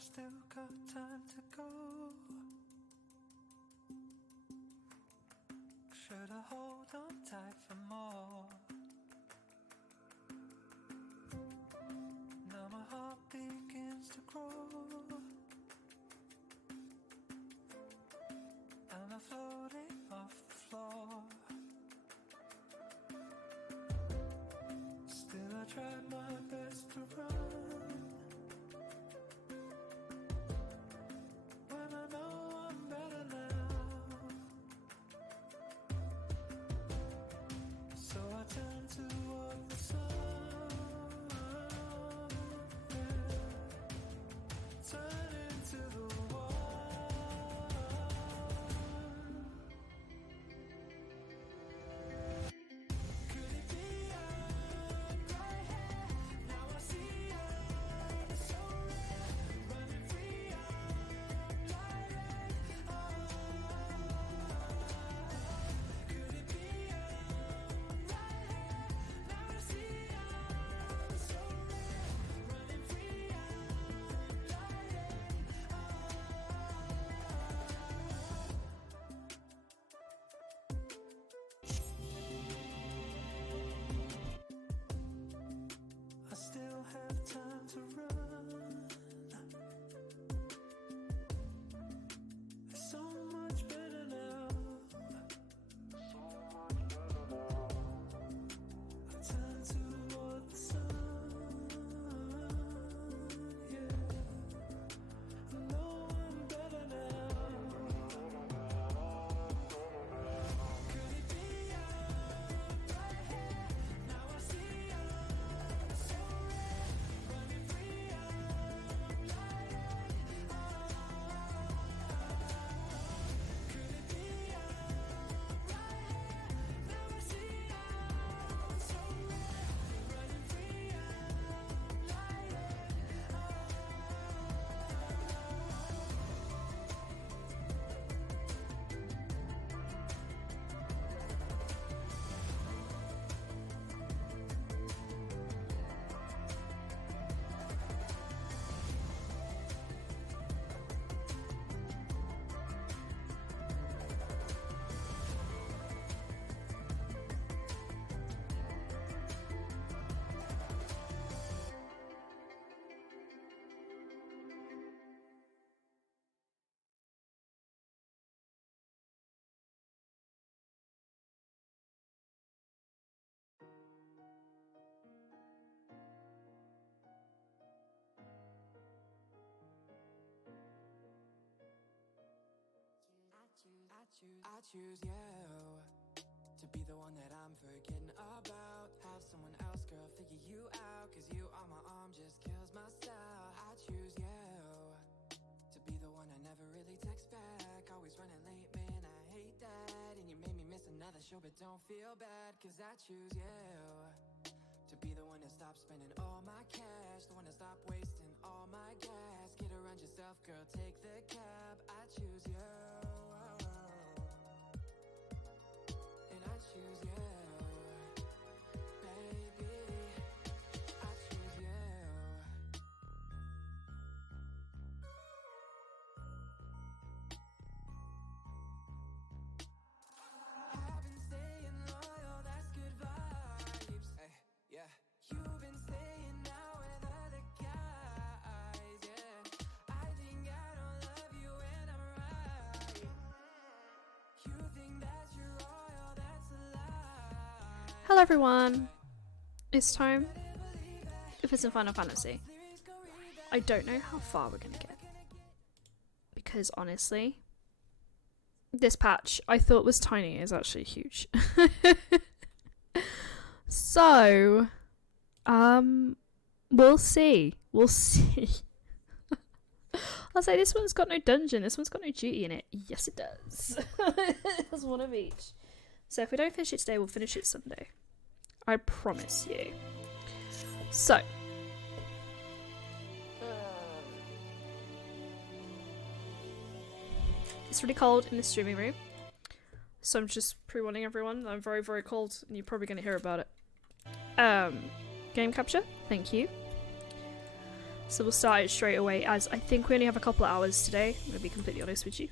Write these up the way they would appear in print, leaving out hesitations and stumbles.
still got time to go. Should've hold on tight for more. Now my heart begins to grow, and I'm floating off the floor. Still I tried my best to run, when I know I'm better now. So I turn toward the sun, yeah. Turn into the one. Could it be I'm right here? Now I see I'm so rare, running free, I'm gliding. Could it be I'm right here? Now I see I'm so rare, running free, I'm gliding. I still have time to run. It's so much better now. I turn toward the sun, yeah. I know I'm better now. Could it be I'm right here? Now I see I'm so rare, running free, I'm gliding. Could it be I'm right here? Now I see I'm so rare, running free, I'm I choose you to be the one that I'm forgetting about. Have someone else, girl, figure you out. Cause you on my arm just kills my style. I choose you to be the one I never really text back. Always running late, man, I hate that. And you made me miss another show, but don't feel bad. Cause I choose you to be the one to stop spending all my cash, the one to stop wasting all my gas. Get around yourself, girl, take the cab. I choose you, and I choose you, baby. I choose you. I've been staying loyal, that's good vibes. Hey, yeah. You've been staying out with other guys, yeah. I think I don't love you and I'm right. You think that you're royal, that's a lie. Hello everyone, it's time for some Final Fantasy. I don't know how far we're gonna get, because honestly, this patch I thought was tiny is actually huge. So, we'll see. I'll say this one's got no dungeon, this one's got no duty in it. Yes it does. There's one of each. So if we don't finish it today, we'll finish it Sunday. I promise you. So. It's really cold in the streaming room. So I'm just pre-warning everyone that I'm very, very cold and you're probably going to hear about it. Game capture, thank you. So we'll start it straight away, as I think we only have a couple of hours today. I'm going to be completely honest with you.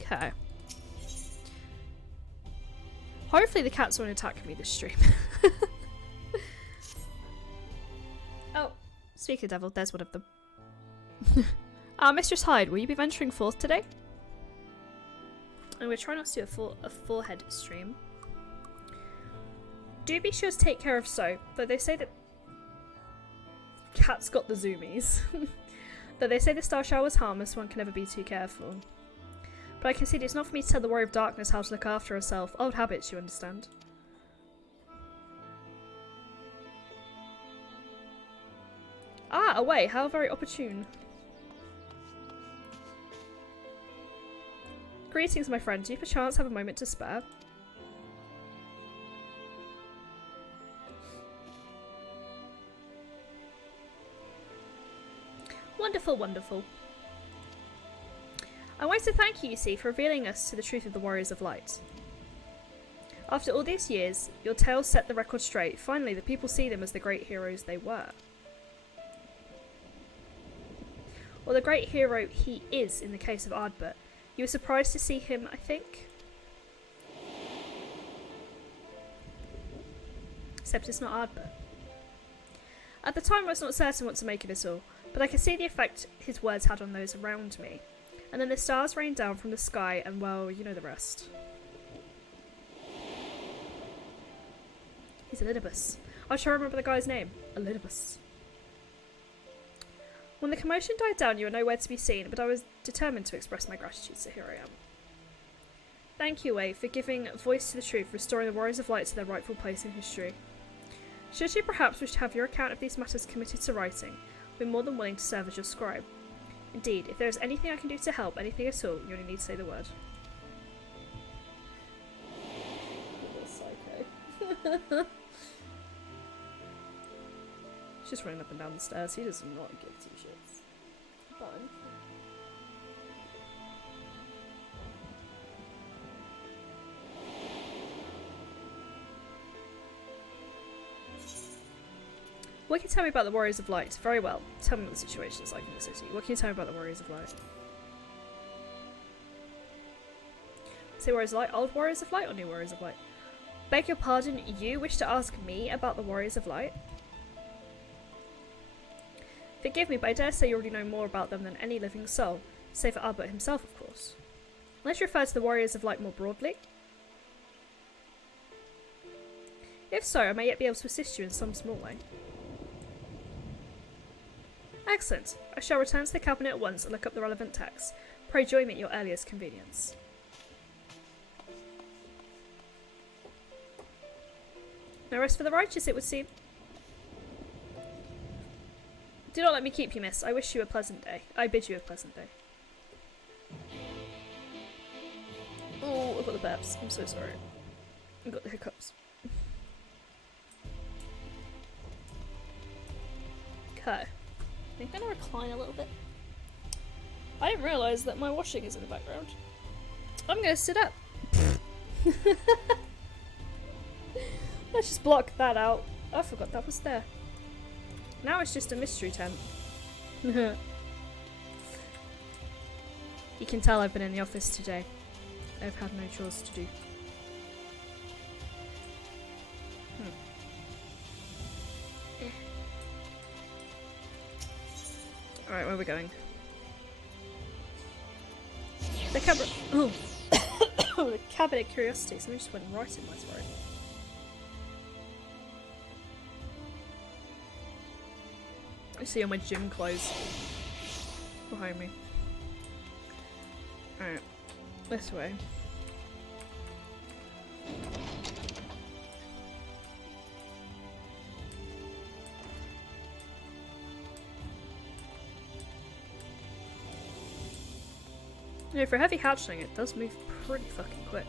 Okay. Hopefully the cats won't attack me this stream. Oh, speak of devil, there's one of them. Mistress Hyde, will you be venturing forth today? And we're trying not to do a full head stream. Do be sure to take care of So, though they say that Cat's got the zoomies. Though they say the star shower was harmless, one can never be too careful. But I concede it's not for me to tell the Warrior of Darkness how to look after herself. Old habits, you understand. Ah, away, how very opportune. Greetings, my friend. Do you perchance have a moment to spare? Wonderful, wonderful. I want to thank you, you see, for revealing us to the truth of the Warriors of Light. After all these years, your tales set the record straight. Finally, the people see them as the great heroes they were. Or the great hero he is in the case of Arbert. You were surprised to see him, I think? Except it's not Arbert. At the time I was not certain what to make of it all, but I could see the effect his words had on those around me. And then the stars rained down from the sky and, well, you know the rest. He's Elidibus. I'll try to remember the guy's name. Elidibus. When the commotion died down, you were nowhere to be seen, but I was determined to express my gratitude, so here I am. Thank you, Wei, for giving voice to the truth, restoring the Warriors of Light to their rightful place in history. Should you perhaps wish to have your account of these matters committed to writing, I'll be more than willing to serve as your scribe. Indeed, if there is anything I can do to help, anything at all, you only need to say the word. Psycho. He's just running up and down the stairs. He does not give two shits. But what can you tell me about the Warriors of Light? Very well. Tell me what the situation is like in the city. What can you tell me about the Warriors of Light? Say Warriors of Light? Old Warriors of Light or new Warriors of Light? Beg your pardon, you wish to ask me about the Warriors of Light? Forgive me, but I dare say you already know more about them than any living soul, save for Arbert himself, of course. Unless you refer to the Warriors of Light more broadly? If so, I may yet be able to assist you in some small way. Excellent. I shall return to the cabinet at once and look up the relevant texts. Pray join me at your earliest convenience. No rest for the righteous, it would seem. Do not let me keep you, miss. I wish you a pleasant day. I bid you a pleasant day. Oh, I've got the burps. I'm so sorry. I've got the hiccups. Okay. I think I'm gonna recline a little bit. I didn't realise that my washing is in the background. I'm gonna sit up. Let's just block that out. Oh, I forgot that was there. Now it's just a mystery tent. You can tell I've been in the office today. I've had no chores to do. Alright, where are we going? The cabinet. Oh. The cabinet curiosity. Something just went right in my throat. I see all my gym clothes behind me. Alright, this way. You know, for a heavy hatchling, it does move pretty fucking quick.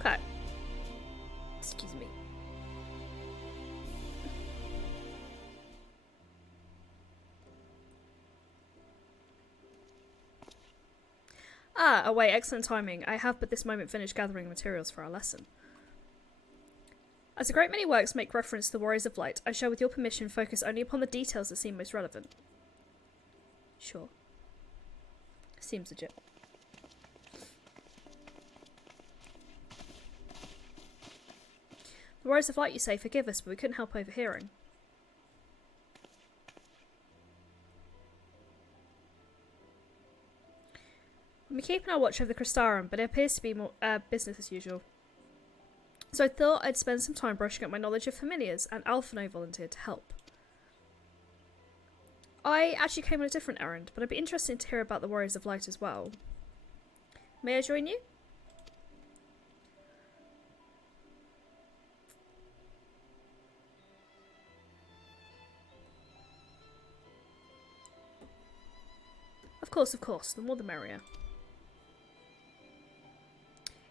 Okay. Excuse me. Ah, oh wait, excellent timing. I have but this moment finished gathering materials for our lesson. As a great many works make reference to the Warriors of Light, I shall with your permission focus only upon the details that seem most relevant. Sure. Seems legit. The Warriors of Light, you say, forgive us, but we couldn't help overhearing. We're keeping our watch over the Cristarum, but it appears to be more business as usual. So I thought I'd spend some time brushing up my knowledge of familiars, and Alphino volunteered to help. I actually came on a different errand, but I'd be interested to hear about the Warriors of Light as well. May I join you? Of course, the more the merrier.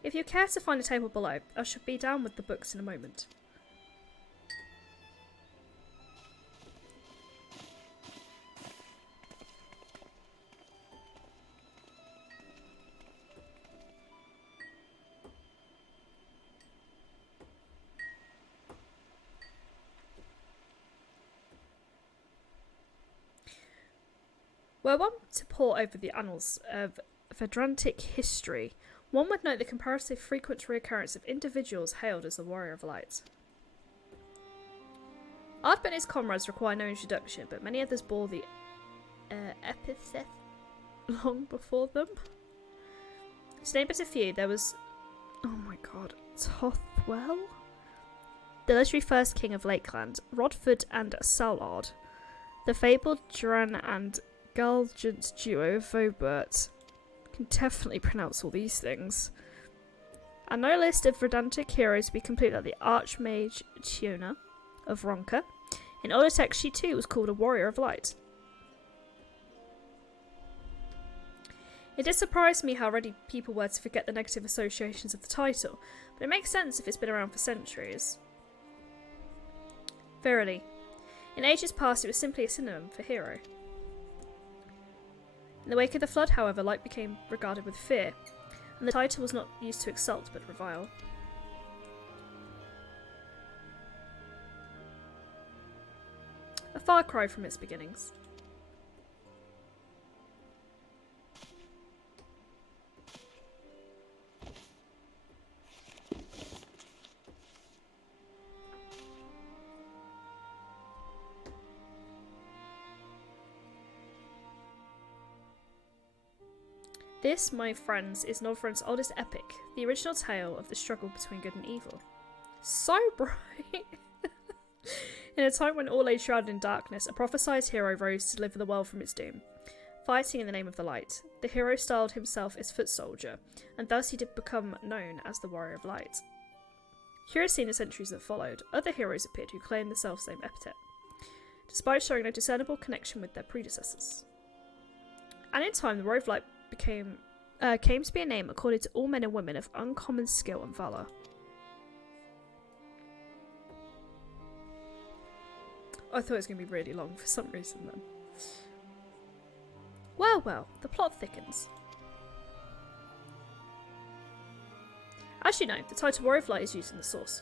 If you care to find a table below, I shall be down with the books in a moment. Were one to pore over the annals of Vedrantic history, one would note the comparatively frequent reoccurrence of individuals hailed as the Warrior of Light. Arbert and his comrades require no introduction, but many others bore the epithet long before them. To name but a few, there was, oh my god, Tothwell? The legendary first king of Lakeland, Rodford and Salard, the fabled Dran and Gulgent duo of Vobert. Can definitely pronounce all these things. And no list of Verdantic heroes to be complete without the Archmage Tiona of Ronka. In older text, she too was called a Warrior of Light. It did surprise me how ready people were to forget the negative associations of the title, but it makes sense if it's been around for centuries. Verily, in ages past it was simply a synonym for hero. In the wake of the flood, however, light became regarded with fear, and the title was not used to exalt but revile. A far cry from its beginnings. This, my friends, is Northrend's oldest epic, the original tale of the struggle between good and evil. So bright! In a time when all lay shrouded in darkness, a prophesied hero rose to deliver the world from its doom. Fighting in the name of the light, the hero styled himself as foot soldier, and thus he did become known as the Warrior of Light. Curiously, in the centuries that followed, other heroes appeared who claimed the self-same epithet, despite showing no discernible connection with their predecessors. And in time, the Warrior of Light came to be a name accorded to all men and women of uncommon skill and valour. I thought it was going to be really long for some reason then. Well, the plot thickens. As you know, the title Warrior of Light is used in the source.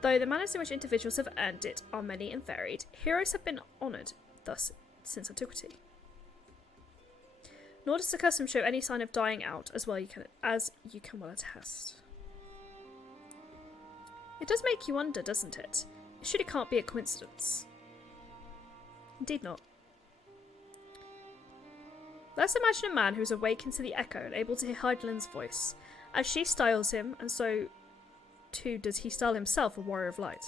Though the manners in which individuals have earned it are many and varied, heroes have been honoured thus since antiquity. Nor does the custom show any sign of dying out, as you can well attest. It does make you wonder, doesn't it? It surely can't be a coincidence. Indeed not. Let's imagine a man who is awakened to the echo and able to hear Heidelind's voice, as she styles him, and so too does he style himself a Warrior of Light.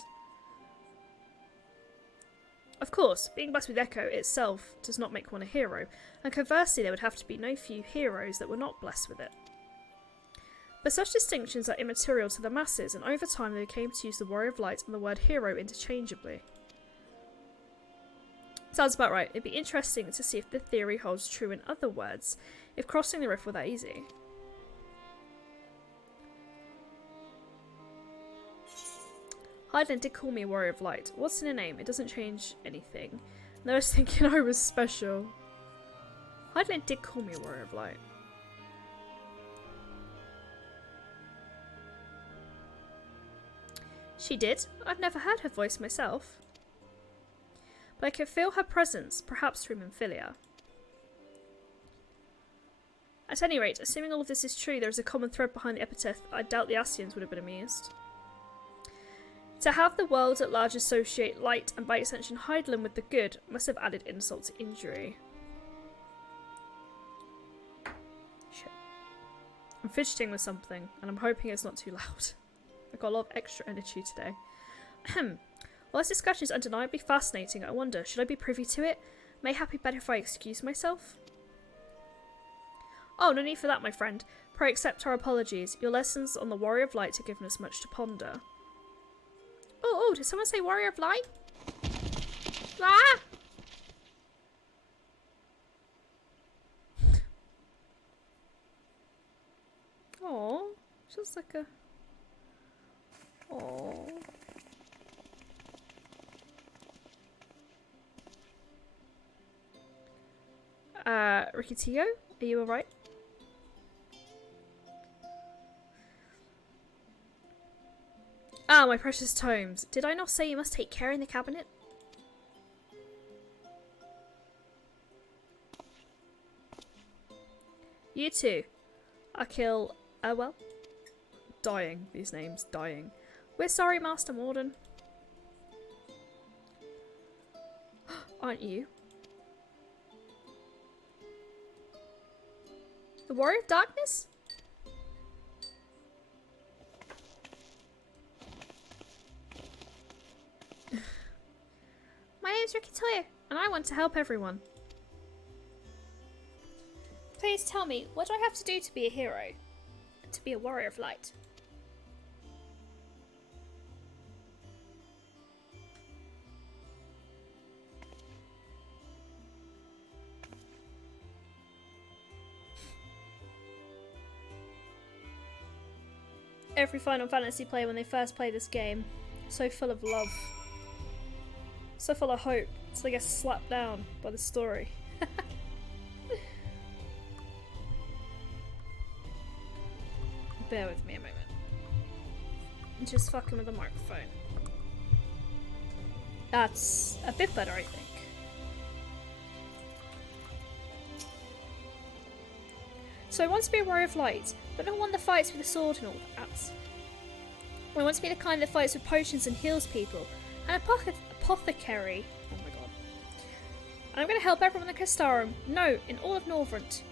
Of course, being blessed with Echo itself does not make one a hero, and conversely there would have to be no few heroes that were not blessed with it. But such distinctions are immaterial to the masses, and over time they came to use the Warrior of Light and the word hero interchangeably. Sounds about right. It'd be interesting to see if the theory holds true in other words, if crossing the rift were that easy. Heidland did call me a Warrior of Light. What's in a name? It doesn't change anything. And I was thinking I was special. Heidland did call me a Warrior of Light. She did. I've never heard her voice myself. But I can feel her presence, perhaps through Minfilia. At any rate, assuming all of this is true, there is a common thread behind the epithet. I doubt the Ascians would have been amused. To have the world at large associate light and by extension Hydaelyn with the good must have added insult to injury. Shit. I'm fidgeting with something, and I'm hoping it's not too loud. I've got a lot of extra energy today. While this discussion is undeniably fascinating, I wonder, should I be privy to it? Mayhap it better if I excuse myself? Oh, no need for that, my friend. Pray accept our apologies. Your lessons on the Warrior of Light have given us much to ponder. Oh, did someone say Warrior of Light? Ah! Oh, just like a... Oh. Rikitio, are you alright? Ah, my precious tomes. Did I not say you must take care in the cabinet? You too. Akil, well, dying, these names, dying. We're sorry, Master Morden. Aren't you? The Warrior of Darkness? My name's Rikitoya, and I want to help everyone. Please tell me, what do I have to do to be a hero? To be a warrior of light? Every Final Fantasy player when they first play this game, so full of love. So full of hope, so they get slapped down by the story. Bear with me a moment. I'm just fucking with the microphone. That's a bit better, I think. So I want to be a warrior of light, but not one that fights with a sword and all that. I want to be the kind that fights with potions and heals people. An apothecary. Oh my god. And I'm going to help everyone in Castarum. No, in all of Northrend.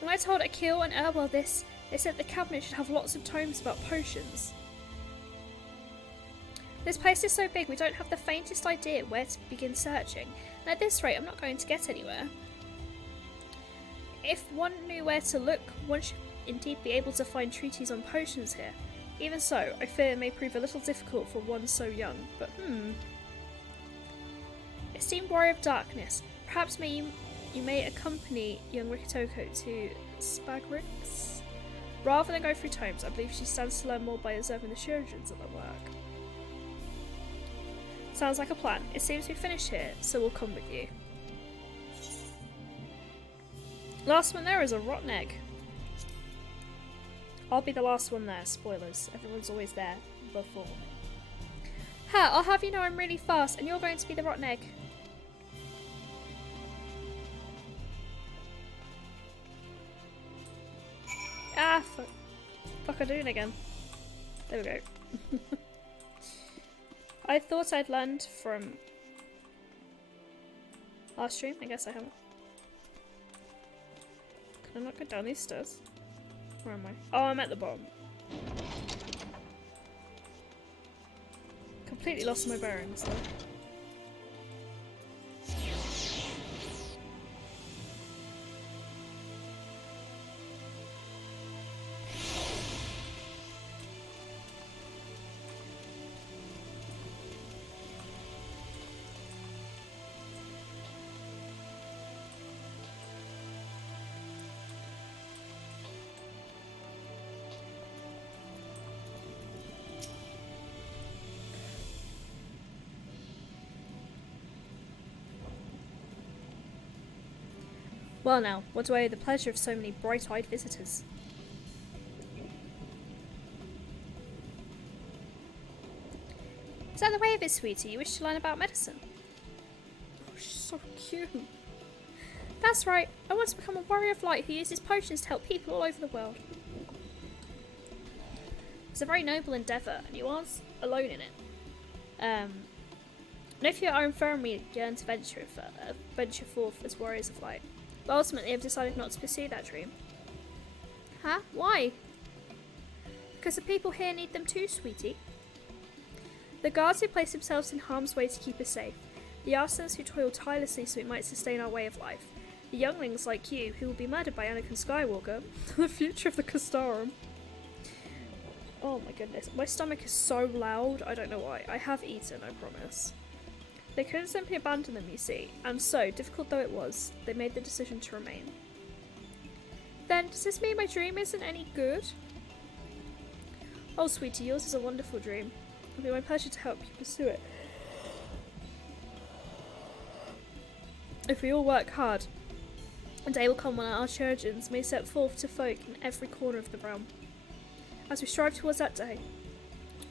When I told Akil and Erbel this, they said the cabinet should have lots of tomes about potions. This place is so big we don't have the faintest idea where to begin searching, and at this rate I'm not going to get anywhere. If one knew where to look, one should indeed be able to find treatises on potions here. Even so, I fear it may prove a little difficult for one so young, but Esteemed Warrior of Darkness, perhaps you may accompany young Rikitoko to Spagrix? Rather than go through tomes, I believe she stands to learn more by observing the children's at their work. Sounds like a plan. It seems we've finished here, so we'll come with you. Last one there is a rotten egg. I'll be the last one there, spoilers. Everyone's always there before me. Ha! I'll have you know I'm really fast, and you're going to be the rotten egg. Ah, fuck. Fuck, I'm doing it again. There we go. I thought I'd learned from last stream. I guess I haven't. Can I not go down these stairs? Where am I? Oh, I'm at the bottom. Completely lost my bearings though. Well now, what do I owe the pleasure of so many bright-eyed visitors? of it, sweetie? You wish to learn about medicine? Oh, she's so cute. That's right. I want to become a warrior of light who uses potions to help people all over the world. It's a very noble endeavour, and you aren't alone in it. No few are infirmary yearn to venture forth as warriors of light. But ultimately I've decided not to pursue that dream. Huh? Why? Because the people here need them too, sweetie. The guards who place themselves in harm's way to keep us safe. The artisans who toil tirelessly so we might sustain our way of life. The younglings like you who will be murdered by Anakin Skywalker. The future of the Castarum. Oh my goodness. My stomach is so loud, I don't know why. I have eaten, I promise. They couldn't simply abandon them, you see, and so, difficult though it was, they made the decision to remain. Then, does this mean my dream isn't any good? Oh, sweetie, yours is a wonderful dream. It'll be my pleasure to help you pursue it. If we all work hard, a day will come when our children may set forth to folk in every corner of the realm. As we strive towards that day,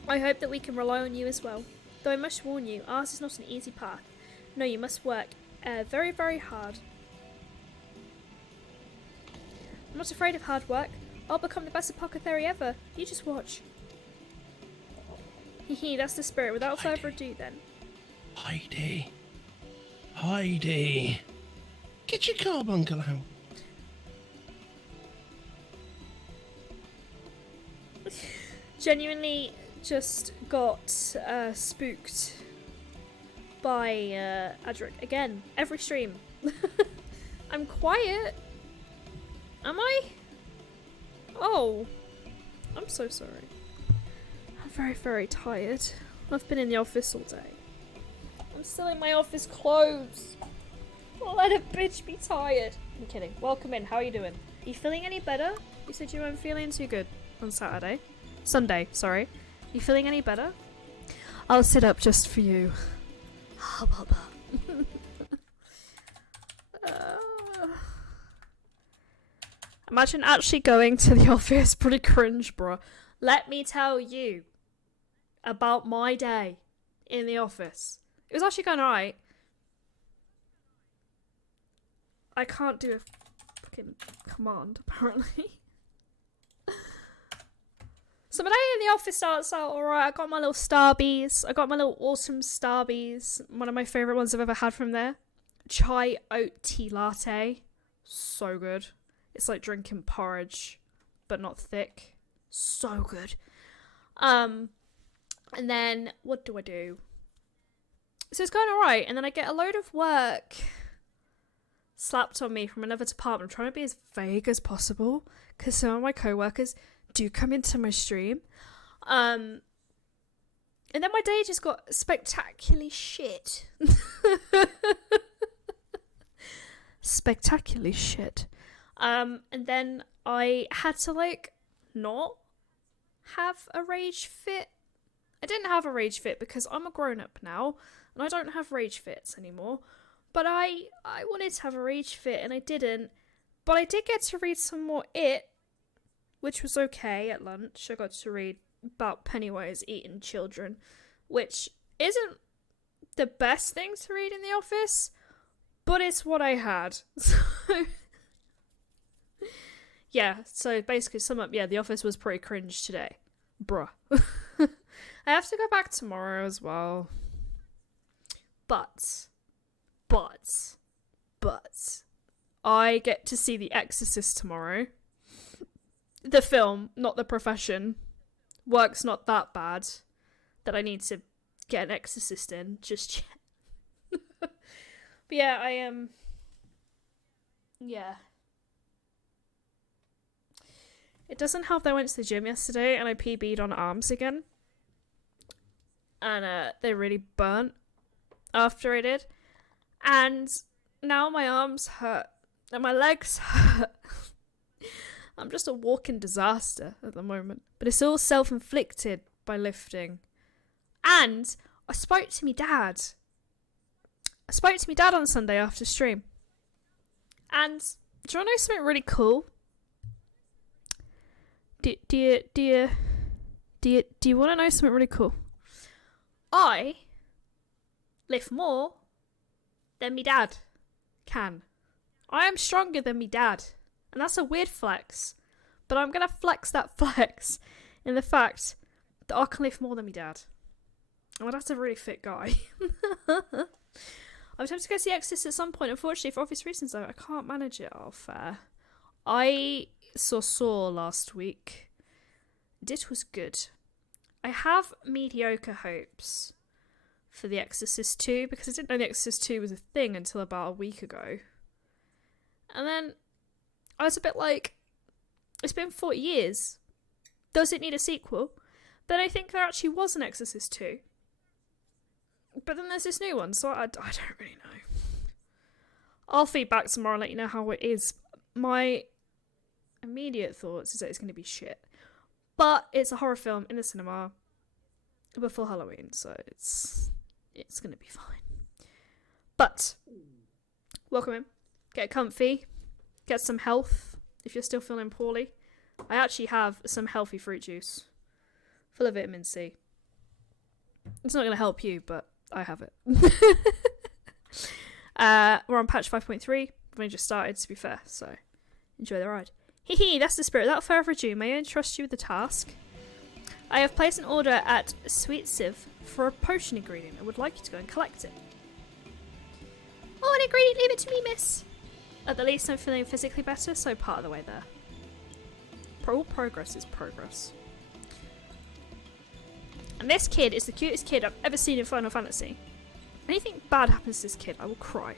I hope that we can rely on you as well. Though I must warn you, ours is not an easy path. No, you must work very, very hard. I'm not afraid of hard work. I'll become the best apothecary ever. You just watch. Hehe, that's the spirit. Without further ado then. Heidi. Heidi. Get your carbuncle out. Genuinely just got spooked by Adric again. Every stream. I'm quiet. Am I? Oh. I'm so sorry. I'm very, very tired. I've been in the office all day. I'm still in my office clothes. Let a bitch be tired. I'm kidding. Welcome in. How are you doing? Are you feeling any better? You said you weren't feeling too good on Saturday. Sunday, sorry. You feeling any better? I'll sit up just for you. Imagine actually going to the office. Pretty cringe, bro. Let me tell you about my day in the office. It was actually going alright. I can't do a fucking command, apparently. So my day in the office starts out alright. I got my little Starbies. I got my little awesome Starbies. One of my favourite ones I've ever had from there. Chai oat tea latte. So good. It's like drinking porridge, but not thick. So good. And then, what do I do? So it's going alright, and then I get a load of work slapped on me from another department. I'm trying to be as vague as possible, because some of my co-workers do come into my stream. And then my day just got spectacularly shit. Spectacularly shit. And then I had to, like, not have a rage fit. I didn't have a rage fit because I'm a grown-up now, and I don't have rage fits anymore. But I wanted to have a rage fit, and I didn't. But I did get to read some more It, which was okay at lunch. I got to read about Pennywise eating children, which isn't the best thing to read in the office, but it's what I had. So, yeah, so basically sum up, yeah, the office was pretty cringe today. Bruh. I have to go back tomorrow as well. But, I get to see The Exorcist tomorrow. The film, not the profession. Work's not that bad that I need to get an exorcist in just yet. But yeah, I am. Yeah. It doesn't help that I went to the gym yesterday and I PB'd on arms again. And they really burnt after I did. And now my arms hurt. And my legs hurt. I'm just a walking disaster at the moment. But it's all self-inflicted by lifting. And I spoke to me dad. On Sunday after stream. And do you want to know something really cool? Do you want to know something really cool? I lift more than me dad can. I am stronger than me dad. And that's a weird flex. But I'm going to flex that flex in the fact that I can lift more than me dad. And that's a really fit guy. I'm tempted to go see Exorcist at some point. Unfortunately, for obvious reasons, though, I can't manage it all fair. I saw last week. It was good. I have mediocre hopes for The Exorcist 2 because I didn't know The Exorcist 2 was a thing until about a week ago. And then I was a bit like, it's been 40 years. Does it need a sequel? Then I think there actually was an Exorcist 2. But then there's this new one, so I don't really know. I'll feed back tomorrow and let you know how it is. My immediate thoughts is that it's going to be shit. But it's a horror film in the cinema before Halloween, so it's going to be fine. But, welcome in. Get comfy. Get some health if you're still feeling poorly. I actually have some healthy fruit juice full of vitamin C. It's not going to help you, but I have it. We're on patch 5.3. We've only just started, to be fair, so enjoy the ride. Hee, that's the spirit. Without further ado, may I entrust you with the task? I have placed an order at Sweet Civ for a potion ingredient and would like you to go and collect it. Oh, an ingredient, leave it to me, miss. At the least, I'm feeling physically better, so part of the way there. All progress is progress. And this kid is the cutest kid I've ever seen in Final Fantasy. Anything bad happens to this kid, I will cry.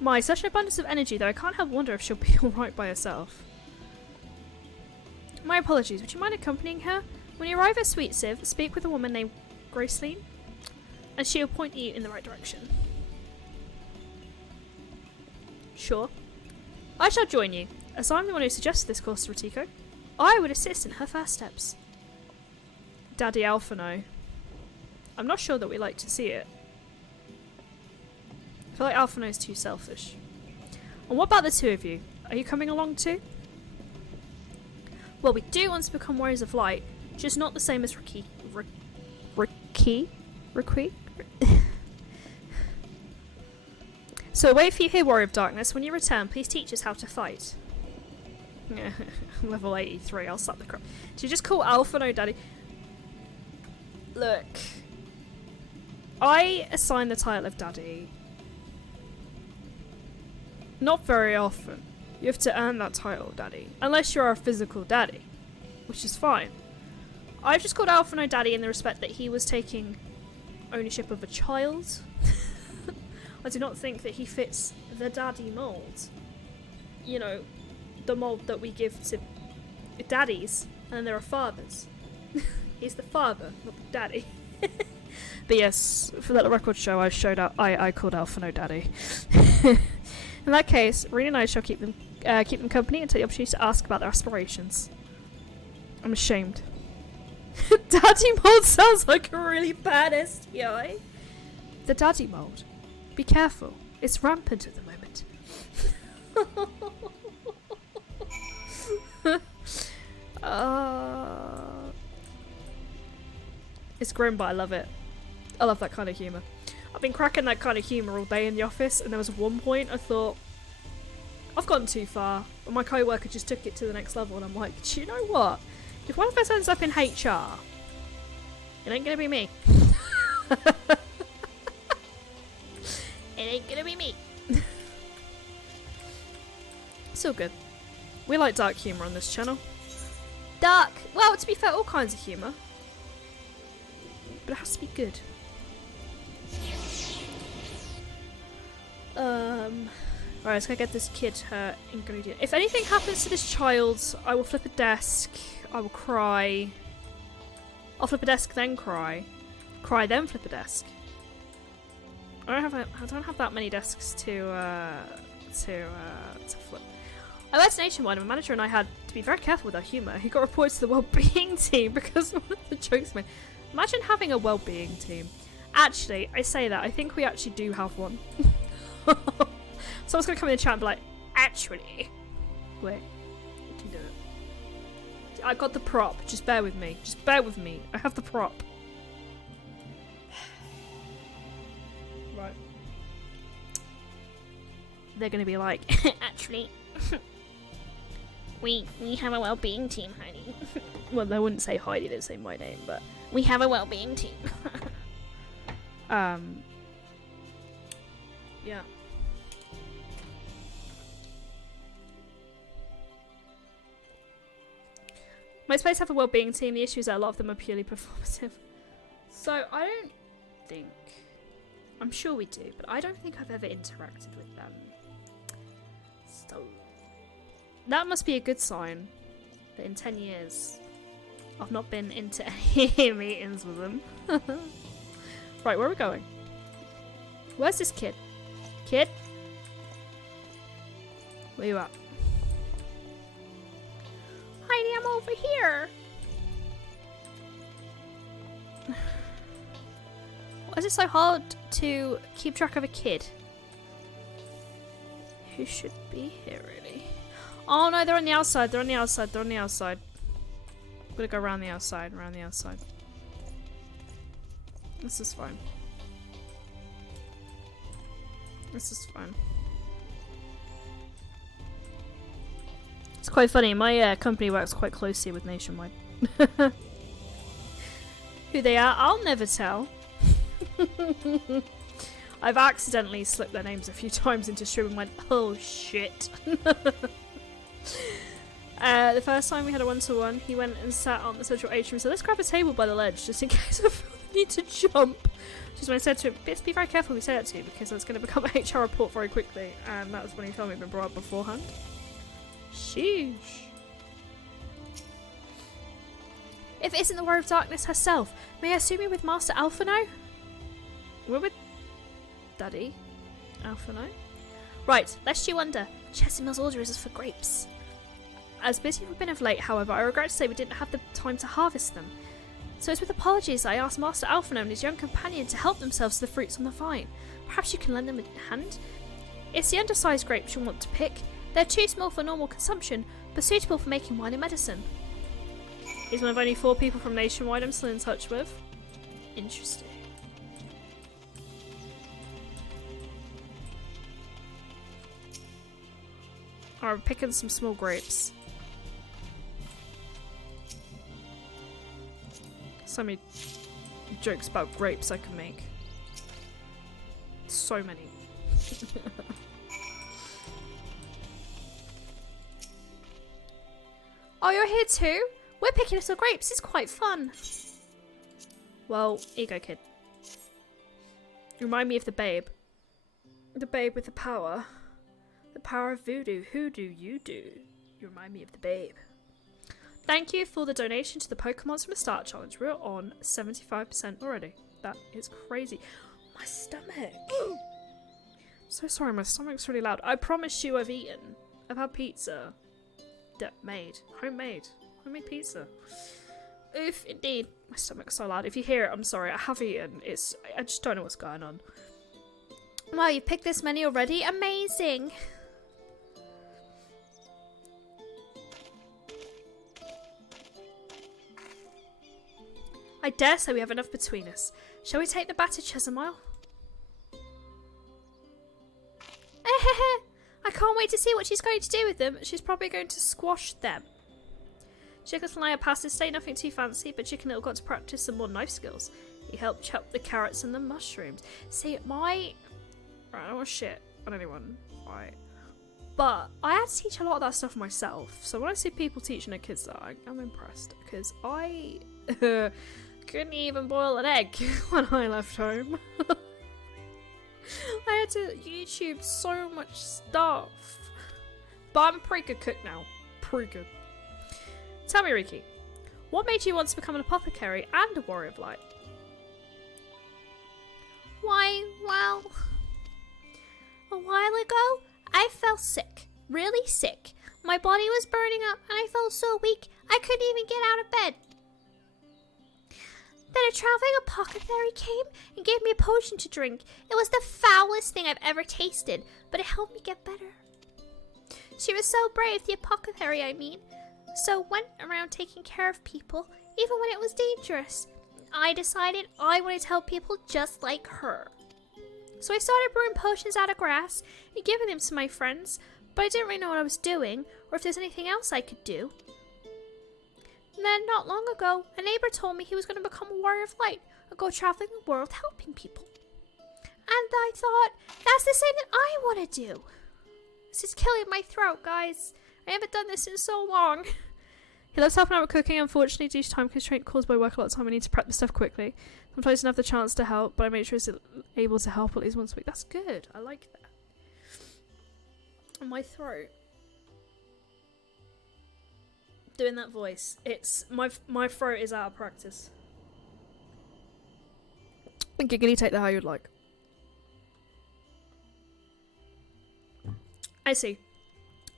My, such an abundance of energy, though I can't help wonder if she'll be alright by herself. My apologies, would you mind accompanying her? When you arrive at Sweet Civ, speak with a woman named Graceline, and she will point you in the right direction. Sure. I shall join you, as I'm the one who suggested this course to Ritiko. I would assist in her first steps. Daddy Alphino. I'm not sure that we like to see it. I feel like Alphino's too selfish. And what about the two of you? Are you coming along too? Well, we do want to become warriors of light, just not the same as Riki. So wait for you here, Warrior of Darkness. When you return, please teach us how to fight. Level 83, I'll slap the crap. Did you just call Alphino Daddy? Look. I assign the title of Daddy not very often. You have to earn that title, Daddy. Unless you're a physical daddy. Which is fine. I've just called Alphino Daddy in the respect that he was taking ownership of a child. I do not think that he fits the daddy mould. You know, the mould that we give to daddies, and there are fathers. He's the father, not the daddy. But yes, for that record show, I called Alphino Daddy. In that case, Rena and I shall keep them company and take the opportunity to ask about their aspirations. I'm ashamed. Daddy mold sounds like a really bad STI. The daddy mold. Be careful. It's rampant at the moment. It's grim, but I love it. I love that kind of humour. I've been cracking that kind of humour all day in the office, and there was one point I thought, I've gone too far. And my co-worker just took it to the next level, and I'm like, do you know what? If one of us ends up in HR, it ain't gonna be me. It ain't gonna be me. Still good. We like dark humour on this channel. Dark! Well, to be fair, all kinds of humour. But it has to be good. Alright, let's go get this kid her ingredient. If anything happens to this child, I will flip a desk. I will cry. I'll flip a desk, then cry. Cry, then flip a desk. I don't have that many desks to flip. I worked nationwide, and my manager and I had to be very careful with our humour. He got reported to the well-being team because one of the jokes made. Imagine having a well-being team. Actually, I say that, I think we actually do have one. Someone's gonna come in the chat and be like, actually. Wait, you can do it. I got the prop, just bear with me. Just bear with me. I have the prop. Right. They're gonna be like, actually, we have a well-being team, Heidi. Well, they wouldn't say Heidi, they'd say my name, but we have a well-being team. Yeah. Most places have a well-being team. The issue is that a lot of them are purely performative. So I don't think, I'm sure we do, but I don't think I've ever interacted with them. So that must be a good sign that in 10 years I've not been into any meetings with them. Right, where are we going? Where's this kid? Kid? Where you at? Heidi, I'm over here. Why is it so hard to keep track of a kid? Who should be here, really? Oh no, they're on the outside. They're on the outside. They're on the outside. I'm gonna go around the outside. Around the outside. This is fine. This is fine. It's quite funny. My company works quite closely with Nationwide. Who they are, I'll never tell. I've accidentally slipped their names a few times into stream and went, oh shit. The first time we had a one-to-one, he went and sat on the central atrium and said, let's grab a table by the ledge just in case I feel the need to jump. Which is when I said to him, be very careful who you say that to because it's going to become an HR report very quickly. And that was when he told me it'd been brought up beforehand. Sheesh. If it isn't the Warrior of Darkness herself, may I assume you're with Master Alphino? We're with Daddy Alphino? Right, let's chew under. Chesimil's order is for grapes. As busy as we've been of late, however, I regret to say we didn't have the time to harvest them. So it's with apologies I asked Master Alphino and his young companion to help themselves to the fruits on the vine. Perhaps you can lend them a hand? It's the undersized grapes you'll want to pick. They're too small for normal consumption, but suitable for making wine and medicine. He's one of only 4 people from Nationwide I'm still in touch with. Interesting. I'm picking some small grapes. So many jokes about grapes I can make. So many. Oh, you're here too? We're picking little grapes. It's quite fun. Well, here you go, kid. You remind me of the babe. The babe with the power. The power of voodoo. Who do you do? You remind me of the babe. Thank you for the donation to the Pokemon from the Start Challenge. We're on 75% already. That is crazy. My stomach. So sorry, my stomach's really loud. I promise you I've eaten. I've had pizza. Made. Homemade pizza. Oof, indeed. My stomach's so loud. If you hear it, I'm sorry. I have eaten. I just don't know what's going on. Wow, you picked this many already? Amazing. I dare say we have enough between us. Shall we take the batter, Chesimile? I can't wait to see what she's going to do with them. She's probably going to squash them. Chicken and I are past this day, nothing too fancy, but Chicken Little got to practice some more knife skills. He helped chop the carrots and the mushrooms. See, right, I don't want to shit on anyone, right? But I had to teach a lot of that stuff myself. So when I see people teaching their kids that, I'm impressed. Because I couldn't even boil an egg when I left home. I had to YouTube so much stuff. But I'm a pretty good cook now. Pretty good. Tell me, Riki, what made you want to become an apothecary and a warrior of light? Why, well, a while ago, I felt sick. Really sick. My body was burning up and I felt so weak I couldn't even get out of bed. Then a traveling apothecary came and gave me a potion to drink. It was the foulest thing I've ever tasted, but it helped me get better. She was so brave, the apothecary, I mean. So went around taking care of people, even when it was dangerous. I decided I wanted to help people just like her. So I started brewing potions out of grass and giving them to my friends, but I didn't really know what I was doing or if there's anything else I could do. And then, not long ago, a neighbour told me he was going to become a warrior of light and go travelling the world helping people. And I thought, that's the same that I want to do. This is killing my throat, guys. I haven't done this in so long. He loves helping out with cooking. Unfortunately, due to time constraint caused by work a lot of time, I need to prep the stuff quickly. Sometimes I don't have the chance to help, but I make sure he's able to help at least once a week. That's good. I like that. And my throat. Doing that voice. It's my throat is out of practice. Giggity, take that how you'd like. I see.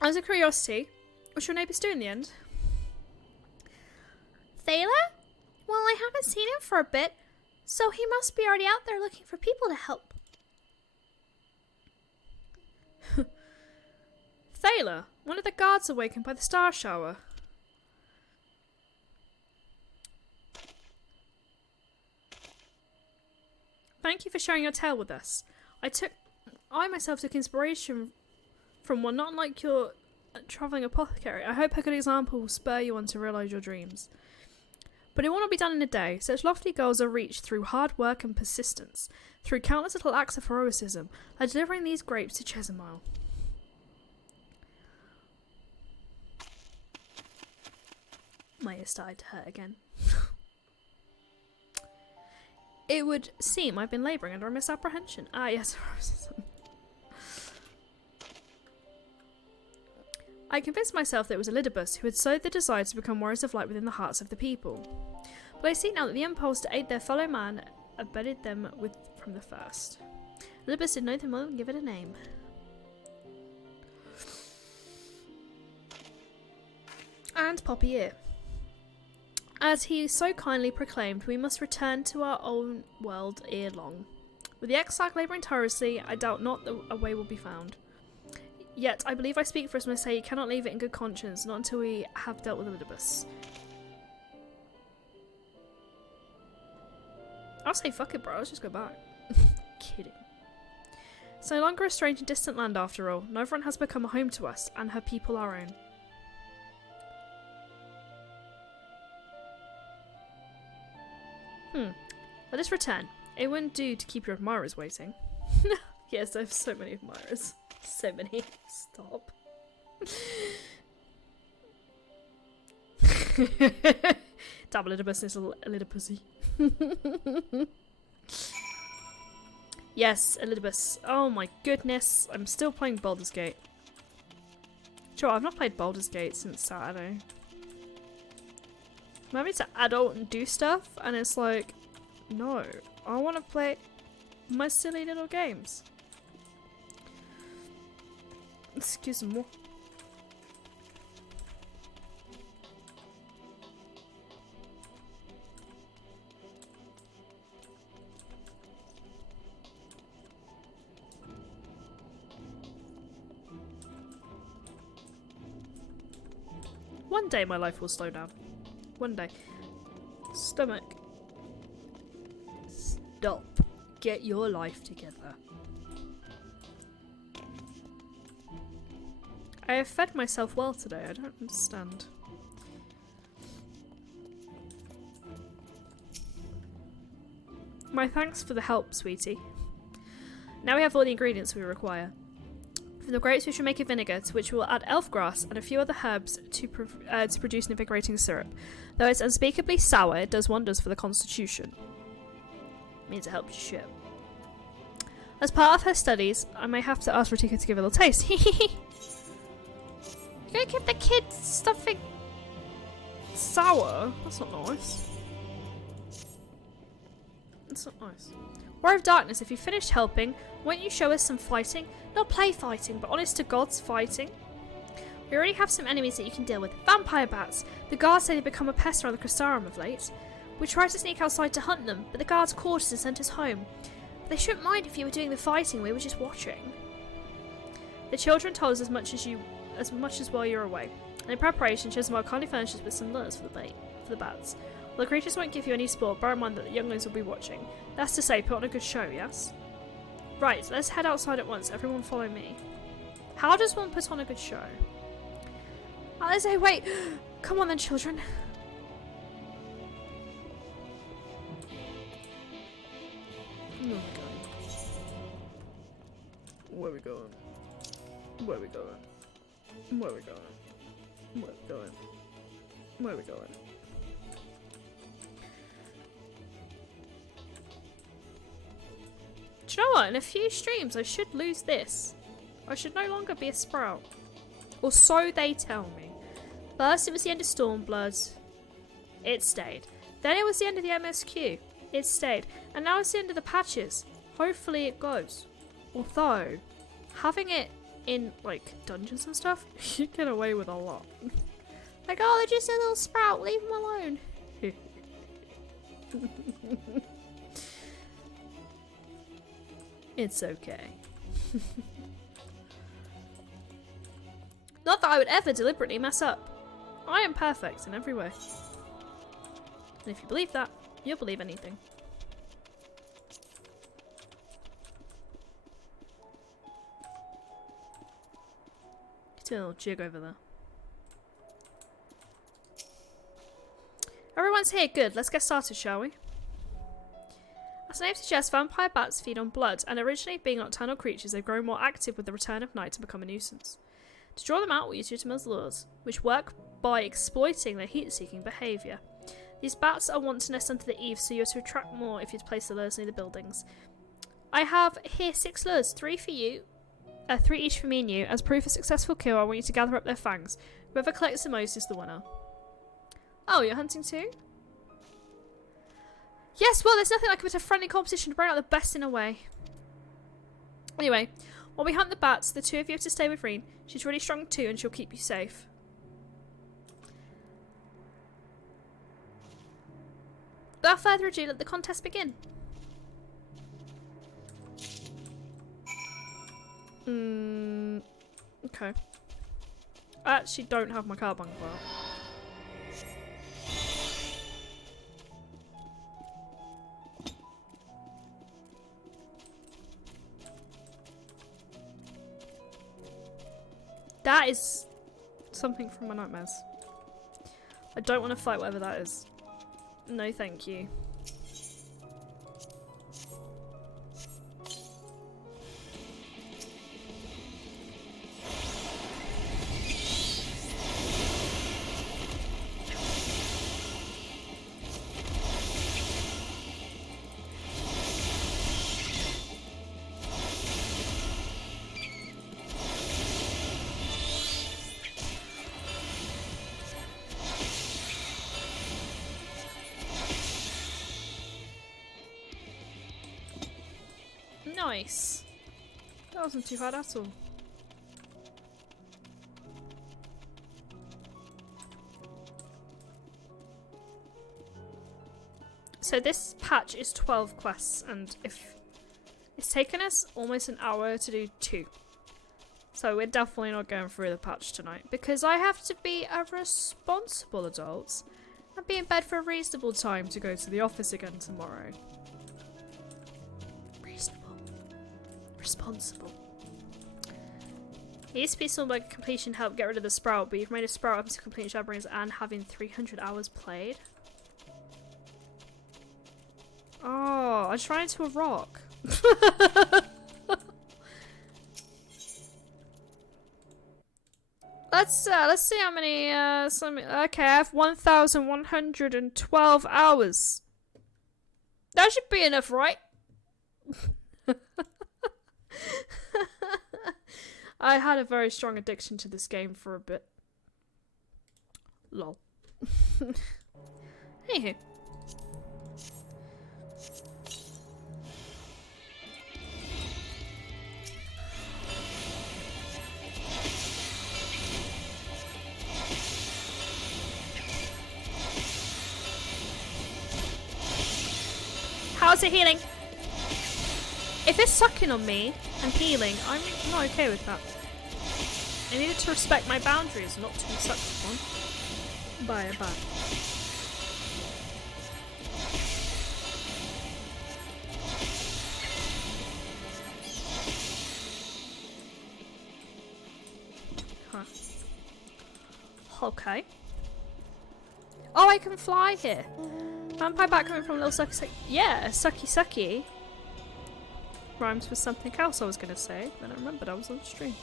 As a curiosity, what's your neighbours do in the end? Thaler? Well, I haven't seen him for a bit, so he must be already out there looking for people to help. Thaler, one of the guards awakened by the star shower. Thank you for sharing your tale with us. I myself took inspiration from one not unlike your travelling apothecary. I hope a good example will spur you on to realise your dreams. But it will not be done in a day. Such lofty goals are reached through hard work and persistence, through countless little acts of heroism, like delivering these grapes to Chesimile. My ear started to hurt again. It would seem I've been labouring under a misapprehension. Ah, yes, heroism. I convinced myself that it was Elidibus who had sowed the desire to become warriors of light within the hearts of the people. But I see now that the impulse to aid their fellow man abetted them from the first. Elidibus did nothing more than give it a name. And Poppy Ear. As he so kindly proclaimed, we must return to our own world ere long. With the exile labouring tirelessly, I doubt not that a way will be found. Yet, I believe I speak for us when I say you cannot leave it in good conscience, not until we have dealt with Elidibus. I'll say fuck it, bro, let's just go back. Kidding. It's no longer a strange and distant land after all. Novaron has become a home to us, and her people our own. Let us return. It wouldn't do to keep your admirers waiting. Yes, I have so many admirers. So many. Stop. Double Elidibus is a little pussy. Yes, Elidibus. Oh my goodness. I'm still playing Baldur's Gate. Sure, I've not played Baldur's Gate since Saturday. I'm having to adult and do stuff, and it's like, no, I want to play my silly little games. Excuse me. One day my life will slow down. One day. Stomach. Stop. Get your life together. I have fed myself well today. I don't understand. My thanks for the help, sweetie. Now we have all the ingredients we require. From the grapes we shall make a vinegar, to which we will add elf grass and a few other herbs to produce an invigorating syrup. Though it's unspeakably sour, it does wonders for the constitution. Means it helps you shit. As part of her studies, I may have to ask Ratika to give a little taste. You're gonna give the kids something sour? That's not nice. That's not nice. War of Darkness, if you finished helping, won't you show us some fighting? Not play fighting, but honest to God's fighting. We already have some enemies that you can deal with. Vampire bats. The guards say they've become a pest around the Crystarium of late. We tried to sneak outside to hunt them, but the guards caught us and sent us home. But they shouldn't mind if you were doing the fighting, we were just watching. The children told us as much as while you're away. And in preparation, Chesimile kindly furnished us with some lures for the bats. Well, the creatures won't give you any sport, bear in mind that the younglings will be watching. That's to say, put on a good show, yes? Right, let's head outside at once. Everyone follow me. How does one put on a good show? Alice, wait! Come on then, children. Where we going? Where we going? Where we going? Where we going? Where we going? Do you know what? In a few streams, I should lose this. I should no longer be a sprout. Or so they tell me. First, it was the end of Stormblood. It stayed. Then it was the end of the MSQ. It stayed. And now it's the end of the patches. Hopefully it goes. Although, having it in, like, dungeons and stuff, you get away with a lot. Like, oh, they're just a little sprout. Leave them alone. It's okay. Not that I would ever deliberately mess up. I am perfect in every way. And if you believe that, you'll believe anything. Do a little jig over there. Everyone's here, good. Let's get started, shall we? As the name suggests, vampire bats feed on blood, and originally being nocturnal creatures, they've grown more active with the return of night to become a nuisance. To draw them out, we use Utimel's lures, which work by exploiting their heat-seeking behaviour. These bats are wont to nest under the eaves, so you're to attract more if you place the lures near the buildings. I have here 6 lures, 3 for you, 3 each for me and you. As proof of successful kill, I want you to gather up their fangs. Whoever collects the most is the winner. Oh, you're hunting too? Yes, well, there's nothing like a bit of friendly competition to bring out the best in a way. Anyway, while we hunt the bats, the 2 of you have to stay with Reen. She's really strong too, and she'll keep you safe. Without further ado, let the contest begin. Okay. I actually don't have my carbuncle out. That is something from my nightmares. I don't want to fight whatever that is. No, thank you. Nice. That wasn't too hard at all. So this patch is 12 quests, and if it's taken us almost an hour to do 2. So we're definitely not going through the patch tonight, because I have to be a responsible adult and be in bed for a reasonable time to go to the office again tomorrow. Responsible. It used to be something like completion help get rid of the sprout, but you've made a sprout up to complete Shabrings and having 300 hours played. Oh, I just ran into a rock. Let's see how many okay, I have 1,112 hours. That should be enough, right? I had a very strong addiction to this game for a bit. Lol. Anywho. How's it healing? If it's sucking on me and healing, I'm not okay with that. I needed to respect my boundaries, not to be sucked upon by a bat. Okay. Oh, I can fly here. Vampire bat coming from a little sucky sucky. Yeah, sucky sucky. Rhymes with something else I was going to say. Then I remembered I was on stream.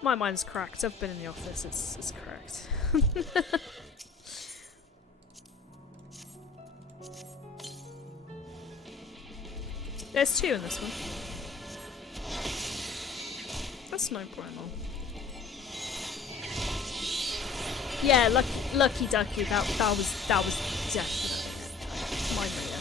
My mind's cracked. I've been in the office. It's cracked. There's 2 in this one. That's no bueno. Yeah, lucky ducky. That was definitely my mirror.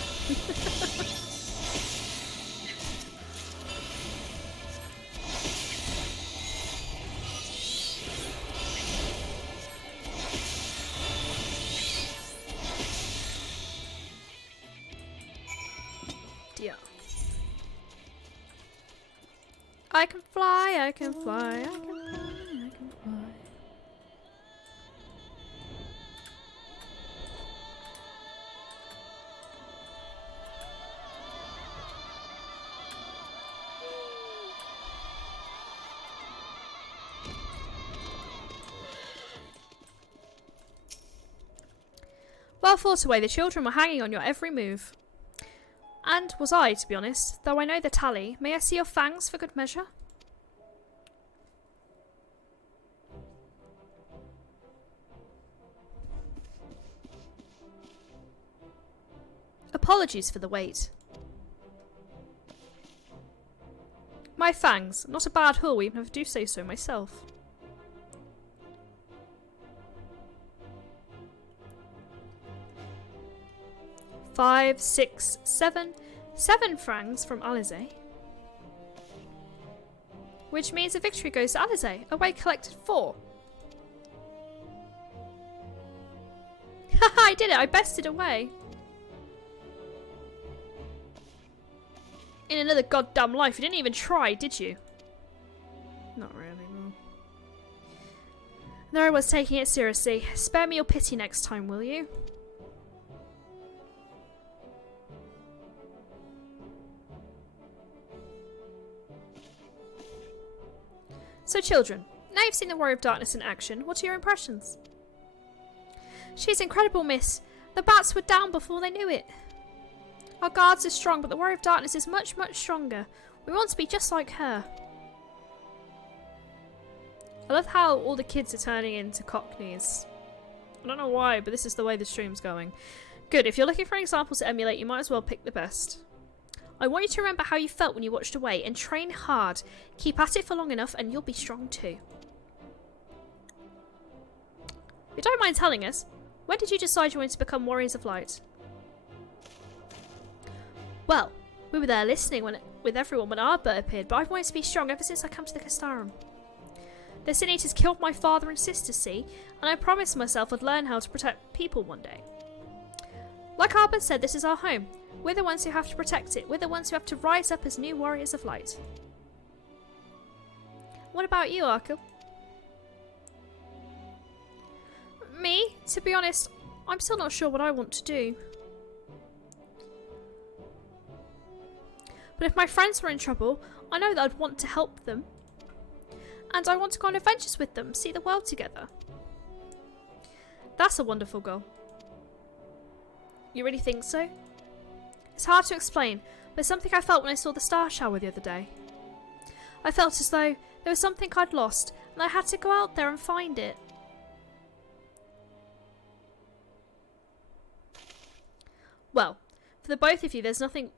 Dear. I can fly, I can fly, I can fly, I can fly. Well thought away, the children were hanging on your every move. And was I, to be honest, though I know the tally. May I see your fangs for good measure? Apologies for the wait. My fangs, not a bad haul, even if I do say so myself. Five, 6, 7. 7 francs from Alizé. Which means a victory goes to Alizé. Away collected 4. Haha, I did it. I bested away. In another goddamn life. You didn't even try, did you? Not really, no. There I was taking it seriously. Spare me your pity next time, will you? So children, now you've seen the Warrior of Darkness in action, what are your impressions? She's incredible, miss. The bats were down before they knew it. Our guards are strong, but the Warrior of Darkness is much, much stronger. We want to be just like her. I love how all the kids are turning into cockneys. I don't know why, but this is the way the stream's going. Good, if you're looking for examples to emulate, you might as well pick the best. I want you to remember how you felt when you watched away and train hard. Keep at it for long enough and you'll be strong too. If you don't mind telling us, when did you decide you wanted to become Warriors of Light? Well, we were there listening with everyone when Arbert appeared, but I've wanted to be strong ever since I came to the Castarum. The Sin Eaters killed my father and sister, see, and I promised myself I'd learn how to protect people one day. Like Arbert said, this is our home. We're the ones who have to protect it. We're the ones who have to rise up as new Warriors of Light. What about you, Arkle? Me? To be honest, I'm still not sure what I want to do. But if my friends were in trouble, I know that I'd want to help them. And I want to go on adventures with them, see the world together. That's a wonderful goal. You really think so? It's hard to explain, but it's something I felt when I saw the star shower the other day. I felt as though there was something I'd lost, and I had to go out there and find it. Well, for the both of you, there's nothing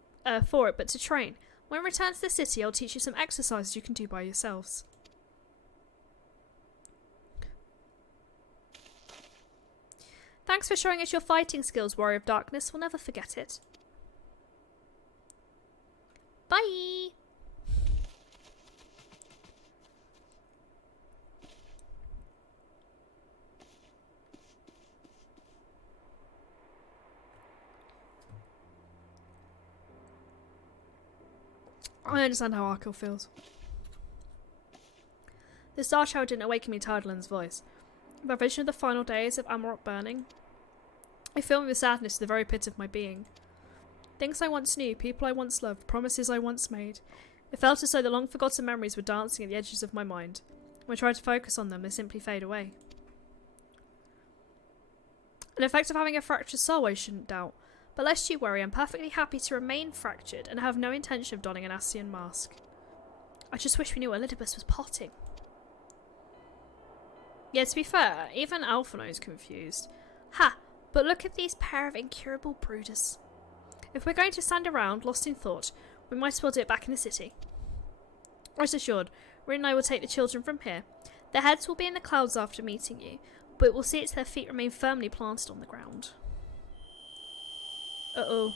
for it but to train. When we return to the city, I'll teach you some exercises you can do by yourselves. Thanks for showing us your fighting skills, Warrior of Darkness. We'll never forget it. Bye! I understand how Arkle feels. The star shower didn't awaken me to Ardalin's voice. My vision of the final days of Amarok burning. I filled me with sadness to the very pit of my being. Things I once knew, people I once loved, promises I once made. It felt as though the long-forgotten memories were dancing at the edges of my mind. When I tried to focus on them, they simply fade away. An effect of having a fractured soul, I shouldn't doubt. But lest you worry, I'm perfectly happy to remain fractured and have no intention of donning an Ascian mask. I just wish we knew Elidibus was potting. Yeah, to be fair, even Alphino's confused. Ha! But look at these pair of incurable brooders. If we're going to stand around, lost in thought, we might as well do it back in the city. Rest assured, Rin and I will take the children from here. Their heads will be in the clouds after meeting you, but we'll see that their feet remain firmly planted on the ground. Uh-oh.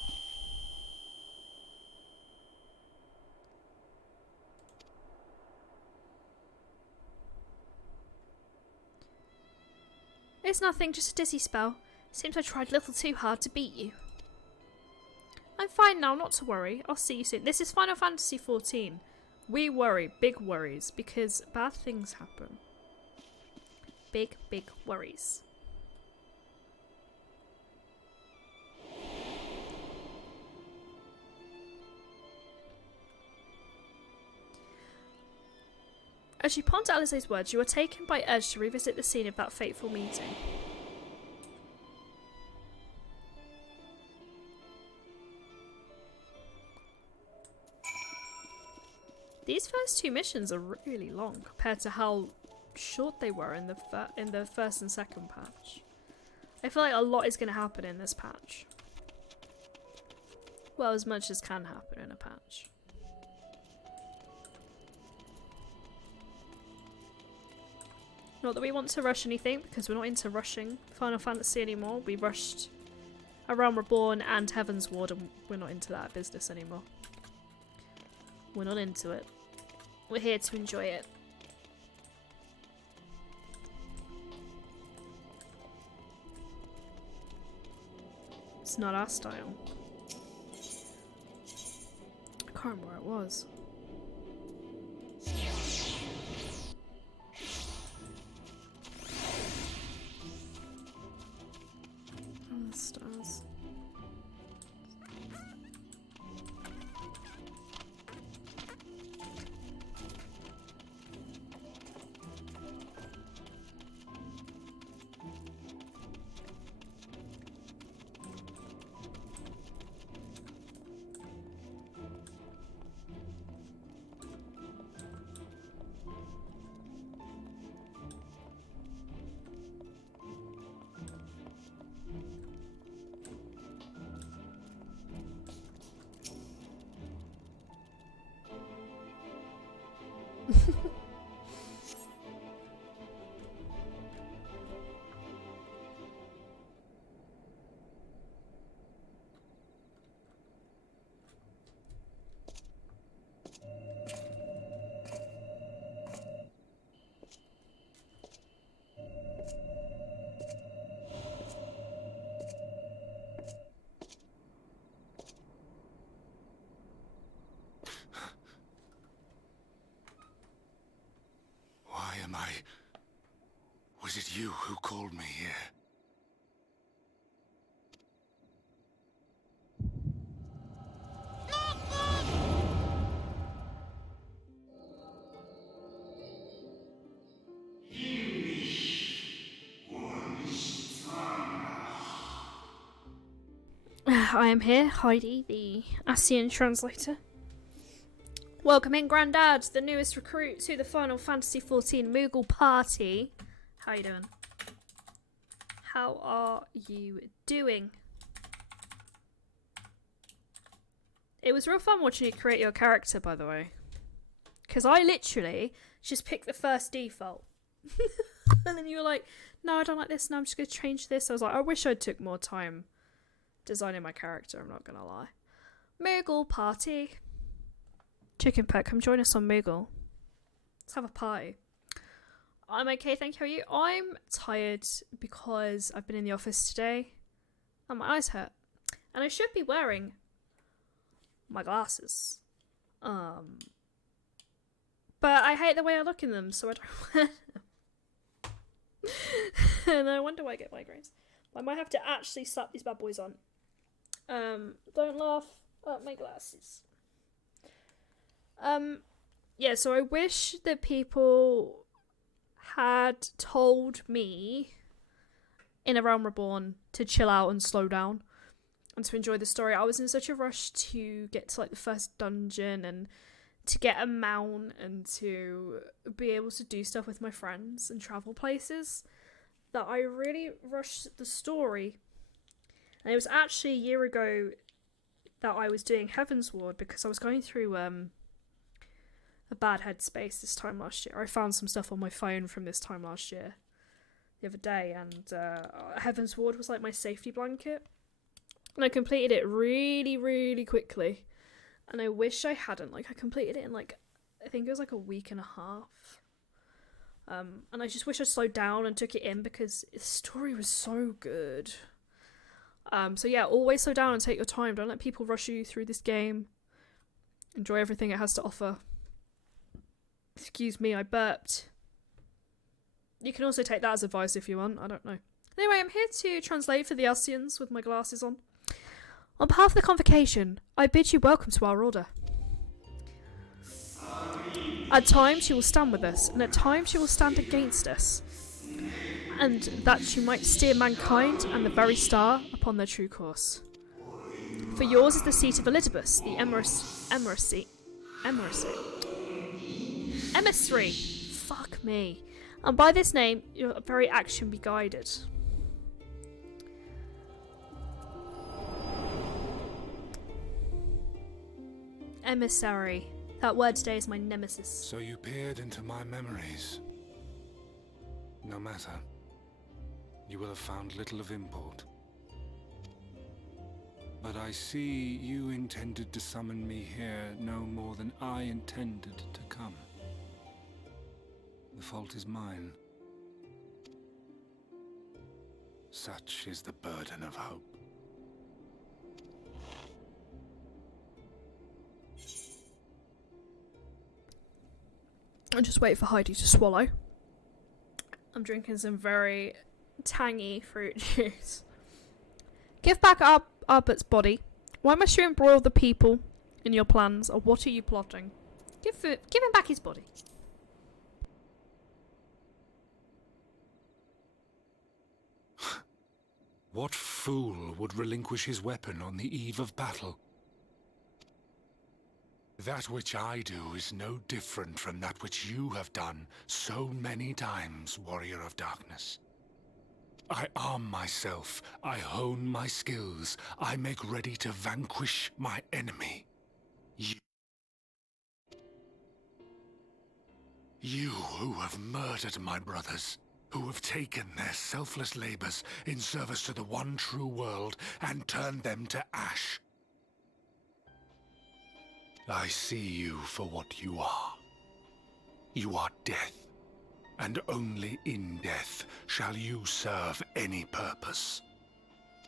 It's nothing, just a dizzy spell. Seems I tried a little too hard to beat you. I'm fine now, not to worry. I'll see you soon. This is Final Fantasy XIV. We worry, big worries, because bad things happen. Big, big worries. As you ponder Alize's words, you are taken by urge to revisit the scene of that fateful meeting. These first two missions are really long compared to how short they were in the first and second patch. I feel like a lot is going to happen in this patch. Well, as much as can happen in a patch. Not that we want to rush anything, because we're not into rushing Final Fantasy anymore. We rushed A Realm Reborn and Heaven's Ward, and we're not into that business anymore. We're not into it. We're here to enjoy it. It's not our style. I can't remember where it was. Oh, the stars. Why am I... Was it you who called me here? I am here, Heidi, the Ascian translator. Welcome in, Grandad, the newest recruit to the Final Fantasy XIV Moogle party. How are you doing? How are you doing? It was real fun watching you create your character, by the way. Because I literally just picked the first default. And then you were like, no, I don't like this, no, I'm just going to change this. I was like, I wish I took more time designing my character, I'm not going to lie. Moogle party. Chicken Pet, come join us on Moogle. Let's have a party. I'm okay, thank you. How are you? I'm tired because I've been in the office today and my eyes hurt. And I should be wearing my glasses. But I hate the way I look in them, so I don't wear them. And I wonder why I get migraines. I might have to actually slap these bad boys on. Don't laugh at my glasses. Yeah, so I wish that people had told me in A Realm Reborn to chill out and slow down and to enjoy the story. I was in such a rush to get to like the first dungeon and to get a mount and to be able to do stuff with my friends and travel places that I really rushed the story. And it was actually a year ago that I was doing Heaven's Ward because I was going through a bad headspace this time last year. I found some stuff on my phone from this time last year the other day, and Heaven's Ward was like my safety blanket. And I completed it really, really quickly. And I wish I hadn't. Like, I completed it in like, I think it was like a week and a half. And I just wish I slowed down and took it in because the story was so good. So yeah, always slow down and take your time. Don't let people rush you through this game. Enjoy everything it has to offer. Excuse me, I burped. You can also take that as advice if you want, I don't know. Anyway, I'm here to translate for the Ascians with my glasses on. On behalf of the Convocation, I bid you welcome to our order. At times you will stand with us, and at times you will stand against us, and that you might steer mankind and the very star upon their true course. For yours is the seat of Elidibus, the emissary. Fuck me. And by this name, your very action be guided. Emissary. That word today is my nemesis. So you peered into my memories. No matter. You will have found little of import. But I see you intended to summon me here no more than I intended to come. The fault is mine. Such is the burden of hope. I'll just wait for Heidi to swallow. I'm drinking some very tangy fruit juice. Give back Arbert's body. Why must you embroil the people in your plans, or what are you plotting? Give him back his body. What fool would relinquish his weapon on the eve of battle? That which I do is no different from that which you have done so many times, Warrior of Darkness. I arm myself, I hone my skills, I make ready to vanquish my enemy. You who have murdered my brothers, who have taken their selfless labors in service to the one true world and turned them to ash. I see you for what you are. You are death, and only in death shall you serve any purpose.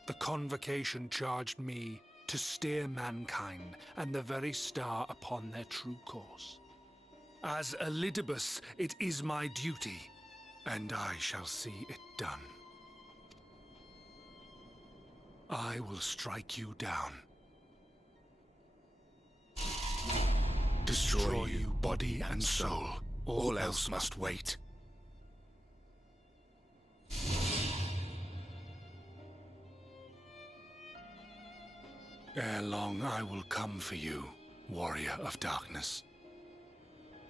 The Convocation charged me to steer mankind and the very star upon their true course. As Elidibus, it is my duty, and I shall see it done. I will strike you down. Destroy you, body and soul. All else must wait. Ere long I will come for you, Warrior of Darkness.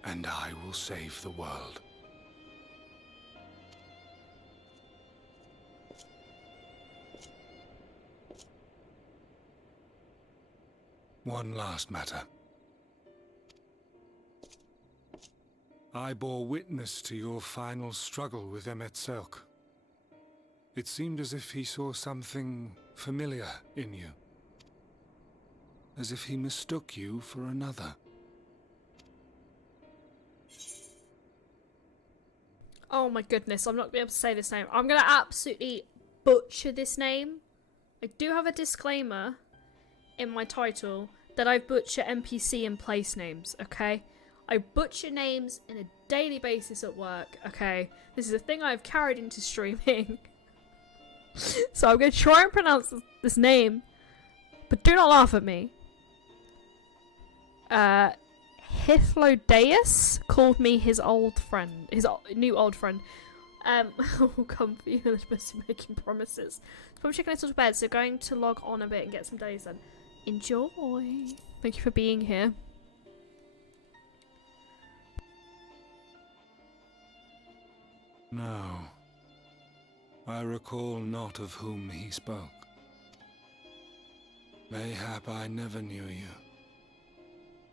And I will save the world. One last matter. I bore witness to your final struggle with Emet-Selch. It seemed as if he saw something familiar in you. As if he mistook you for another. Oh my goodness, I'm not going to be able to say this name. I'm going to absolutely butcher this name. I do have a disclaimer in my title that I butcher NPC and place names, okay? I butcher names on a daily basis at work, okay? This is a thing I've carried into streaming. So I'm going to try and pronounce this name, but do not laugh at me. Hythlodaeus called me his old friend, new old friend. Will come for you, Elizabeth, making promises. So probably checking out to bed, so going to log on a bit and get some days done. Enjoy. Thank you for being here. No, I recall not of whom he spoke. Mayhap I never knew you,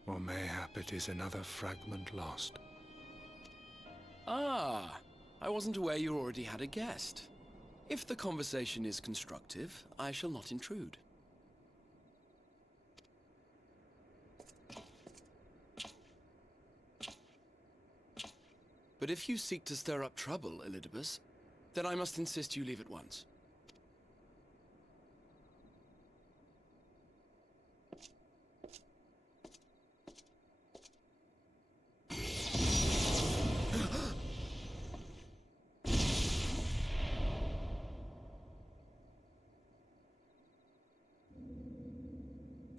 or mayhap it is another fragment lost. Ah, I wasn't aware you already had a guest. If the conversation is constructive, I shall not intrude. But if you seek to stir up trouble, Elidibus, then I must insist you leave at once.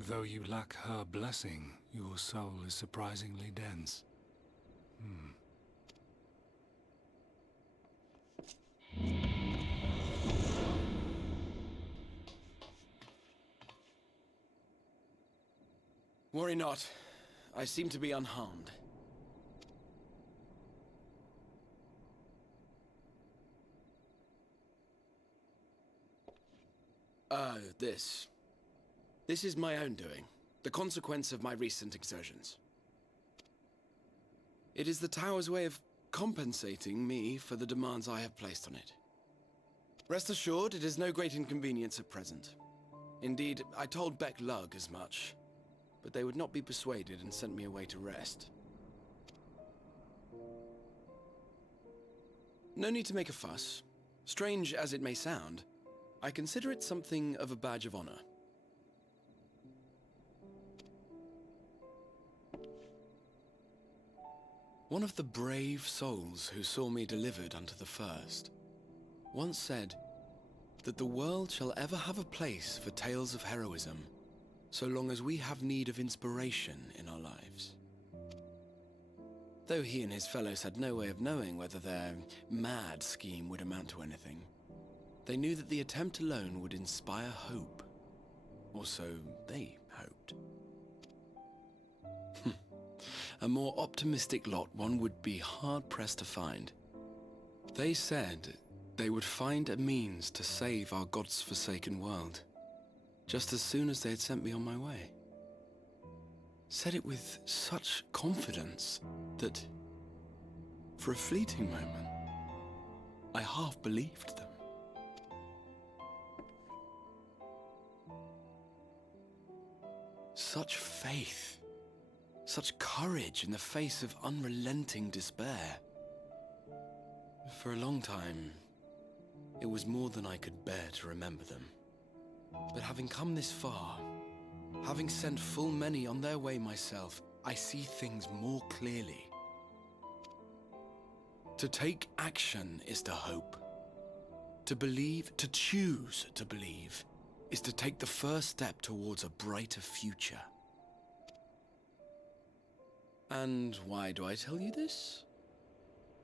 Though you lack her blessing, your soul is surprisingly dense. Worry not. I seem to be unharmed. This is my own doing. The consequence of my recent exertions. It is the tower's way of compensating me for the demands I have placed on it. Rest assured, it is no great inconvenience at present. Indeed, I told Beck Lug as much, but they would not be persuaded and sent me away to rest. No need to make a fuss. Strange as it may sound, I consider it something of a badge of honor. One of the brave souls who saw me delivered unto the first once said that the world shall ever have a place for tales of heroism so long as we have need of inspiration in our lives. Though he and his fellows had no way of knowing whether their mad scheme would amount to anything, they knew that the attempt alone would inspire hope. Or so they hoped. A more optimistic lot one would be hard-pressed to find. They said they would find a means to save our God's forsaken world, just as soon as they had sent me on my way. Said it with such confidence that, for a fleeting moment, I half believed them. Such faith. Such courage in the face of unrelenting despair. For a long time, it was more than I could bear to remember them. But having come this far, having sent full many on their way myself, I see things more clearly. To take action is to hope. To believe, to choose to believe, is to take the first step towards a brighter future. And why do I tell you this?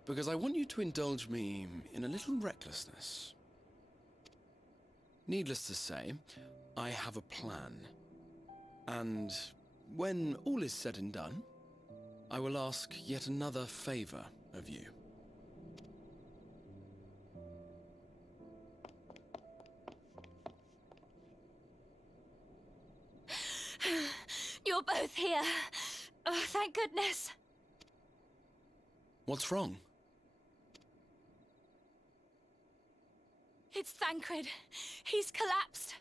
Because I want you to indulge me in a little recklessness. Needless to say, I have a plan. And when all is said and done, I will ask yet another favor of you. You're both here. Oh, thank goodness. What's wrong? It's Thancred. He's collapsed.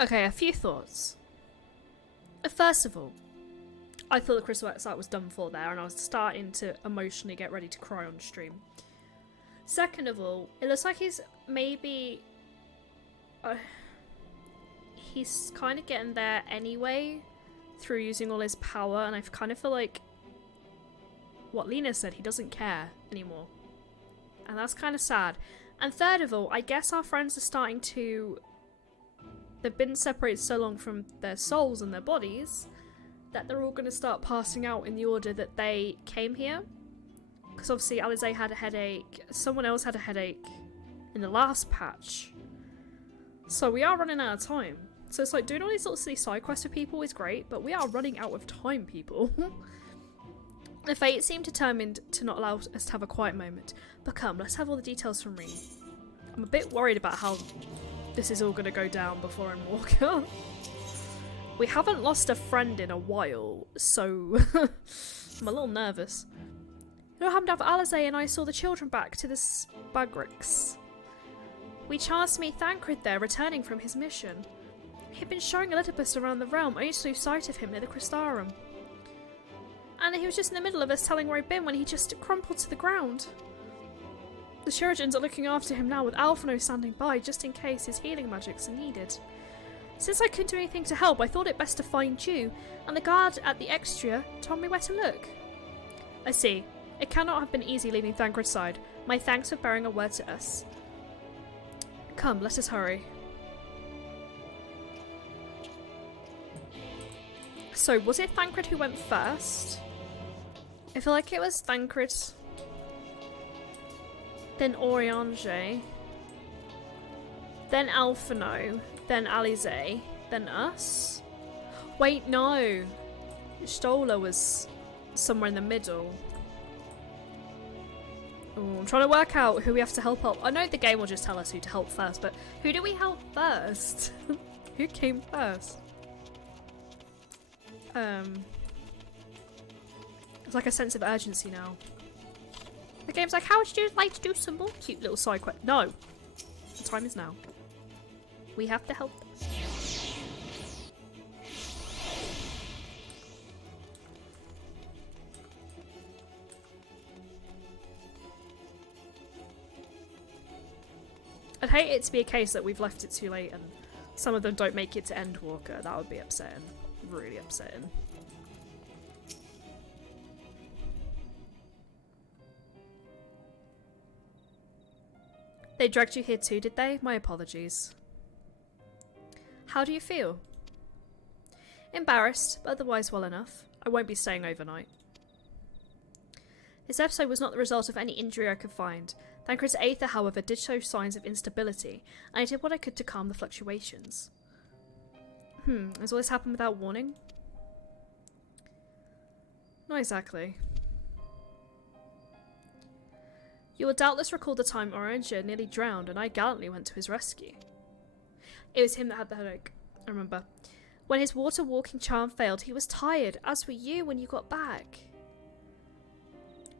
Okay, a few thoughts. First of all, I thought the Crystal Site was done for there, and I was starting to emotionally get ready to cry on stream. Second of all, it looks like he's maybe... he's kind of getting there anyway through using all his power, and I kind of feel like what Lena said, he doesn't care anymore. and that's kind of sad. And third of all, I guess our friends are starting to... They've been separated so long from their souls and their bodies that they're all going to start passing out in the order that they came here. Because obviously Alize had a headache, someone else had a headache in the last patch. So we are running out of time. So it's like doing all these little silly side quests with people is great, but we are running out of time, people. The fate seemed determined to not allow us to have a quiet moment. But come, let's have all the details from Reem. I'm a bit worried about how this is all going to go down before I'm walking. We haven't lost a friend in a while, so I'm a little nervous. You know, I happened to have Alize and I saw the children back to the Spagrix. We chanced to meet Thancred there, returning from his mission. He'd been showing Elidibus around the realm, only to lose sight of him near the Cristarum. And he was just in the middle of us telling where he'd been when he just crumpled to the ground. The Shurigans are looking after him now with Alphino standing by just in case his healing magics are needed. Since I couldn't do anything to help, I thought it best to find you, and the guard at the Extria told me where to look. I see. It cannot have been easy leaving Thancred's side. My thanks for bearing a word to us. Come, let us hurry. So, was it Thancred who went first? I feel like it was Thancred, then Oriange, then Alphino, then Alize, then us? Wait, no. Stola was somewhere in the middle. Ooh, I'm trying to work out who we have to help up. I know the game will just tell us who to help first, but who do we help first? Who came first? It's like a sense of urgency now. The game's like, how would you like to do some more cute little side quest? No. The time is now. We have to help. I'd hate it to be a case that we've left it too late and some of them don't make it to Endwalker. That would be upsetting. Really upsetting. They dragged you here too, did they? My apologies. How do you feel? Embarrassed, but otherwise well enough. I won't be staying overnight. This episode was not the result of any injury I could find. Thancred's Aether, however, did show signs of instability, and I did what I could to calm the fluctuations. Has all this happened without warning? Not exactly. You will doubtless recall the time Orange nearly drowned and I gallantly went to his rescue. It was him that had the headache, I remember. When his water-walking charm failed, he was tired, as were you when you got back.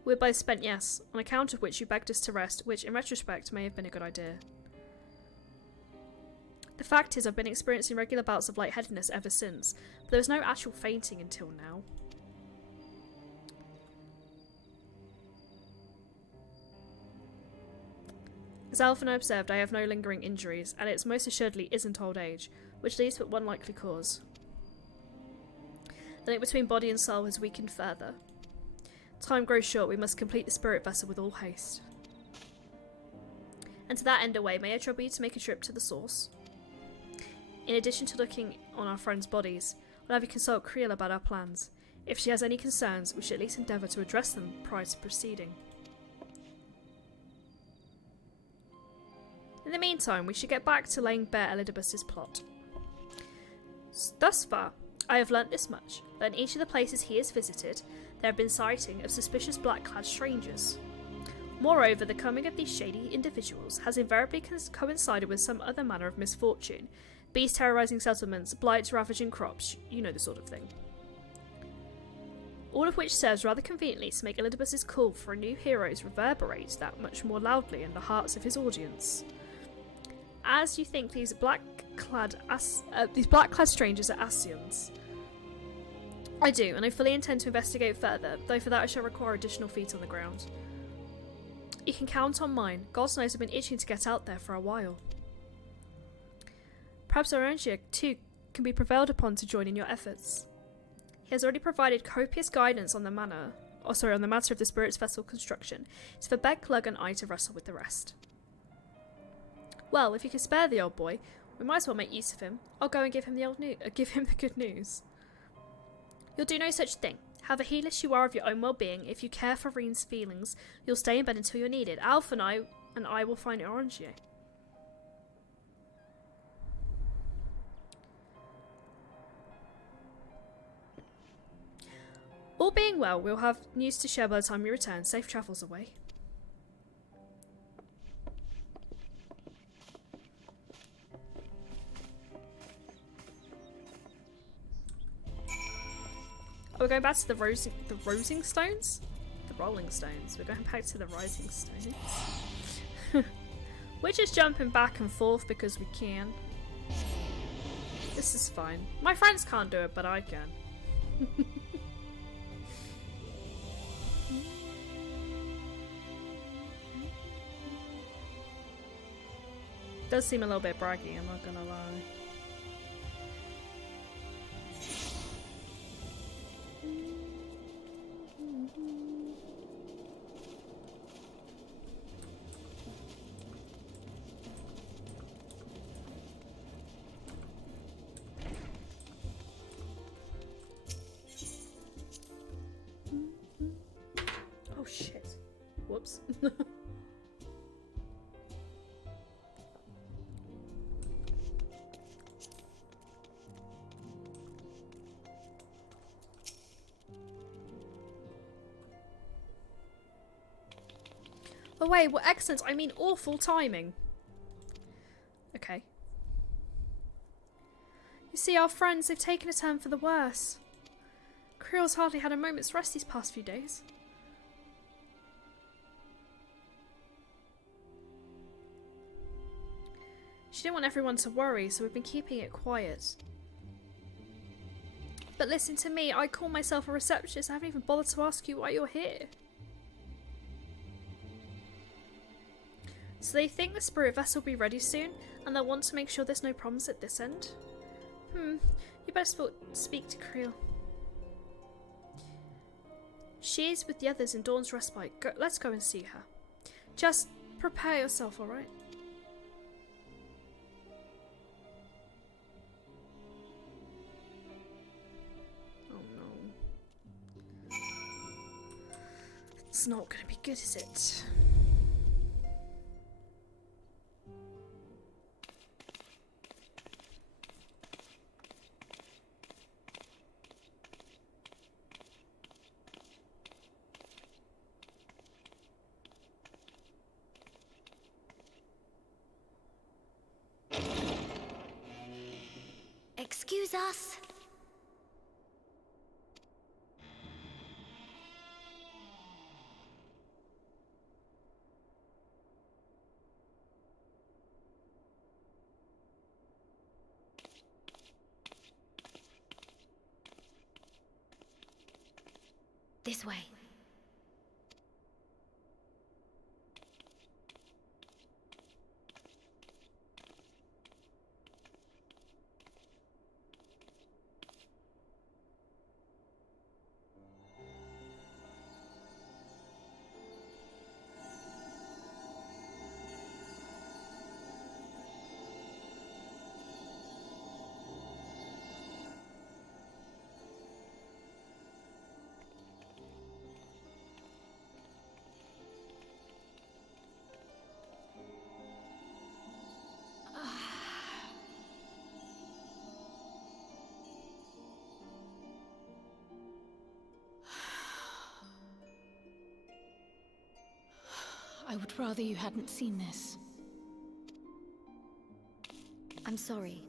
We were both spent, yes, on account of which you begged us to rest, which in retrospect may have been a good idea. The fact is I've been experiencing regular bouts of lightheadedness ever since, but there was no actual fainting until now. As Alphino observed, I have no lingering injuries, and it most assuredly isn't old age, which leaves but one likely cause. The link between body and soul has weakened further. Time grows short, we must complete the spirit vessel with all haste. And to that end away, may I trouble you to make a trip to the source? In addition to looking on our friends' bodies, we'll have you consult Creel about our plans. If she has any concerns, we should at least endeavour to address them prior to proceeding. In the meantime, we should get back to laying bare Elidibus's plot. Thus far, I have learnt this much, that in each of the places he has visited, there have been sightings of suspicious black-clad strangers. Moreover, the coming of these shady individuals has invariably coincided with some other manner of misfortune, beasts terrorising settlements, blights ravaging crops, you know the sort of thing. All of which serves rather conveniently to make Elidibus's call for a new hero reverberate that much more loudly in the hearts of his audience. As you think these black-clad strangers are Ascians? I do, and I fully intend to investigate further, though for that I shall require additional feet on the ground. You can count on mine. God knows I've been itching to get out there for a while. Perhaps Orangia, too, can be prevailed upon to join in your efforts. He has already provided copious guidance on the manner on the matter of the spirit's vessel construction. It's for Beck, Clug, and I to wrestle with the rest. Well, if you can spare the old boy, we might as well make use of him. I'll go and give him the good news. You'll do no such thing. However heedless you are of your own well-being, if you care for Reen's feelings, you'll stay in bed until you're needed. Alf and I will find Orange you. All being well, we'll have news to share by the time you return. Safe travels away. Oh, we're going back to the Rosing Stones? The Rolling Stones. We're going back to the Rising Stones. We're just jumping back and forth because we can. This is fine. My friends can't do it, but I can. Does seem a little bit braggy, I'm not gonna lie. Oh shit. Whoops. Oh wait, well excellent, I mean awful timing. Okay. You see, our friends, they've taken a turn for the worse. Creel's hardly had a moment's rest these past few days. She didn't want everyone to worry, so we've been keeping it quiet. But listen to me, I call myself a receptionist. I haven't even bothered to ask you why you're here. So they think the spirit vessel will be ready soon, and they'll want to make sure there's no problems at this end. You better speak to Creel. She is with the others in Dawn's Respite. Let's go and see her. Just prepare yourself, alright? Oh no. It's not gonna be good, is it? Excuse us. This way. I would rather you hadn't seen this. I'm sorry.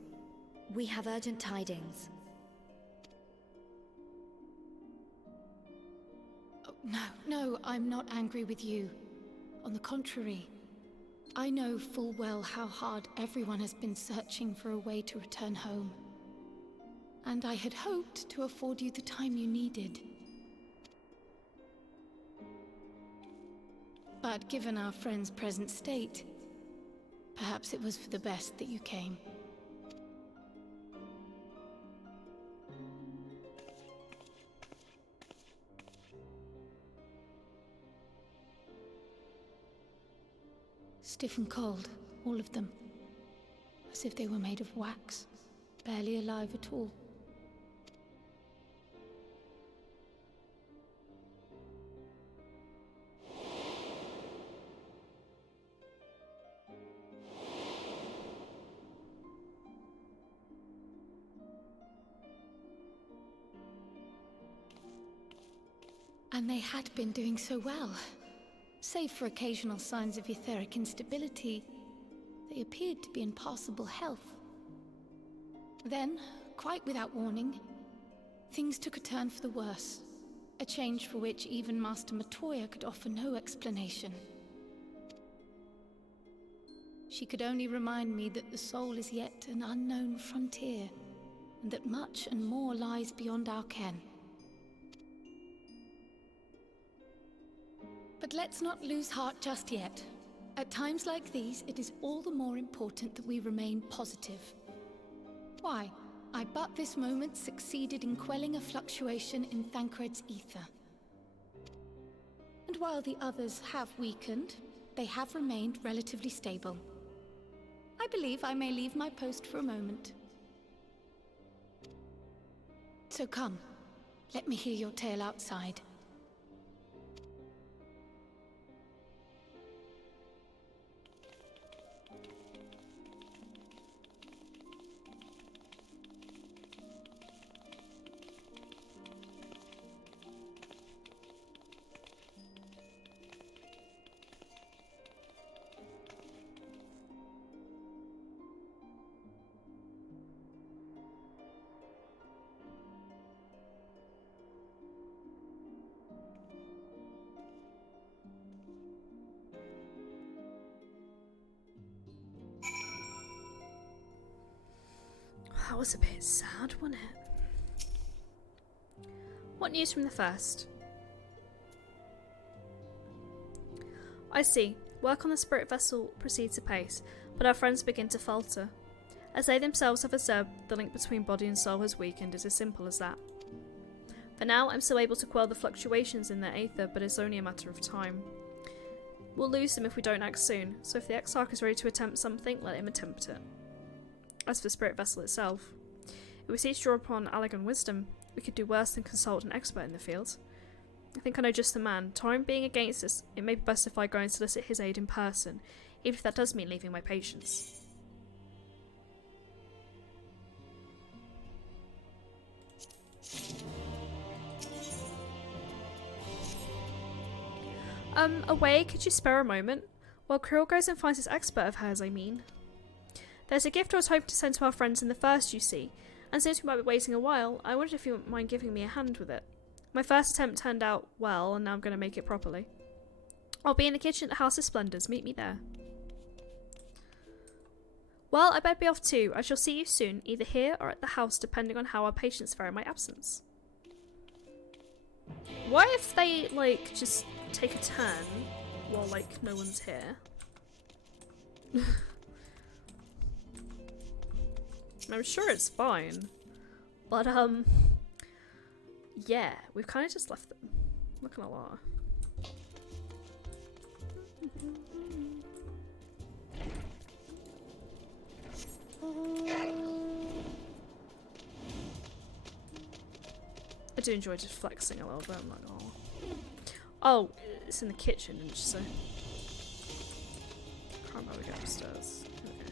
We have urgent tidings. Oh, no, I'm not angry with you. On the contrary, I know full well how hard everyone has been searching for a way to return home. And I had hoped to afford you the time you needed. But given our friend's present state, perhaps it was for the best that you came. Stiff and cold, all of them. As if they were made of wax, barely alive at all. And they had been doing so well. Save for occasional signs of etheric instability, they appeared to be in passable health. Then, quite without warning, things took a turn for the worse. A change for which even Master Matoya could offer no explanation. She could only remind me that the soul is yet an unknown frontier, and that much and more lies beyond our ken. But let's not lose heart just yet. At times like these, it is all the more important that we remain positive. Why? I but this moment succeeded in quelling a fluctuation in Thancred's ether. And while the others have weakened, they have remained relatively stable. I believe I may leave my post for a moment. So come, let me hear your tale outside. That was a bit sad, wasn't it? What news from the first? I see. Work on the spirit vessel proceeds apace, but our friends begin to falter. As they themselves have observed, the link between body and soul has weakened. It's as simple as that. For now, I'm still able to quell the fluctuations in their aether, but it's only a matter of time. We'll lose them if we don't act soon, so if the Exarch is ready to attempt something, let him attempt it. As for the spirit vessel itself, if we seek to draw upon Allegan wisdom, we could do worse than consult an expert in the field. I think I know just the man. Time being against us, it may be best if I go and solicit his aid in person, even if that does mean leaving my patients. Away, could you spare a moment? While Krill goes and finds this expert of hers, I mean. There's a gift I was hoping to send to our friends in the first, you see, and since we might be waiting a while, I wondered if you wouldn't mind giving me a hand with it. My first attempt turned out well, and now I'm going to make it properly. I'll be in the kitchen at the House of Splendors. Meet me there. Well, I better be off too. I shall see you soon, either here or at the house, depending on how our patients fare in my absence. What if they, like, just take a turn while, like, no one's here? I'm sure it's fine. But, yeah, we've kind of just left them. Not gonna lie. I do enjoy just flexing a little bit, I'm not gonna lie. Oh, it's in the kitchen, didn't you say? Can't remember to get upstairs. Okay.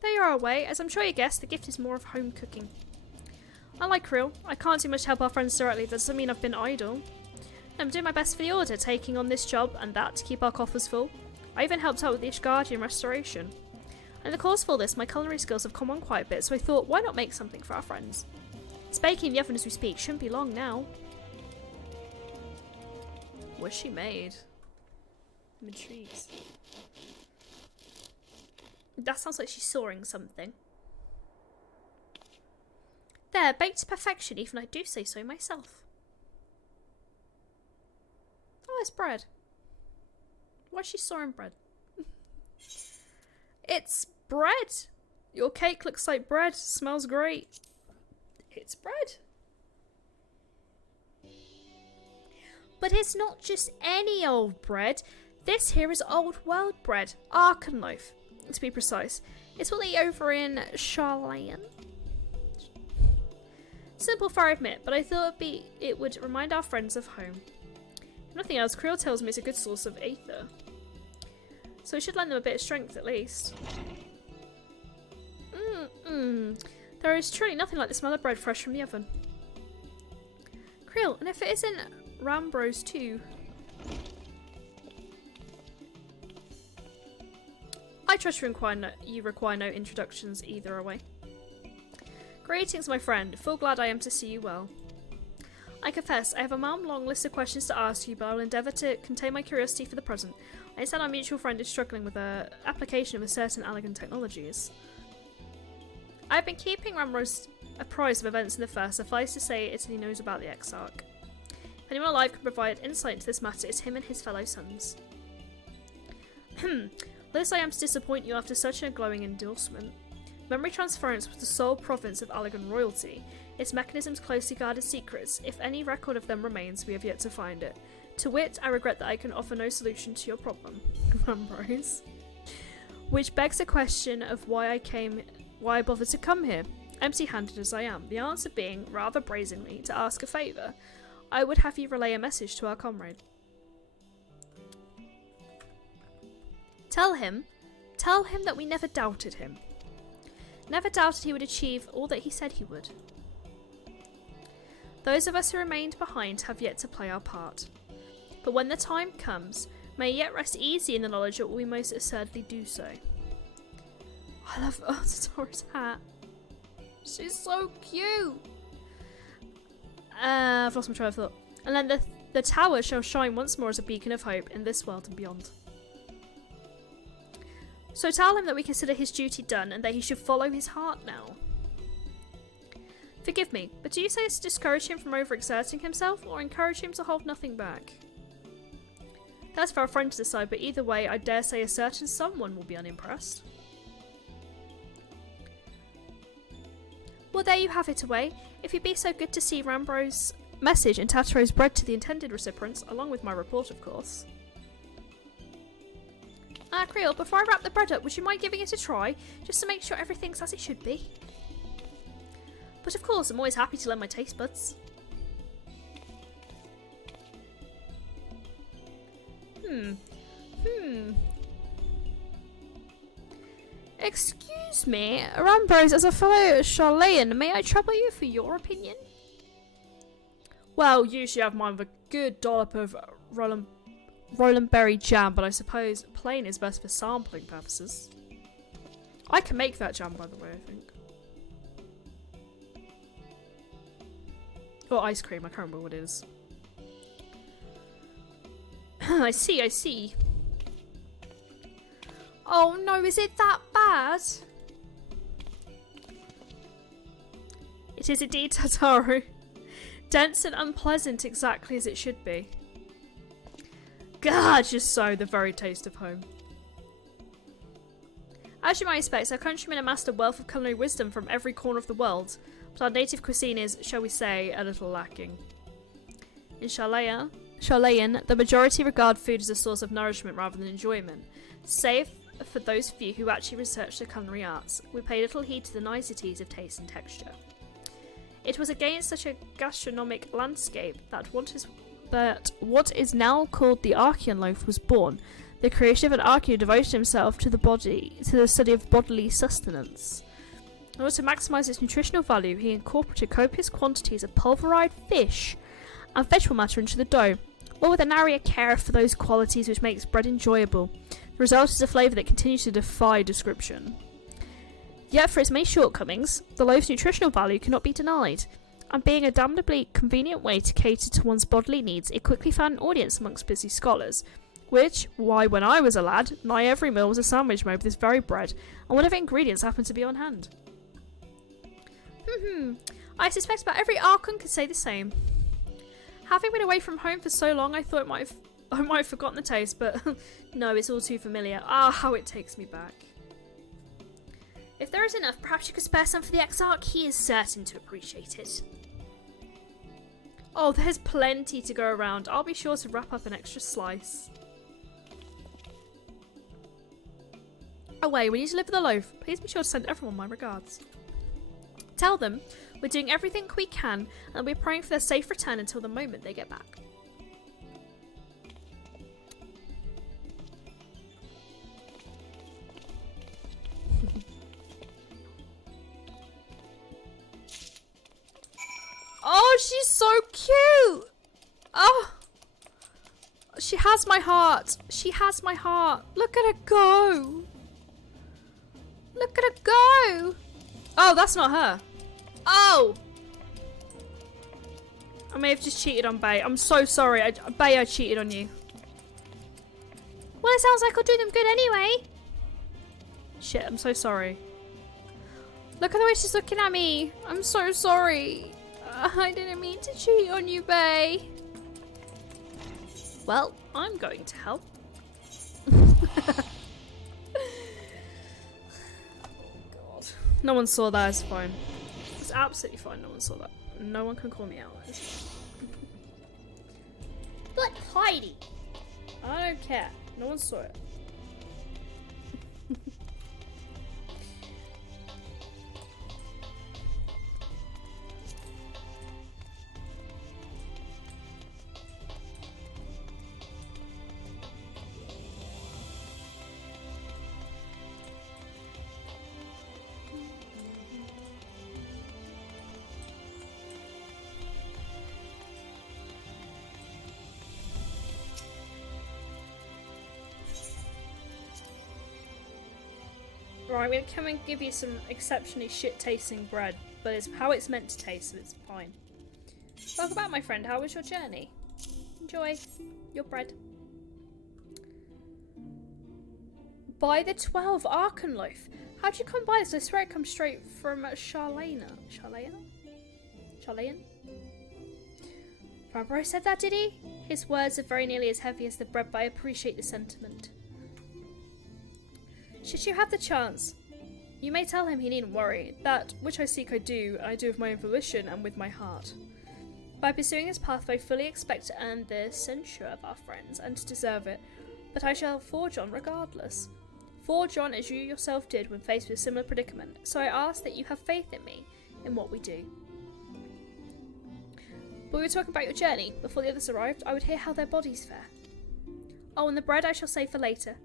There you are, away. As I'm sure you guessed, the gift is more of home cooking. Unlike Krill, I can't do much to help our friends directly. That doesn't mean I've been idle. I'm doing my best for the Order, taking on this job and that to keep our coffers full. I even helped out with the Ishgardian restoration. And in the course of all this, my culinary skills have come on quite a bit, so I thought, why not make something for our friends? It's baking in the oven as we speak. Shouldn't be long now. What's she made? I'm intrigued. That sounds like she's sawing something. There, baked to perfection, even I do say so myself. Oh, it's bread. Why is she sawing bread? It's bread! Your cake looks like bread. Smells great. It's bread. But it's not just any old bread. This here is old world bread. Arkan loaf, to be precise. It's what they eat over in Charlayan. Simple far I admit, but I thought it would remind our friends of home. If nothing else, Creel tells me it's a good source of aether. So we should lend them a bit of strength at least. There is truly nothing like the smell of bread fresh from the oven. Creel, and if it isn't Rambros too. I trust you require no introductions either away. Greetings, my friend. Full glad I am to see you well. I confess, I have a long list of questions to ask you, but I will endeavour to contain my curiosity for the present. I understand our mutual friend is struggling with the application of a certain elegant technologies. I have been keeping Ramros apprised of events in the first. Suffice to say, it's he knows about the Exarch. If anyone alive can provide insight into this matter, it's him and his fellow sons. Lest I am to disappoint you after such a glowing endorsement. Memory transference was the sole province of Allagan royalty. Its mechanisms closely guarded secrets. If any record of them remains, we have yet to find it. To wit, I regret that I can offer no solution to your problem. Rambros. Which begs the question of why I bothered to come here, empty-handed as I am. The answer being, rather brazenly, to ask a favour. I would have you relay a message to our comrade. Tell him that we never doubted him. Never doubted he would achieve all that he said he would. Those of us who remained behind have yet to play our part. But when the time comes, may yet rest easy in the knowledge that we most assuredly do so. I love Tatora's hat. She's so cute. I've lost my train of thought. And then the tower shall shine once more as a beacon of hope in this world and beyond. So tell him that we consider his duty done and that he should follow his heart now. Forgive me, but do you say it's to discourage him from overexerting himself or encourage him to hold nothing back? That's for our friend to decide, but either way, I dare say a certain someone will be unimpressed. Well, there you have it away. If you'd be so good to see Rambro's message and Tataro's bread to the intended recipients, along with my report, of course. Creel, before I wrap the bread up, would you mind giving it a try, just to make sure everything's as it should be? But of course, I'm always happy to lend my taste buds. Excuse me, Rambros, as a fellow Charlayan, may I trouble you for your opinion? Well, usually I have mine with a good dollop of Roland berry jam, but I suppose plain is best for sampling purposes. I can make that jam, by the way, I think. Or ice cream, I can't remember what it is. I see. Oh no, is it that bad? It is indeed, Tataru. Dense and unpleasant, exactly as it should be. God, just so the very taste of home. As you might expect, our countrymen amassed a wealth of culinary wisdom from every corner of the world, but our native cuisine is, shall we say, a little lacking. In Charlayan, the majority regard food as a source of nourishment rather than enjoyment, save for those few who actually research the culinary arts. We pay little heed to the niceties of taste and texture. It was against such a gastronomic landscape that what is now called the Archean loaf was born. The creation of an Archean devoted himself to the study of bodily sustenance. In order to maximise its nutritional value, he incorporated copious quantities of pulverized fish and vegetable matter into the dough, all with an area care for those qualities which makes bread enjoyable. The result is a flavour that continues to defy description. Yet for its many shortcomings, the loaf's nutritional value cannot be denied, and being a damnably convenient way to cater to one's bodily needs, it quickly found an audience amongst busy scholars, which, why when I was a lad, nigh every meal was a sandwich made with this very bread, and whatever ingredients happened to be on hand. I suspect about every Archon could say the same. Having been away from home for so long, I thought I might have forgotten the taste, but no, it's all too familiar. Ah, how it takes me back. If there is enough, perhaps you could spare some for the Exarch. He is certain to appreciate it. Oh, there's plenty to go around. I'll be sure to wrap up an extra slice. Oh wait, when you deliver the loaf, please be sure to send everyone my regards. Tell them we're doing everything we can and we're praying for their safe return until the moment they get back. Oh, she's so cute! Oh! She has my heart. She has my heart. Look at her go! Look at her go! Oh, that's not her. Oh! I may have just cheated on Bay. I'm so sorry. Bay, I cheated on you. Well, it sounds like I'll do them good anyway. Shit, I'm so sorry. Look at the way she's looking at me. I'm so sorry. I didn't mean to cheat on you, Bay. Well, I'm going to help. God. No one saw that, it's fine. It's absolutely fine, no one saw that. No one can call me out. But Heidi! I don't care. No one saw it. Right, I'm gonna come and give you some exceptionally shit-tasting bread, but it's how it's meant to taste, so it's fine. Welcome back, my friend. How was your journey? Enjoy your bread. Buy the 12 Archon loaf. How'd you come by this? I swear it comes straight from Charlena. Charlene? Farbro said that, did he? His words are very nearly as heavy as the bread, but I appreciate the sentiment. Should you have the chance, you may tell him he needn't worry. That which I seek I do, and I do with my own volition and with my heart. By pursuing this path, I fully expect to earn the censure of our friends, and to deserve it, but I shall forge on regardless. Forge on as you yourself did when faced with a similar predicament, so I ask that you have faith in me, in what we do. But we were talking about your journey. Before the others arrived, I would hear how their bodies fare. Oh, and the bread I shall save for later.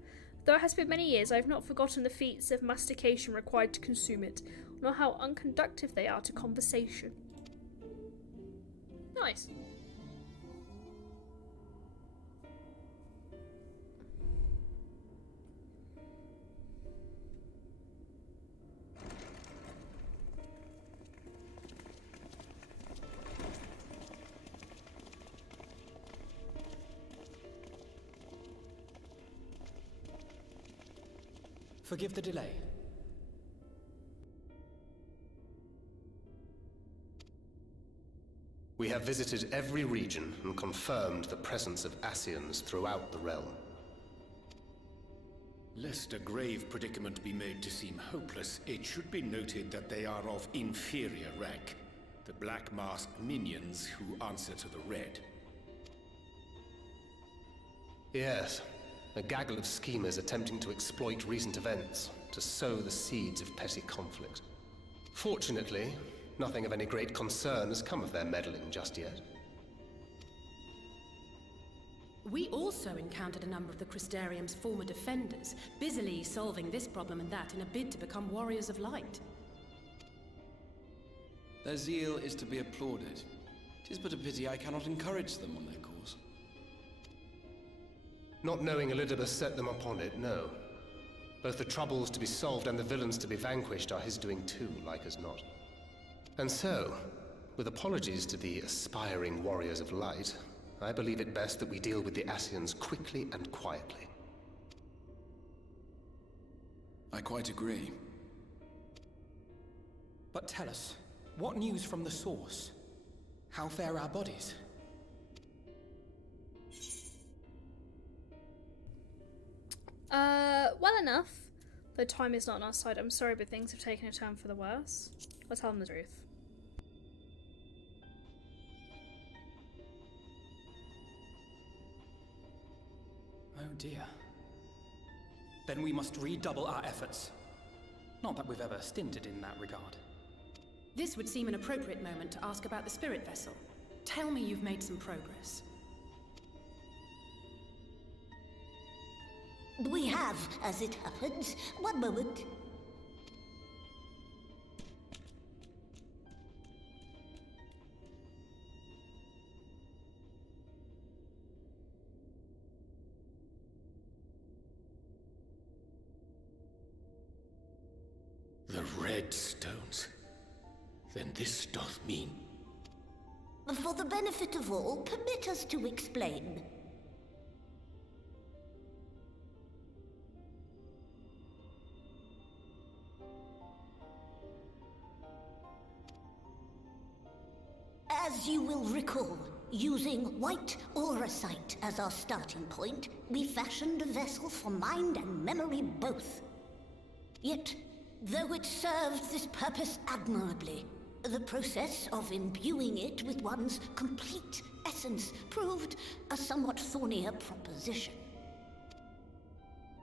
Though it has been many years, I have not forgotten the feats of mastication required to consume it, nor how unconductive they are to conversation. Nice. Forgive the delay. We have visited every region and confirmed the presence of Ascians throughout the realm. Lest a grave predicament be made to seem hopeless, it should be noted that they are of inferior rank. The black masked minions who answer to the red. Yes, a gaggle of schemers attempting to exploit recent events, to sow the seeds of petty conflict. Fortunately, nothing of any great concern has come of their meddling just yet. We also encountered a number of the Crystarium's former defenders, busily solving this problem and that in a bid to become warriors of light. Their zeal is to be applauded. 'Tis but a pity I cannot encourage them on their cause. Not knowing Elizabeth set them upon it, no. Both the troubles to be solved and the villains to be vanquished are his doing too, like as not. And so, with apologies to the aspiring warriors of light, I believe it best that we deal with the Ascians quickly and quietly. I quite agree. But tell us, what news from the source? How fare our bodies? Well enough. The time is not on our side. I'm sorry, but things have taken a turn for the worse. I'll tell them the truth. Oh dear. Then we must redouble our efforts. Not that we've ever stinted in that regard. This would seem an appropriate moment to ask about the spirit vessel. Tell me you've made some progress. We have, as it happens. One moment. The red stones. Then this doth mean... For the benefit of all, permit us to explain. As you will recall, using white auracite as our starting point, we fashioned a vessel for mind and memory both. Yet, though it served this purpose admirably, the process of imbuing it with one's complete essence proved a somewhat thornier proposition.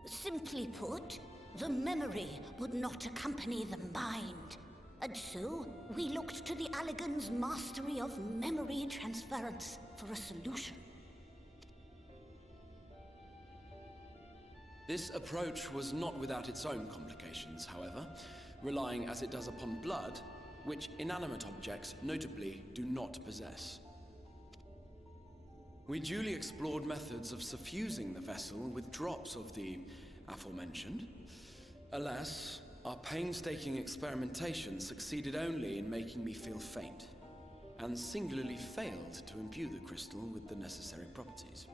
Simply put, the memory would not accompany the mind. And so, we looked to the Allegan's mastery of memory transference for a solution. This approach was not without its own complications, however, relying as it does upon blood, which inanimate objects notably do not possess. We duly explored methods of suffusing the vessel with drops of the aforementioned. Alas, our painstaking experimentation succeeded only in making me feel faint, and singularly failed to imbue the crystal with the necessary properties.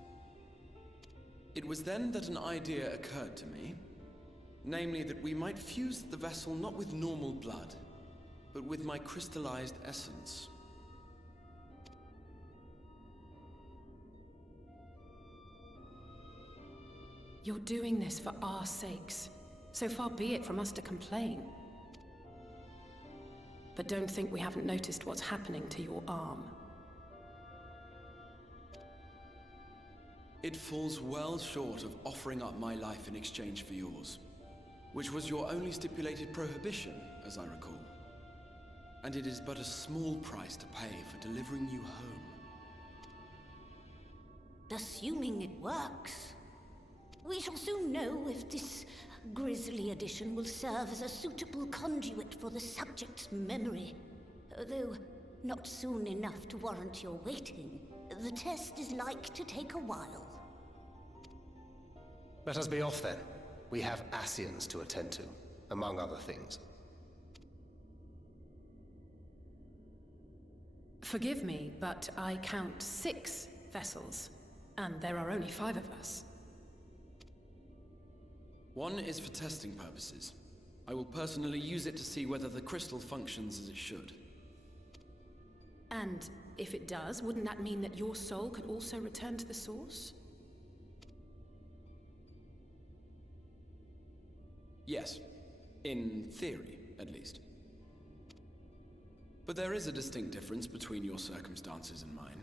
It was then that an idea occurred to me, namely that we might fuse the vessel not with normal blood, but with my crystallized essence. You're doing this for our sakes. So far be it from us to complain. But don't think we haven't noticed what's happening to your arm. It falls well short of offering up my life in exchange for yours, which was your only stipulated prohibition, as I recall. And it is but a small price to pay for delivering you home. Assuming it works. We shall soon know if this grisly addition will serve as a suitable conduit for the subject's memory. Though not soon enough to warrant your waiting. The test is like to take a while. Let us be off then. We have Ascians to attend to, among other things. Forgive me, but I count 6 vessels, and there are only 5 of us. One is for testing purposes. I will personally use it to see whether the crystal functions as it should. And if it does, wouldn't that mean that your soul could also return to the source? Yes. In theory, at least. But there is a distinct difference between your circumstances and mine.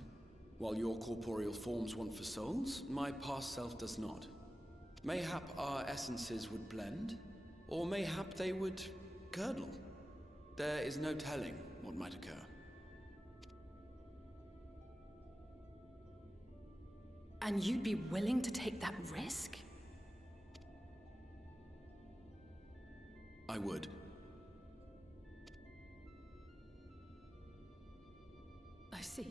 While your corporeal forms want for souls, my past self does not. Mayhap our essences would blend, or mayhap they would curdle. There is no telling what might occur. And you'd be willing to take that risk? I would. I see.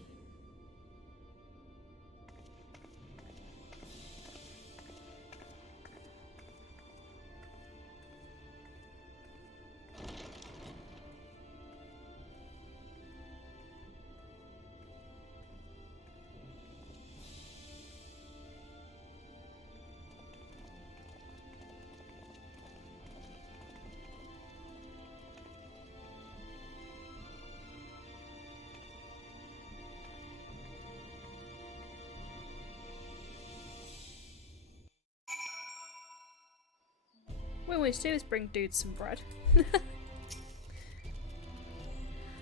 we want to do is bring dudes some bread.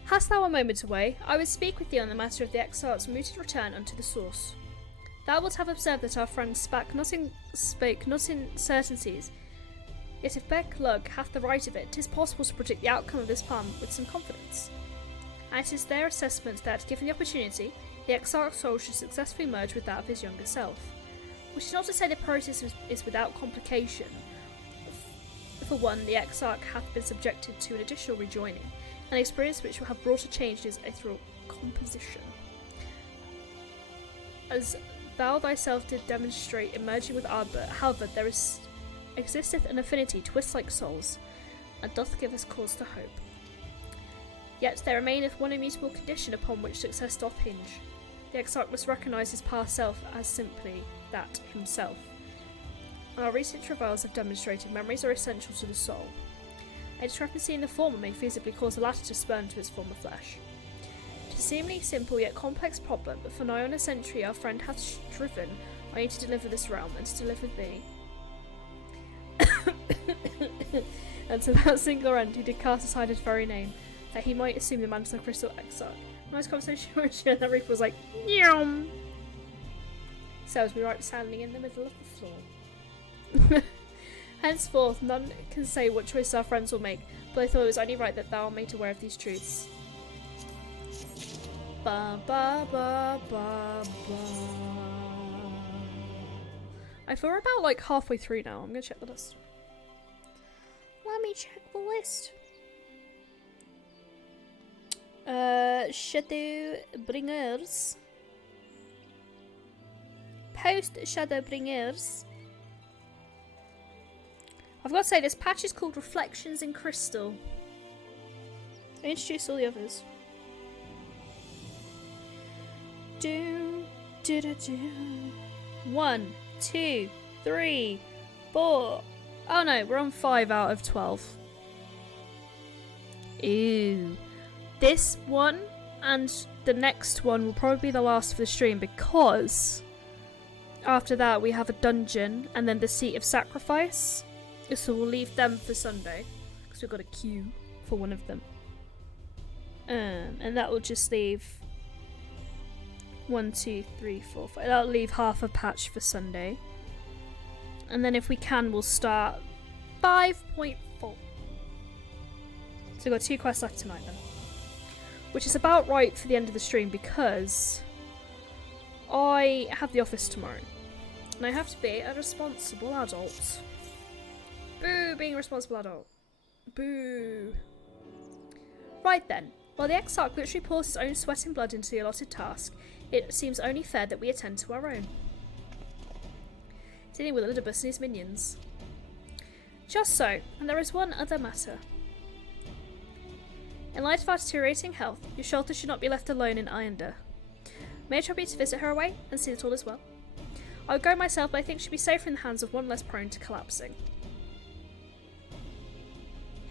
Hast thou a moment away? I would speak with thee on the matter of the exile's mooted return unto the source. Thou wilt have observed that our friend spake not in certainties. Yet if Becklug hath the right of it, 'tis possible to predict the outcome of this plan with some confidence. And it is their assessment that, given the opportunity, the exile's soul should successfully merge with that of his younger self. Which is not to say the process is without complication. For one, the exarch hath been subjected to an additional rejoining, an experience which will have brought a change in his ethereal composition. As thou thyself did demonstrate emerging with Arbert, however, there existeth an affinity twists like souls, and doth give us cause to hope. Yet there remaineth one immutable condition upon which success doth hinge. The exarch must recognise his past self as simply that himself. And our recent travails have demonstrated memories are essential to the soul. A discrepancy in the former may feasibly cause the latter to spurn to its former flesh. It is a seemingly simple yet complex problem, but for nigh on a century our friend hath striven only to deliver this realm and to deliver thee. And to that single end he did cast aside his very name, that he might assume the mantle of crystal exarch. Nice conversation where that Reaper was like, Yum! So as we were standing in the middle of the floor. Henceforth, none can say what choice our friends will make, but I thought it was only right that thou art made aware of these truths. Ba ba ba ba ba. I feel we're about like halfway through now. I'm gonna check the list. Let me check the list. Shadowbringers. Post Shadowbringers. I've got to say, this patch is called Reflections in Crystal. I introduced all the others. Do, do, do, do. 1, 2, 3, 4. Oh no, we're on 5 out of 12. Ew. This one and the next one will probably be the last for the stream, because after that we have a dungeon and then the Seat of Sacrifice. So we'll leave them for Sunday, because we've got a queue for one of them. And that will just leave 1, 2, 3, 4, 5. That'll leave half a patch for Sunday. And then if we can, we'll start 5.4. So we've got 2 quests left tonight then. Which is about right for the end of the stream, because I have the office tomorrow. And I have to be a responsible adult. Boo, being a responsible adult. Boo. Right then, while the Exarch literally pours his own sweat and blood into the allotted task, it seems only fair that we attend to our own. Dealing with Elidibus and his minions. Just so, and there is one other matter. In light of our deteriorating health, your shelter should not be left alone in Ironda. May I trouble you to visit her away and see that all is well? I would go myself, but I think she'd be safer in the hands of one less prone to collapsing.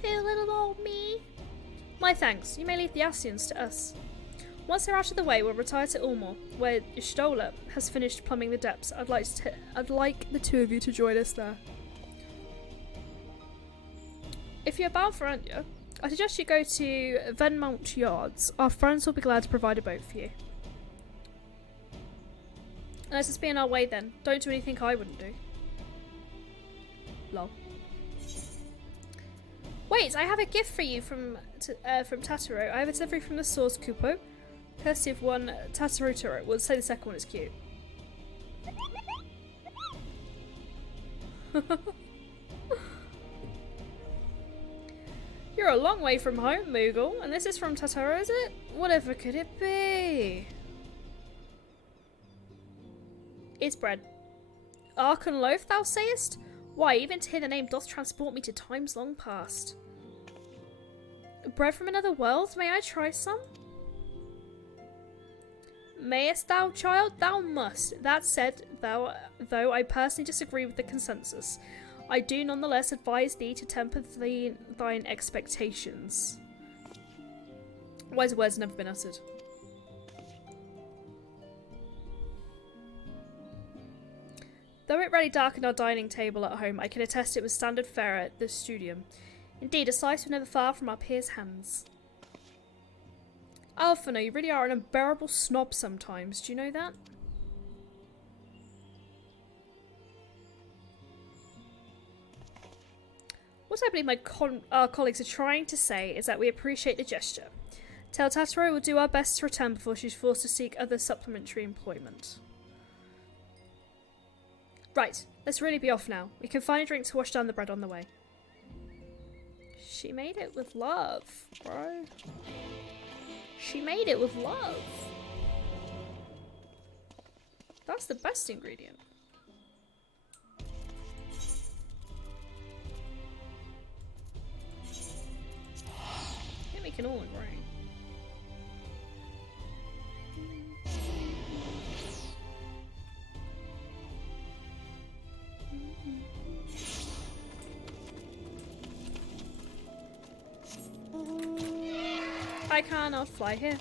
Hey, little old me. My thanks. You may leave the Ascians to us. Once they're out of the way, we'll retire to Ulmor, where Y'shtola has finished plumbing the depths. I'd like the two of you to join us there. If you're bound for Anya, I suggest you go to Venmount Yards. Our friends will be glad to provide a boat for you. Let us be on our way then. Don't do anything I wouldn't do. Lol. Wait, I have a gift for you from Tataro. I have a delivery from the source Kupo. Courtesy of one Tataro Turo. We'll say the second one is cute. You're a long way from home, Moogle, and this is from Tataro, is it? Whatever could it be? It's bread. Archon loaf, thou sayest? Why, even to hear the name doth transport me to times long past. Bread from another world? May I try some? Mayest thou, child? Thou must. That said, though I personally disagree with the consensus, I do nonetheless advise thee to temper thine expectations. Wise words never been uttered. Though it rarely darkened our dining table at home, I can attest it was standard fare at the studium. Indeed, a slice was never far from our peers' hands. Alphina, you really are an unbearable snob sometimes. Do you know that? What I believe our colleagues are trying to say is that we appreciate the gesture. Tell Tataro will do our best to return before she's forced to seek other supplementary employment. Right, let's really be off now. We can find a drink to wash down the bread on the way. She made it with love, bro. She made it with love. That's the best ingredient. I think we can all agree. I cannot fly here.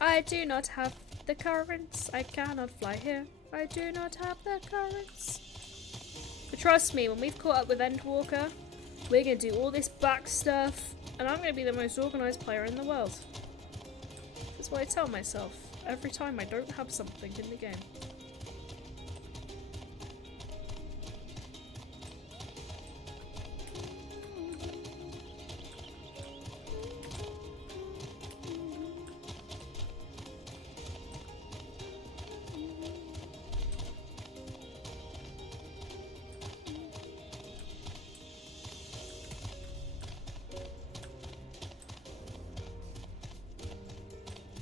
I do not have the currents. I cannot fly here. I do not have the currents. But trust me, when we've caught up with Endwalker, we're going to do all this back stuff, and I'm going to be the most organised player in the world. That's what I tell myself every time I don't have something in the game.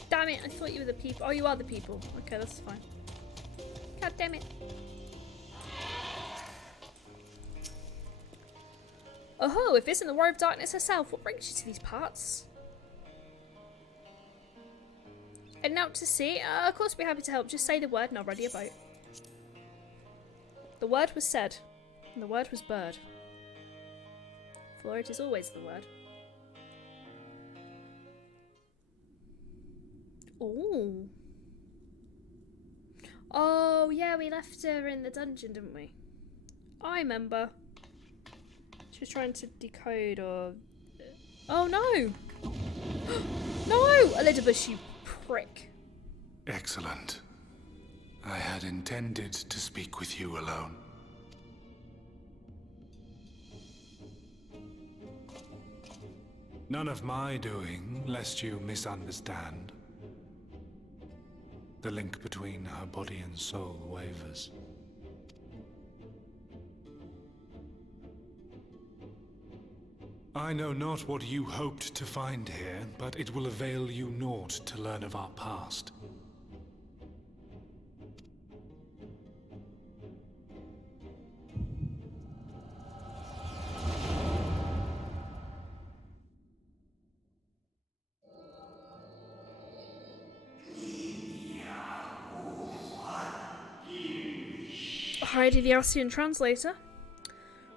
Damn it, I thought you were the people. Oh, you are the people. Okay, that's fine. God damn it. Oh, if this isn't the War of Darkness herself, what brings you to these parts? And out to sea? Of course, we'd be happy to help. Just say the word and I'll ready a boat. The word was said, and the word was bird. For it is always the word. Oh. Oh, yeah, we left her in the dungeon, didn't we? I remember. She was trying to decode or... Oh, no! No! Elidibus, you prick. Excellent. I had intended to speak with you alone. None of my doing, lest you misunderstand. The link between her body and soul wavers. I know not what you hoped to find here, but it will avail you naught to learn of our past. Heidi the Arcean translator.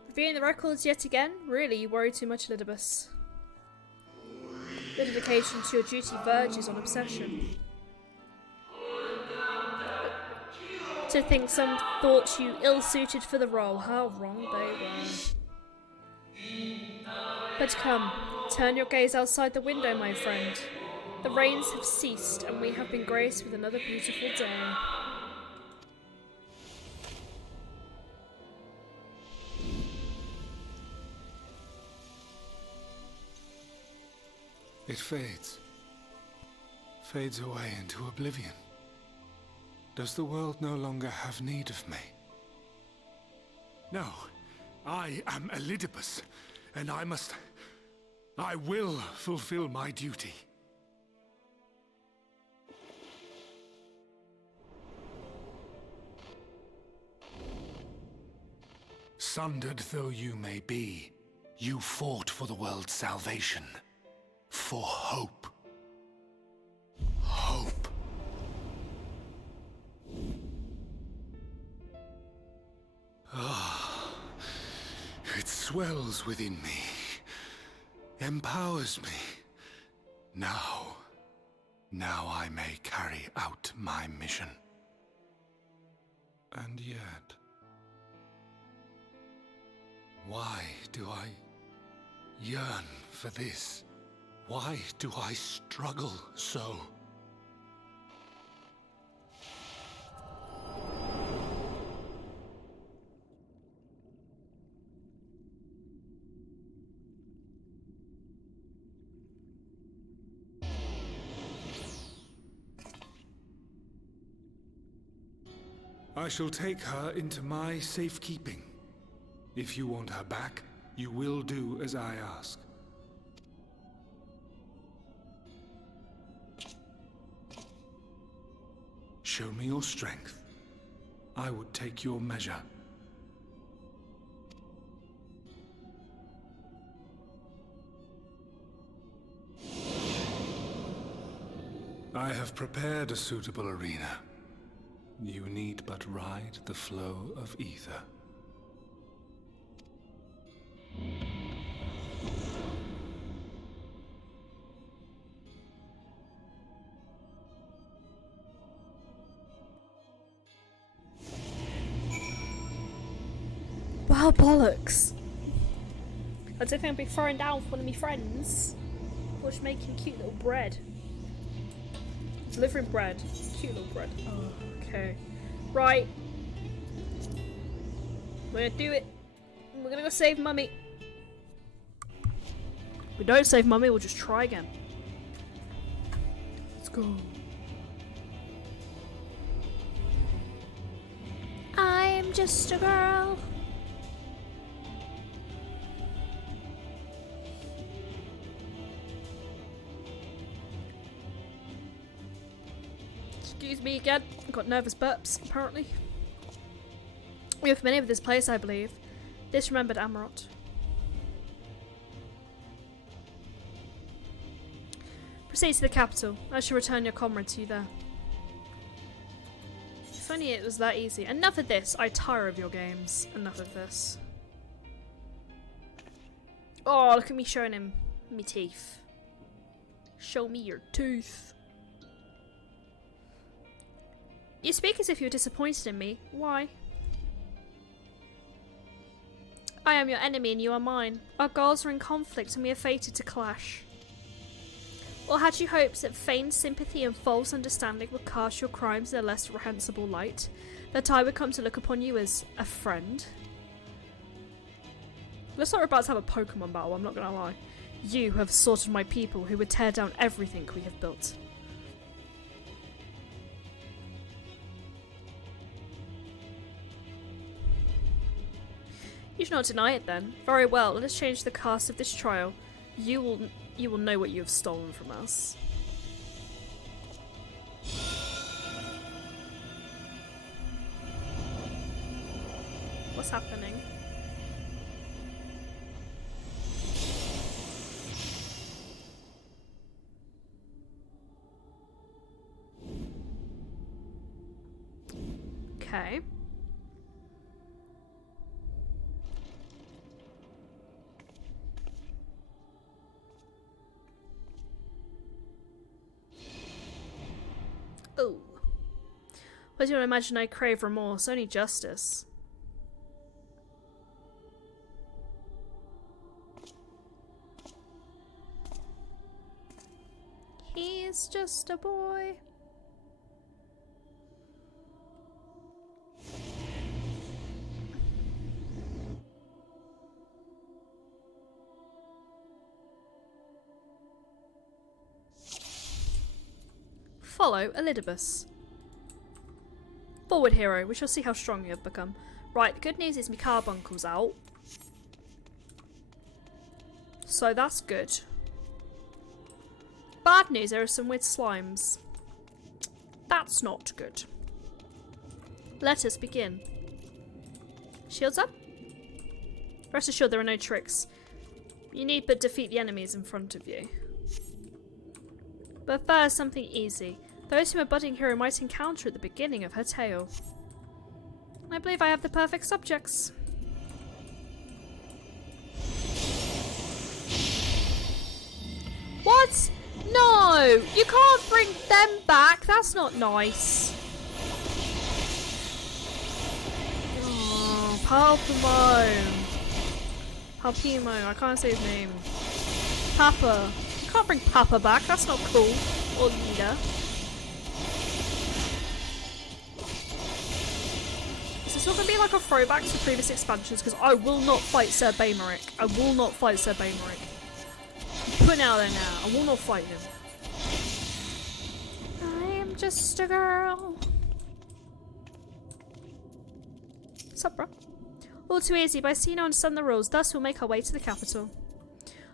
Reviewing the records yet again? Really, you worry too much, Elidibus. The dedication to your duty verges on obsession. To think some thought you ill-suited for the role, how wrong they were. But come, turn your gaze outside the window, my friend. The rains have ceased, and we have been graced with another beautiful day. It fades. Fades away into oblivion. Does the world no longer have need of me? No. I am Elidibus, and I will fulfill my duty. Sundered though you may be, you fought for the world's salvation. For hope. Hope. Ah, it swells within me, empowers me. Now I may carry out my mission. And yet, Why do I yearn for this? Why do I struggle so? I shall take her into my safekeeping. If you want her back, you will do as I ask. Show me your strength. I would take your measure. I have prepared a suitable arena. You need but ride the flow of ether. Wow, bollocks. I don't think I'll be throwing down for one of my friends. Or just making cute little bread. Delivering bread. Cute little bread. Oh, okay. Right. We're gonna do it. We're gonna go save Mummy. If we don't save Mummy, we'll just try again. Let's go. I'm just a girl. Excuse me again. I've got nervous burps, apparently. You're familiar with this place, I believe. Disremembered Arbert. Proceed to the capital. I shall return your comrade to you there. If only it was that easy. Enough of this. I tire of your games. Enough of this. Oh, look at me showing him me teeth. Show me your tooth. You speak as if you're disappointed in me. Why? I am your enemy and you are mine. Our goals are in conflict and we are fated to clash. Or had you hopes that feigned sympathy and false understanding would cast your crimes in a less reprehensible light? That I would come to look upon you as a friend? Looks like we're about to have a Pokemon battle, I'm not gonna lie. You have slaughtered my people who would tear down everything we have built. You should not deny it then. Very well, let us change the cast of this trial. You will know what you have stolen from us. What's happening? Okay. Oh. Why do you imagine I crave remorse? Only justice. He's just a boy. Follow Elidibus. Forward, hero. We shall see how strong you have become. Right, the good news is my carbuncle's out. So that's good. Bad news, there are some weird slimes. That's not good. Let us begin. Shields up? Rest assured there are no tricks. You need but defeat the enemies in front of you. But first, something easy. Those whom a budding hero might encounter at the beginning of her tale. I believe I have the perfect subjects. What? No! You can't bring them back! That's not nice. Oh, Pokemon. Halpimo, I can't say his name. Papa. You can't bring Papa back, that's not cool. Or Lita. Is this all gonna be like a throwback to previous expansions? Because I will not fight Sir Baymeric. I will not fight Sir Baymeric. I'm putting it out there now. I will not fight him. I am just a girl. What's up, bro? All too easy, but I see you understand the rules, thus we'll make our way to the capital.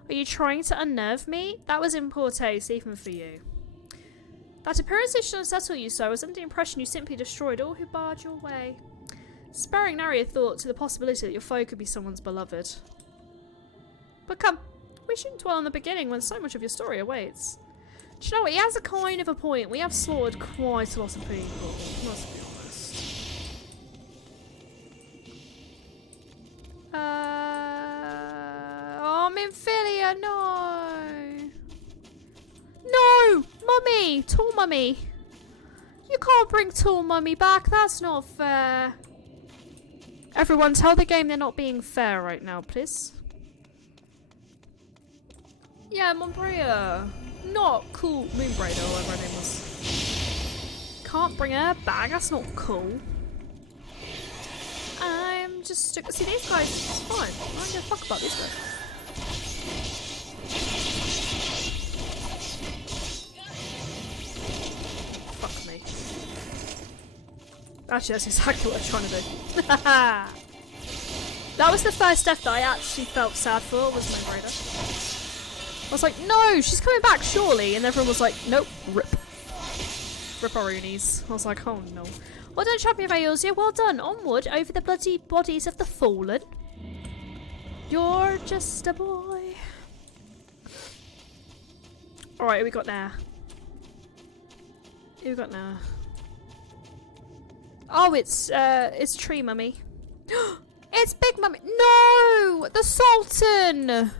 Are you trying to unnerve me? That was in poor taste, even for you. That appearances should unsettle you, so I was under the impression you simply destroyed all who barred your way. Sparing nary a thought to the possibility that your foe could be someone's beloved. But come, we shouldn't dwell on the beginning when so much of your story awaits. Do you know what, he has a kind of a point. We have slaughtered quite a lot of people, let's be honest. Oh, Minfilia, no! No! Mummy! Tall Mummy! You can't bring Tall Mummy back, that's not fair. Everyone, tell the game they're not being fair right now, please. Yeah, Moonbreaker. Not cool. Moonbreaker, or whatever her name was. Can't bring her back, that's not cool. I'm just... See, these guys, it's fine. I don't give a fuck about these guys. Fuck me. Actually, that's exactly what I'm trying to do. That was the first death that I actually felt sad for, was Moonbreaker. I was like, no, she's coming back, surely. And everyone was like, nope, rip. Rip our unis. I was like, oh no. Well done, Champion of Eorzea, well done. Onward over the bloody bodies of the fallen. You're just a boy. Alright, who we got now? Who we got now? Oh, it's Tree Mummy. It's Big Mummy. No! The Sultan!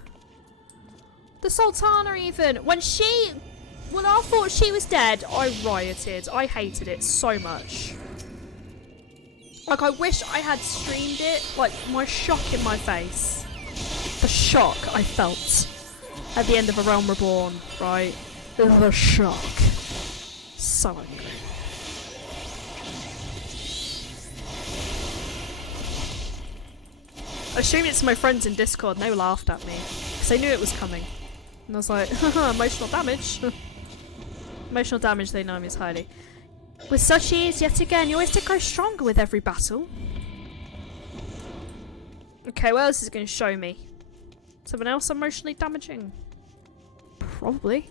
The Sultana even. When I thought she was dead, I rioted. I hated it so much. Like, I wish I had streamed it. Like, my shock in my face. The shock I felt at the end of A Realm Reborn, right? The shock. So angry. I streamed it to my friends in Discord and they laughed at me. Because they knew it was coming. And I was like, haha, emotional damage. Emotional damage, they know me as highly. With such ease, yet again, you always to grow stronger with every battle. Okay, what else is it going to show me? Someone else emotionally damaging? Probably.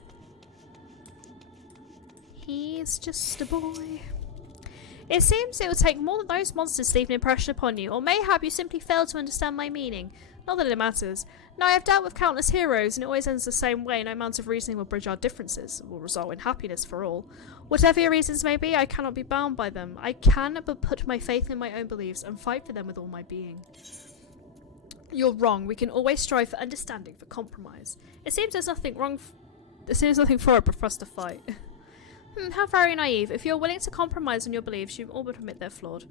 He's just a boy. It seems it will take more than those monsters to leave an impression upon you, or mayhap you simply fail to understand my meaning. Not that it matters. Now, I have dealt with countless heroes, and it always ends the same way. No amount of reasoning will bridge our differences. It will result in happiness for all. Whatever your reasons may be, I cannot be bound by them. I can but put my faith in my own beliefs and fight for them with all my being. You're wrong. We can always strive for understanding, for compromise. It seems there's nothing wrong. There seems nothing for it but for us to fight. How very naive. If you're willing to compromise on your beliefs, you all but admit they're flawed.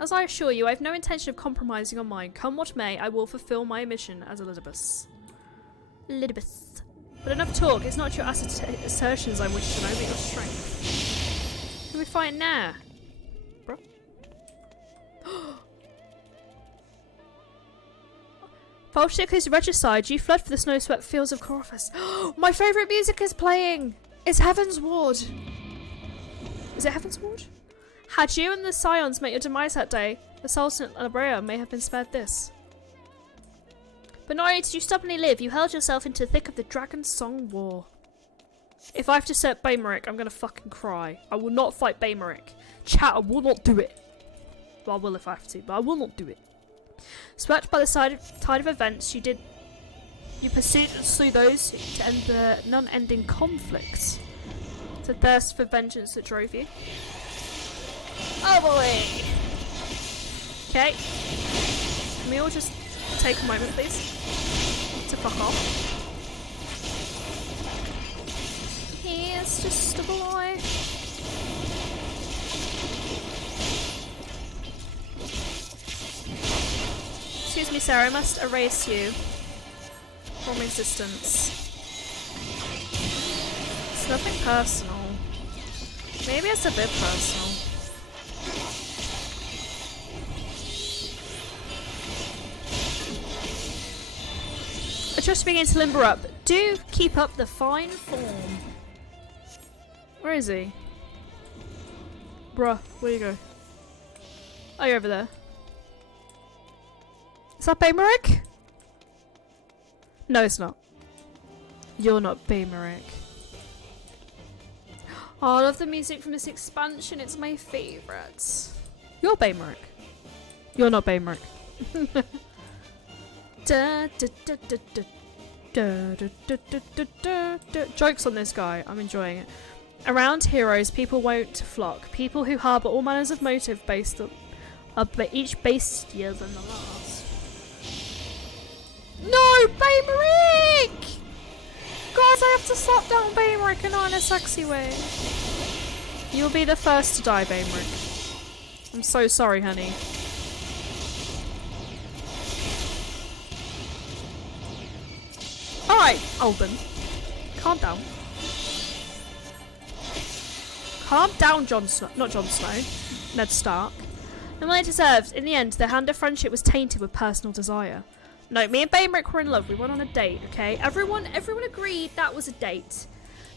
As I assure you, I have no intention of compromising on mine. Come what may, I will fulfill my mission as Elizabeth. Elizabeth. But enough talk. It's not your assertions I wish to know, but your strength. Who are we fighting now? Bro? Volshik is regicide. You fled for the snow-swept fields of Corvus. My favourite music is playing! It's Heaven's Ward. Is it Heaven's Ward? Had you and the Scions met your demise that day, the Sultan and Arbert may have been spared this. But not only did you stubbornly live, you held yourself into the thick of the Dragon Song War. If I have to set Baymeric, I'm gonna fucking cry. I will not fight Baymeric. Chat, I will not do it. Well, I will if I have to, but I will not do it. Swept by the tide of events, you pursued and slew those to end the non-ending conflict. The thirst for vengeance that drove you. Oh boy! Okay. Can we all just take a moment, please? To fuck off. He is just a boy. Excuse me, sir, I must erase you. from existence. It's nothing personal. Maybe it's a bit personal. I just begin to limber up. Do keep up the fine form. Where is he? Bruh, where you go? Oh, you're over there. Is that Baymarik? No, it's not. You're not Baymarik. Oh, I love the music from this expansion. It's my favourite. You're Baymarik. You're not Baymarik. Da, da, da, da, da. Da, da, da, da, da, da, da. Jokes on this guy. I'm enjoying it. Around heroes, people won't flock. People who harbour all manners of motive based on, but each bastier than the last. No, Baymarik! Guys, I have to slap down Baymarik and not in a sexy way. You'll be the first to die, Baymarik. I'm so sorry, honey. Alright, Alban. Calm down. Calm down, Jon Snow. Not Jon Snow. Ned Stark. And what it deserves, in the end, their hand of friendship was tainted with personal desire. No, me and Baymarik were in love. We went on a date, okay? Everyone agreed that was a date.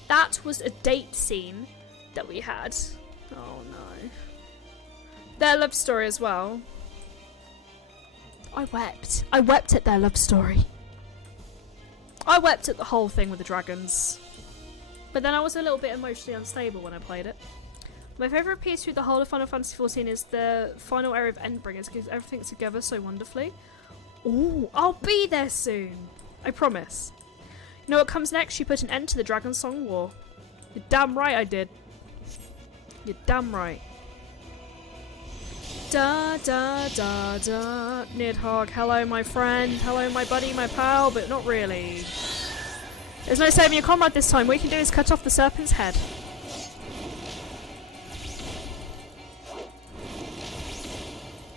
That was a date scene that we had. Oh no. Their love story as well. I wept. I wept at their love story. I wept at the whole thing with the dragons. But then I was a little bit emotionally unstable when I played it. My favourite piece through the whole of Final Fantasy XIV is the final area of Endbringers because everything's together so wonderfully. Ooh, I'll be there soon. I promise. You know what comes next? You put an end to the Dragon Song War. You're damn right I did. You're damn right. Da da da da. Nidhogg, hello my friend. Hello my buddy, my pal, but not really. There's no saving your comrade this time. What you can do is cut off the serpent's head.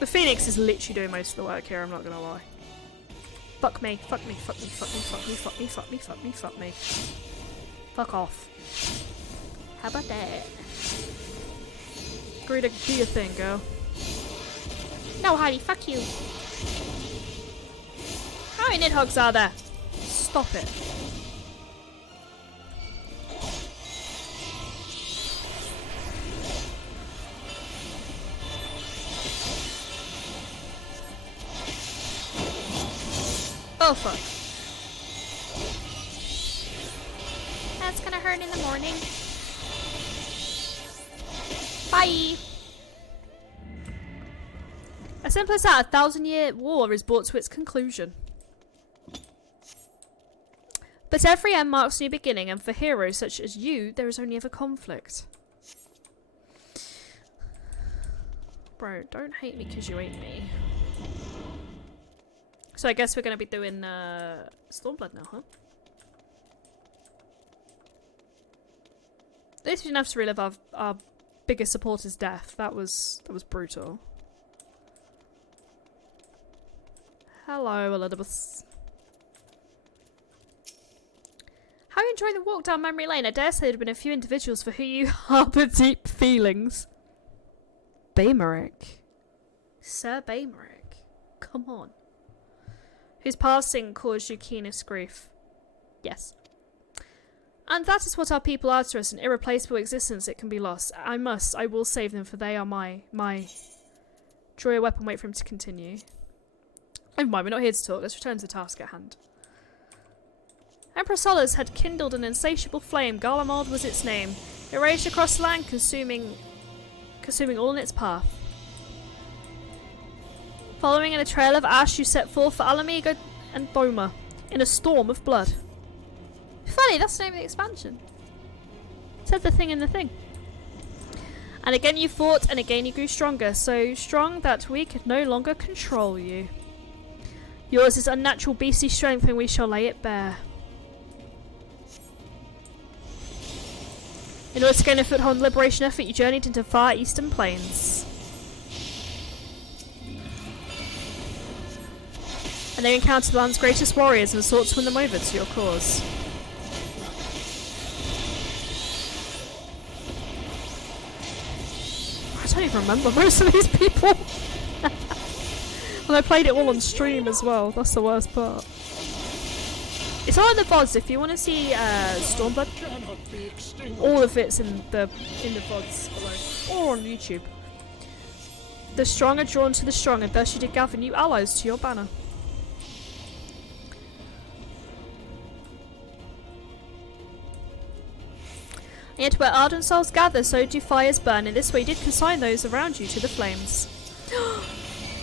The Phoenix is literally doing most of the work here, I'm not gonna lie. Fuck me, fuck me, fuck me, fuck me, fuck me, fuck me, fuck me, fuck me, fuck me. Fuck off. How about that? Agree to do your thing, girl. No, Heidi, fuck you. How many Nidhoggs are there? Stop it. Oh fuck. That's gonna hurt in the morning. Bye! As simple as that, a 1,000-year war is brought to its conclusion. But every end marks a new beginning, and for heroes such as you, there is only ever conflict. Bro, don't hate me because you hate me. So I guess we're going to be doing Stormblood now, huh? At least we didn't have to relive our biggest supporter's death. That was brutal. Hello, Elizabeth. How are you enjoying the walk down memory lane? I dare say there have been a few individuals for who you harbour deep feelings. Baymarik. Sir Baymarik. Come on. Whose passing caused you keenest grief. Yes. And that is what our people are to us, an irreplaceable existence. It can be lost. I will save them, for they are my... Draw your weapon, wait for him to continue. Never mind, we're not here to talk. Let's return to the task at hand. Emperor Solus had kindled an insatiable flame. Garlemald was its name. It raged across the land, consuming all in its path. Following in a trail of ash, you set forth for Alamigo and Boma in a storm of blood. Funny, that's the name of the expansion. Said the thing in the thing. And again you fought, and again you grew stronger, so strong that we could no longer control you. Yours is unnatural beastly strength, and we shall lay it bare. In order to gain a foothold in the liberation effort, you journeyed into far eastern plains. And and they encounter the land's greatest warriors and sought to win them over to your cause. I don't even remember most of these people. And I played it all on stream as well. That's the worst part. It's all in the VODs if you want to see Stormblood. All of it's in the VODs below. Or on YouTube. The strong are drawn to the strong, and thus you did gather new allies to your banner. Yet where ardent souls gather, so do fires burn. In this way you did consign those around you to the flames.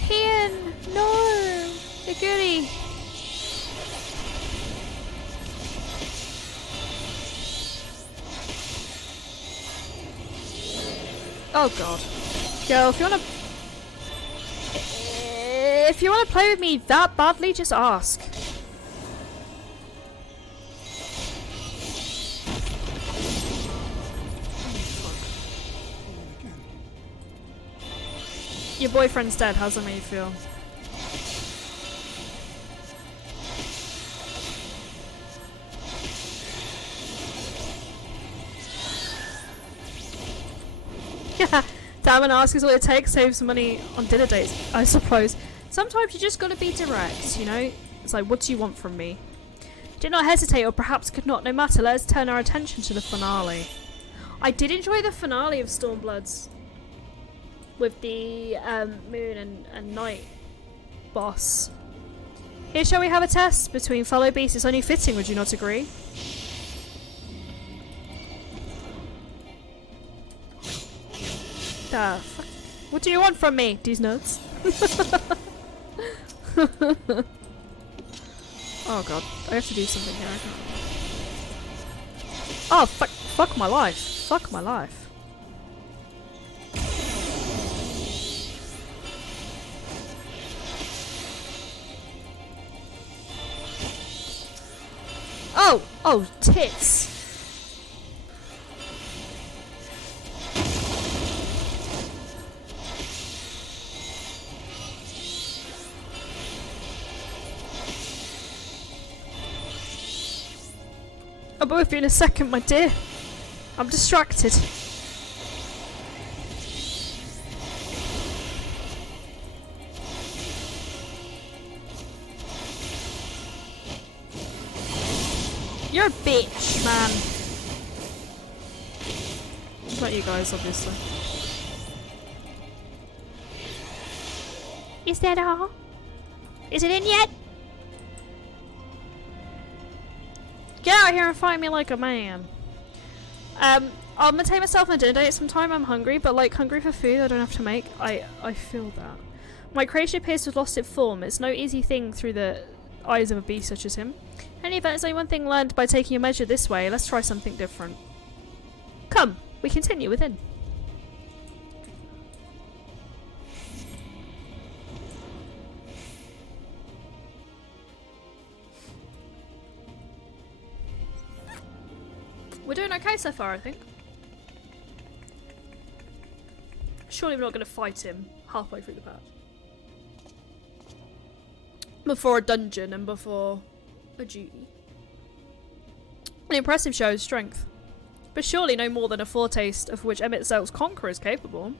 Ian! No! The goodie! Oh god. Yo, if you wanna play with me that badly, just ask. Your boyfriend's dead, how's that make you feel? Yeah, damn and ask is all it takes, save some money on dinner dates, I suppose. Sometimes you just gotta be direct, you know? It's like, what do you want from me? Did not hesitate, or perhaps could not, no matter, let us turn our attention to the finale. I did enjoy the finale of Stormbloods. With the moon and night boss. Here shall we have a test between fellow beasts. It's only fitting, would you not agree? The fuck? What do you want from me? These nuts? Oh god, I have to do something here. Oh fuck my life. Fuck my life. Oh, tits. I'll be with you in a second, my dear. I'm distracted. You're a bitch, man. Not you guys, obviously. Is that all? Is it in yet? Get out here and fight me like a man. I'm gonna take myself on a dinner date sometime. I'm hungry, but like hungry for food I don't have to make. I feel that. My creation appears to have lost its form. It's no easy thing through the eyes of a beast such as him. In any event, there's only one thing learned by taking a measure this way. Let's try something different. Come, we continue within. We're doing okay so far, I think. Surely we're not going to fight him halfway through the patch. Before a dungeon and before a duty. An impressive show of strength. But surely no more than a foretaste of which Emmett Zelt's Conqueror is capable.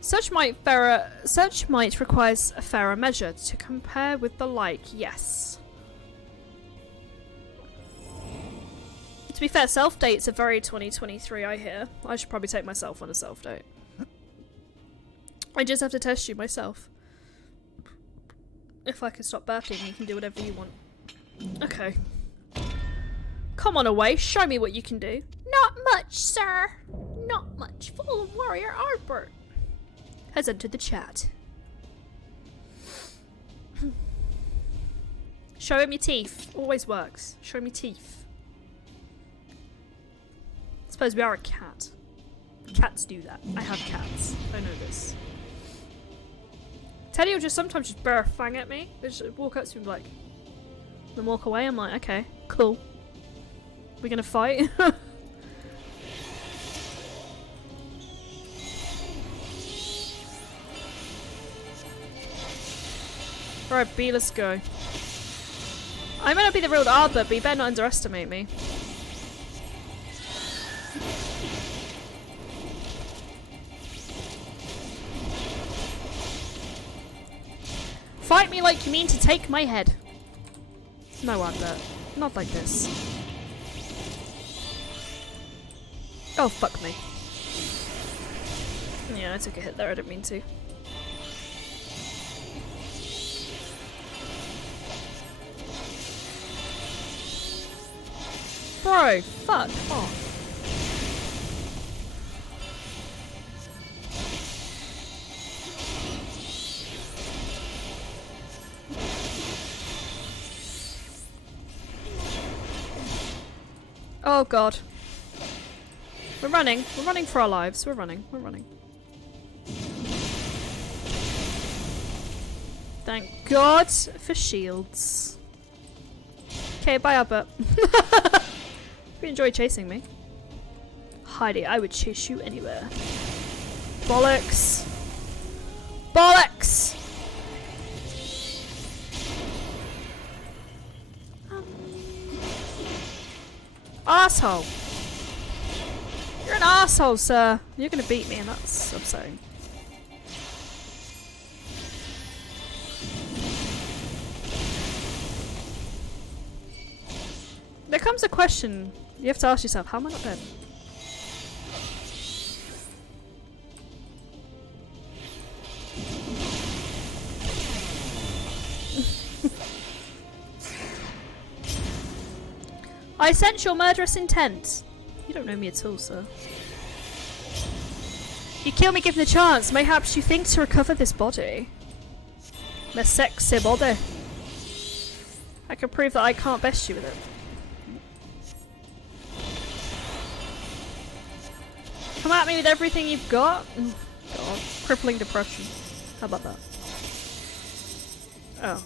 Such might requires a fairer measure to compare with the like, yes. To be fair, self-dates are very 2023, I hear. I should probably take myself on a self-date. I just have to test you myself. If I can stop burping, you can do whatever you want. Okay. Come on away, show me what you can do. Not much, sir. Not much. Fallen warrior Arbert has entered the chat. Show him your teeth. Always works. Show him your teeth. I suppose we are a cat. Cats do that. I have cats. I know this. Teddy will just sometimes just bear a fang at me. They just walk up to me and be like, then walk away. I'm like, okay, cool. We're gonna fight? Right, B, let's go. I might not be the real Arbert, but you better not underestimate me. Fight me like you mean to take my head. No, Arbert. Not like this. Oh, fuck me. Yeah, I took a hit there, I didn't mean to. Bro, fuck off. Oh god. We're running for our lives. We're running. Thank God for shields. Okay, bye Albert. You enjoy chasing me. Heidi, I would chase you anywhere. Bollocks. Bollocks! Asshole. You're an asshole, sir. You're gonna beat me and that's upsetting. There comes a question you have to ask yourself, how am I not dead? I sense your murderous intent. You don't know me at all, sir. You kill me given the chance. Mayhaps you think to recover this body. The sexy body. I can prove that I can't best you with it. Come at me with everything you've got. God, crippling depression. How about that? Oh.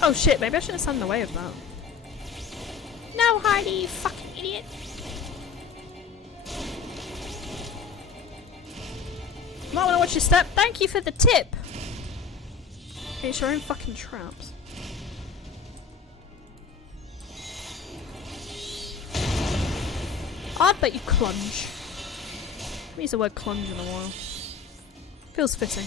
Oh shit, maybe I shouldn't stand in the way of that. No, Hardy, you fucking idiot. Might wanna watch your step. Thank you for the tip. It's your own fucking traps. I'd bet you clunge. I haven't used the word clunge in a while. Feels fitting.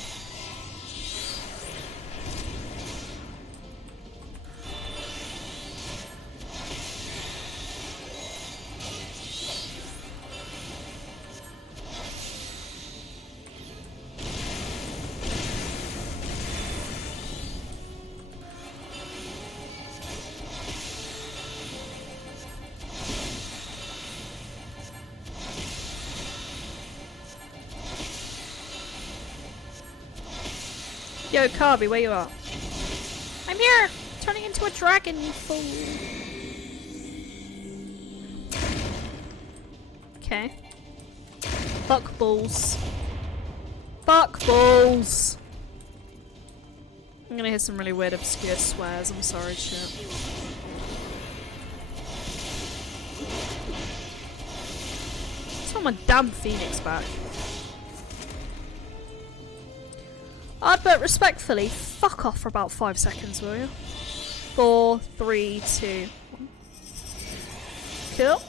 Yo, Carby, where you at? I'm here! Turning into a dragon, you fool! Okay. Fuck balls. Fuck balls! I'm gonna hit some really weird obscure swears, I'm sorry, shit. Just want my damn phoenix back. Arbert, respectfully, fuck off for about 5 seconds, will you? 4, 3, 2, 1. Cool.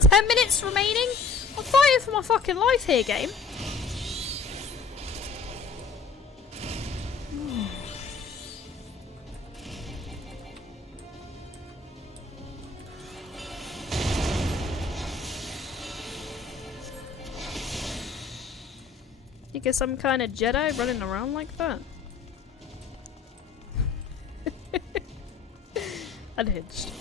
Ten minutes remaining? I'm fighting for my fucking life here, game. You get some kind of Jedi running around like that? Unhinged.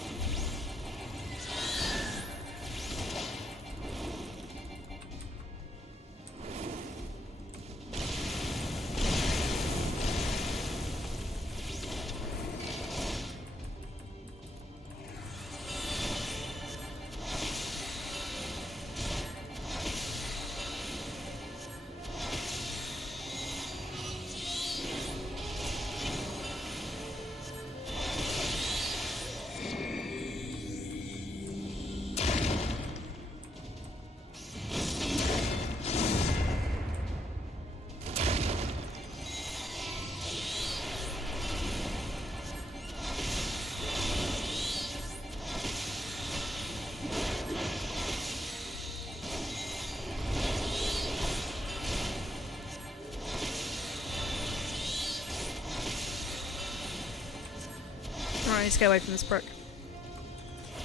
need to get away from this brook.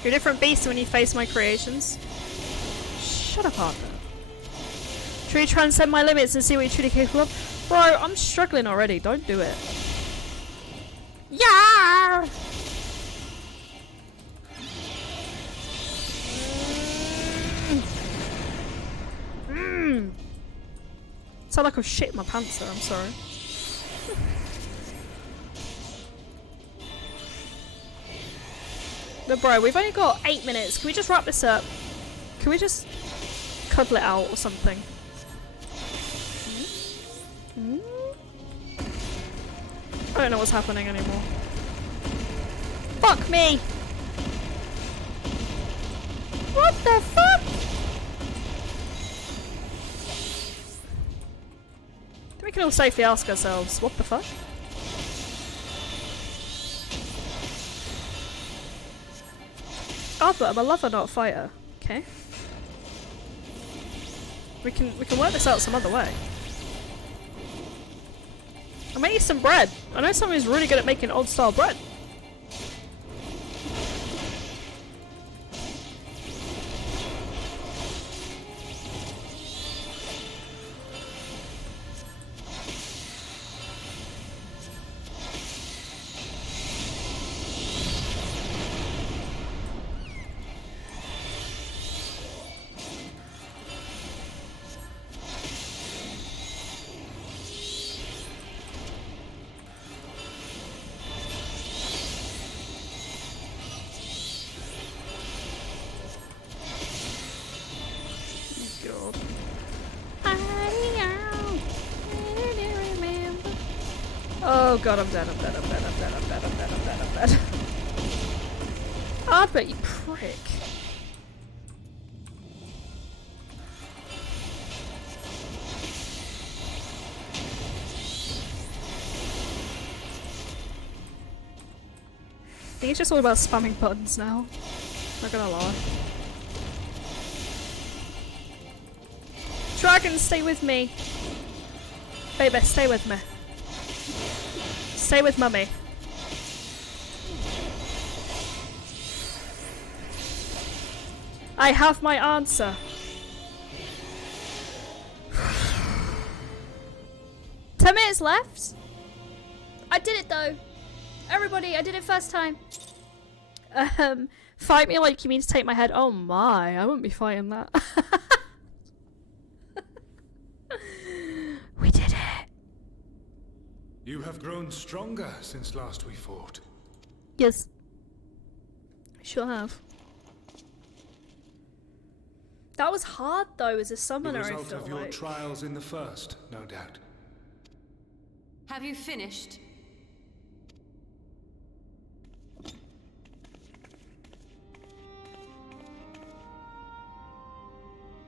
You're a different beast when you face my creations. Shut up, Arbert. Truly transcend my limits and see what you're truly capable of. Bro, I'm struggling already. Don't do it. Yeah! Sound like I've shit my pants there, I'm sorry. But bro, we've only got 8 minutes. Can we just wrap this up? Can we just cuddle it out or something? I don't know what's happening anymore. Fuck me! What the fuck? We can all safely ask ourselves, what the fuck? Arbert, I'm a lover, not a fighter. Okay. We can work this out some other way. I may need some bread. I know someone who's really good at making old style bread. Oh god, I'm dead, I'm dead, I'm dead, I'm dead, I'm dead, I'm dead, I'm dead, I'm dead. Arbert, you prick. I think it's just all about spamming buttons now. Not gonna lie. Dragon, stay with me. Baby, stay with me. Stay with mummy. I have my answer. 10 minutes left? I did it though. Everybody, I did it first time. Fight me like you mean to take my head. Oh my, I wouldn't be fighting that. We did it. You have grown stronger since last we fought. Yes. Sure have. That was hard though as a summoner, The I result feel of your like. trials in the first, no doubt. Have you finished?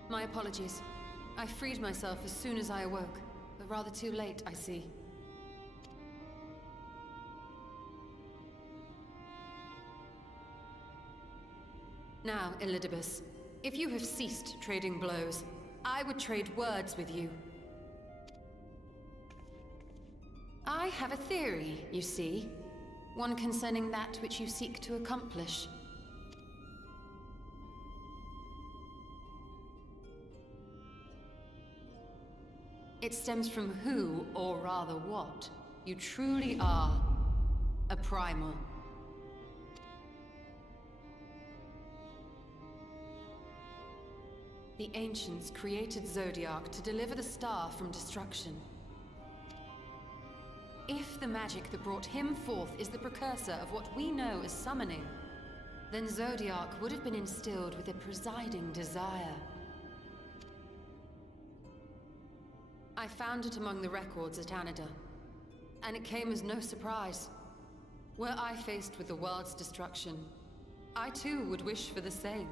My apologies. I freed myself as soon as I awoke, but rather too late, I see. Now, Elidibus, if you have ceased trading blows, I would trade words with you. I have a theory, you see. One concerning that which you seek to accomplish. It stems from who, or rather what, you truly are. A primal. The ancients created Zodiac to deliver the star from destruction. If the magic that brought him forth is the precursor of what we know as summoning, then Zodiac would have been instilled with a presiding desire. I found it among the records at Anida, and it came as no surprise. Were I faced with the world's destruction, I too would wish for the same.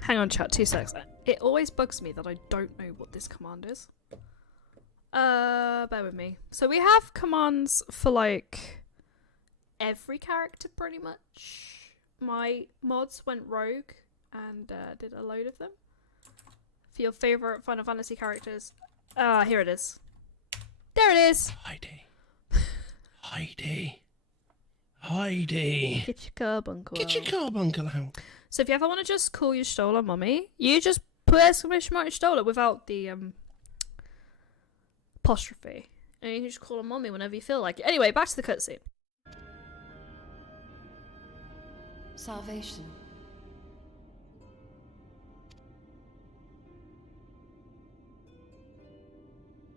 Hang on chat, 2 seconds. It always bugs me that I don't know what this command is. Bear with me. So we have commands for like every character pretty much. My mods went rogue and did a load of them. For your favorite Final Fantasy characters. Here it is. There it is! Heidi. Heidi. Heidi. Get your carbuncle Get your carbuncle out. So if you ever want to just call your Stola mummy, you just put exclamation mark Stola without the apostrophe. And you can just call her mummy whenever you feel like it. Anyway, back to the cutscene. Salvation.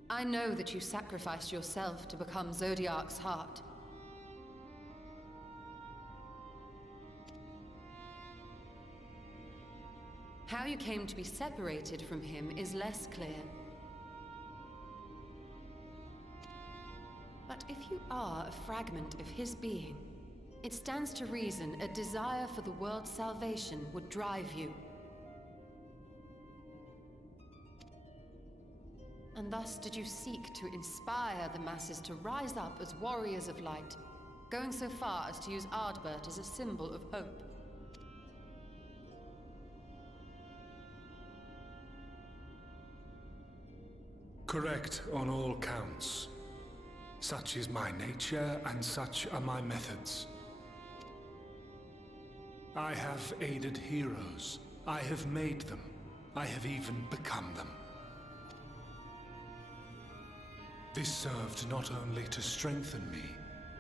I know that you sacrificed yourself to become Zodiark's heart. How you came to be separated from him is less clear. But if you are a fragment of his being, it stands to reason a desire for the world's salvation would drive you. And thus did you seek to inspire the masses to rise up as warriors of light, going so far as to use Arbert as a symbol of hope. Correct on all counts. Such is my nature, and such are my methods. I have aided heroes. I have made them. I have even become them. This served not only to strengthen me,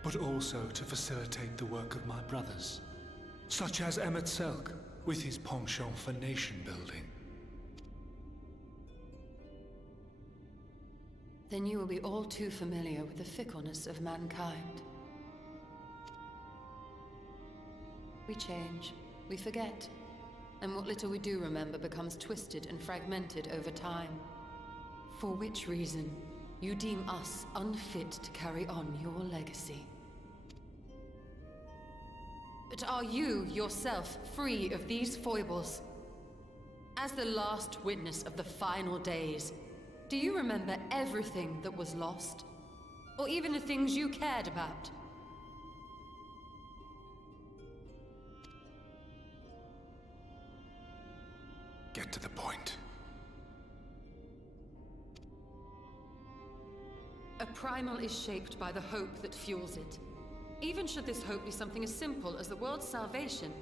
but also to facilitate the work of my brothers, such as Emmett Selk, with his penchant for nation building. Then you will be all too familiar with the fickleness of mankind. We change, we forget, and what little we do remember becomes twisted and fragmented over time. For which reason, you deem us unfit to carry on your legacy. But are you, yourself, free of these foibles? As the last witness of the final days, do you remember everything that was lost? Or even the things you cared about? Get to the point. A primal is shaped by the hope that fuels it. Even should this hope be something as simple as the world's salvation,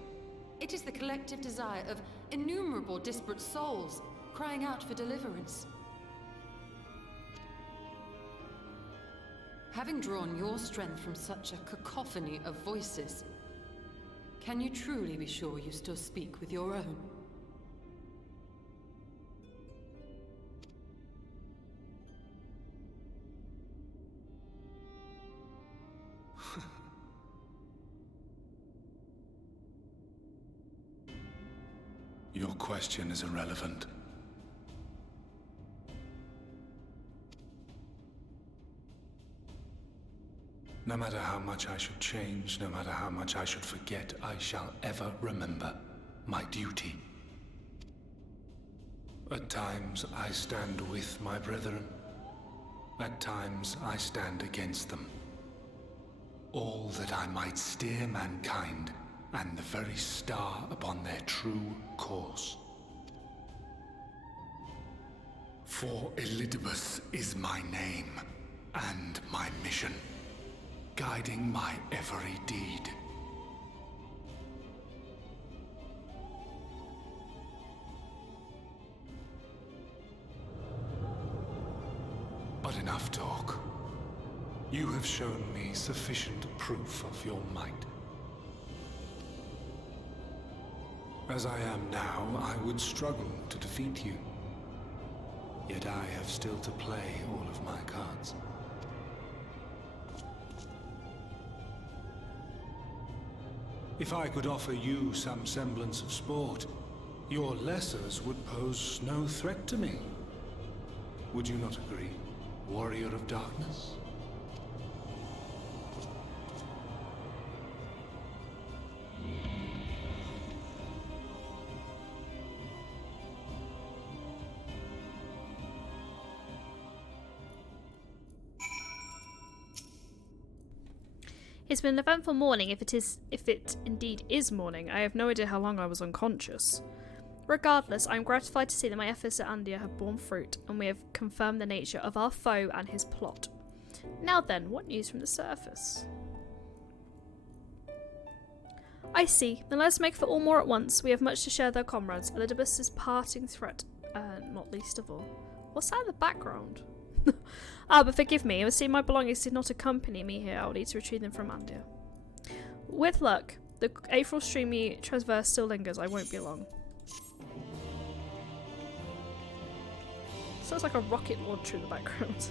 it is the collective desire of innumerable disparate souls crying out for deliverance. Having drawn your strength from such a cacophony of voices, can you truly be sure you still speak with your own? Your question is irrelevant. No matter how much I should change, no matter how much I should forget, I shall ever remember my duty. At times I stand with my brethren. At times I stand against them. All that I might steer mankind and the very star upon their true course. For Elidibus is my name and my mission, guiding my every deed. But enough talk. You have shown me sufficient proof of your might. As I am now, I would struggle to defeat you. Yet I have still to play all of my cards. If I could offer you some semblance of sport, your lessers would pose no threat to me. Would you not agree, warrior of darkness? It's been an eventful morning, if it indeed is morning. I have no idea how long I was unconscious. Regardless, I am gratified to see that my efforts at Andia have borne fruit, and we have confirmed the nature of our foe and his plot. Now then, what news from the surface? I see. Then let's make for Allmore at once. We have much to share with our comrades. Elidibus' parting threat, not least of all. What's that in the background? But forgive me, it would seem my belongings did not accompany me here. I will need to retrieve them from Andia. With luck, the April streamy transverse still lingers. I won't be long. Sounds like a rocket launcher in the background.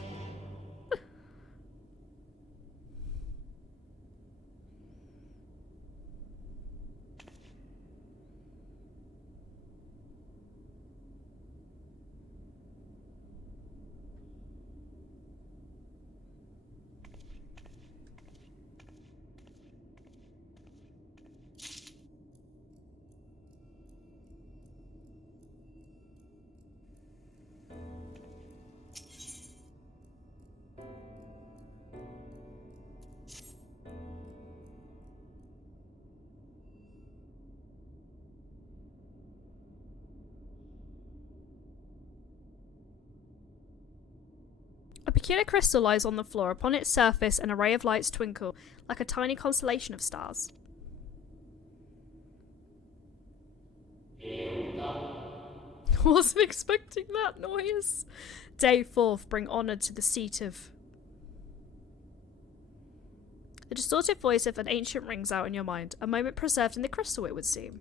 A peculiar crystal lies on the floor. Upon its surface, an array of lights twinkle, like a tiny constellation of stars. Wasn't expecting that noise. Day 4, bring honour to the seat of... The distorted voice of an ancient rings out in your mind. A moment preserved in the crystal, it would seem.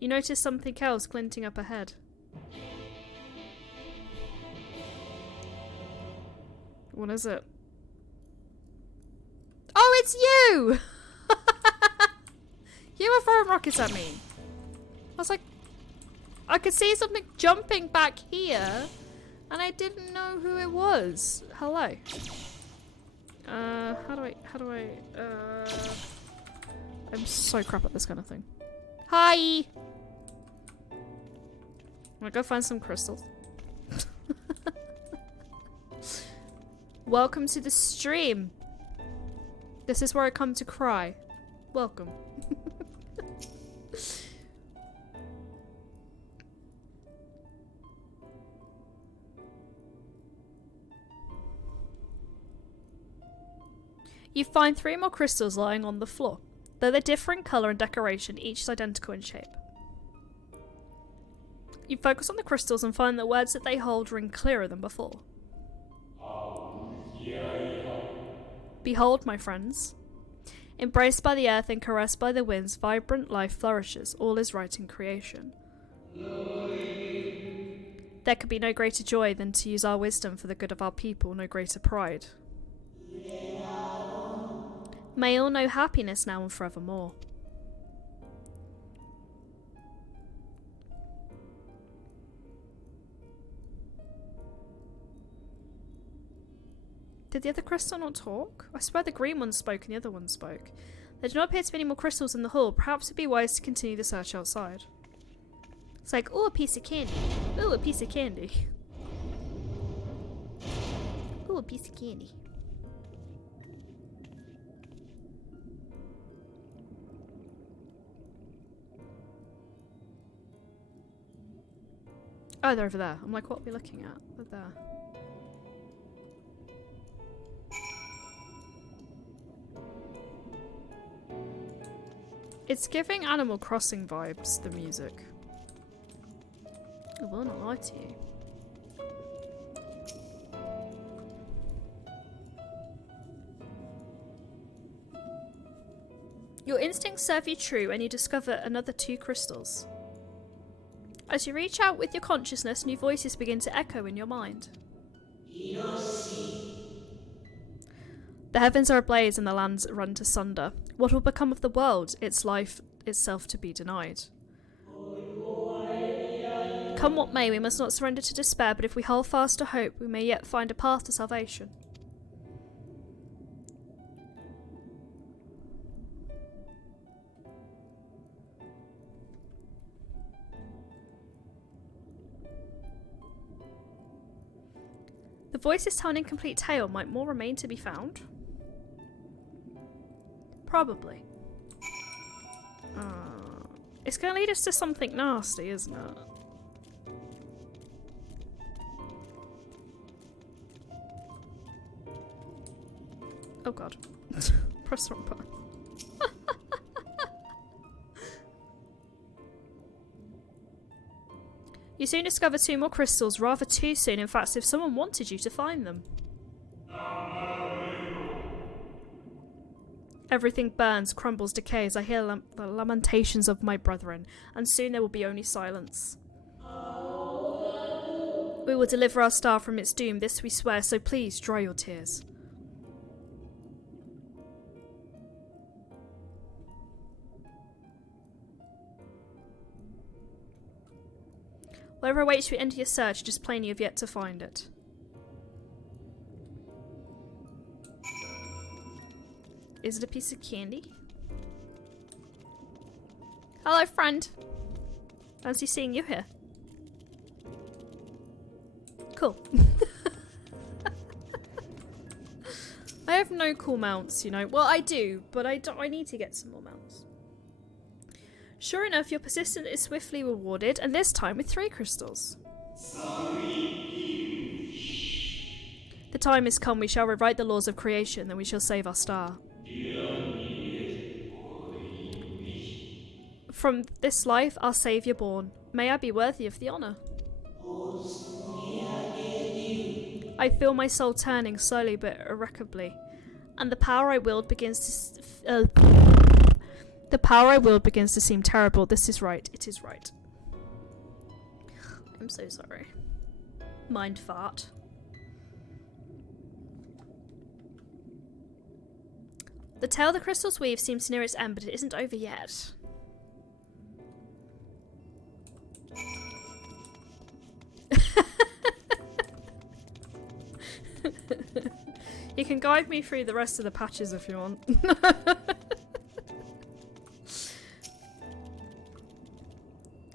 You notice something else glinting up ahead. What is it? Oh, it's you! You were throwing rockets at me. I was like, I could see something jumping back here, and I didn't know who it was. Hello. I'm so crap at this kind of thing. Hi! I'm gonna go find some crystals. Welcome to the stream. This is where I come to cry. Welcome. You find 3 more crystals lying on the floor. Though they're different in colour and decoration, each is identical in shape. You focus on the crystals and find the words that they hold ring clearer than before. Behold, my friends. Embraced by the earth and caressed by the winds, vibrant life flourishes. All is right in creation. There could be no greater joy than to use our wisdom for the good of our people, no greater pride. May all know happiness now and forevermore. Did the other crystal not talk? I swear the green one spoke and the other one spoke. There do not appear to be any more crystals in the hall. Perhaps it'd be wise to continue the search outside. It's like, oh, a piece of candy. Oh, a piece of candy. Oh, a piece of candy. Oh, they're over there. I'm like, what are we looking at? They're there. It's giving Animal Crossing vibes, the music. I will not lie to you. Your instincts serve you true and you discover another 2 crystals. As you reach out with your consciousness, new voices begin to echo in your mind. The heavens are ablaze and the lands run to sunder. What will become of the world, its life itself to be denied? Come what may, we must not surrender to despair, but if we hold fast to hope, we may yet find a path to salvation. voices tell an incomplete tale. Might more remain to be found? Probably. It's going to lead us to something nasty, isn't it? Oh god. Press the wrong button. You soon discover 2 more crystals, rather too soon, in fact, as if someone wanted you to find them. Everything burns, crumbles, decays. I hear the lamentations of my brethren, and soon there will be only silence. We will deliver our star from its doom, this we swear, so please dry your tears. Whatever awaits you at the end of your search, it is plain you have yet to find it. Is it a piece of candy? Hello, friend. Fancy seeing you here. Cool. I have no cool mounts, you know. Well, I do, but I need to get some more mounts. Sure enough, your persistence is swiftly rewarded, and this time with 3 crystals. The time has come, we shall rewrite the laws of creation, then we shall save our star. From this life, our saviour born, may I be worthy of the honour. I feel my soul turning slowly but irrecoverably, and the power I willed begins to seem terrible. This is right. It is right. I'm so sorry. Mind fart. The tale the crystals weave seems near its end, but it isn't over yet. You can guide me through the rest of the patches if you want.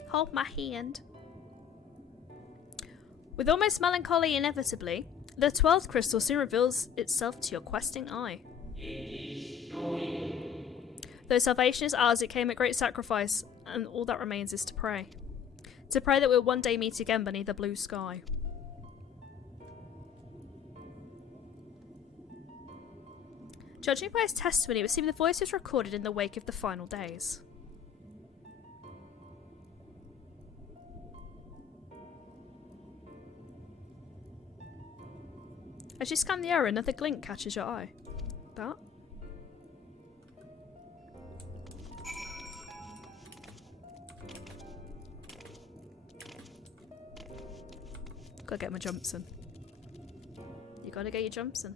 Hold my hand. With almost melancholy inevitably, the 12th crystal soon reveals itself to your questing eye. Though salvation is ours, it came at great sacrifice, and all that remains is to pray. To pray that we'll one day meet again beneath the blue sky. Judging by his testimony, it would seem the voice was recorded in the wake of the final days. As you scan the area, another glint catches your eye. That? Gotta get my jumps in. You gotta get your jumps in.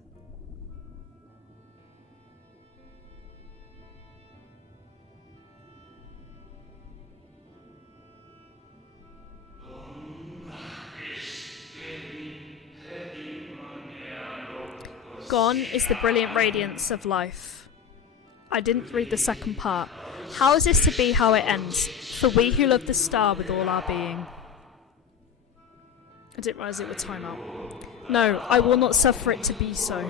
Gone is the brilliant radiance of life. I didn't read the second part. How is this to be how it ends? For we who love the star with all our being. I didn't realise it would time out. No, I will not suffer it to be so.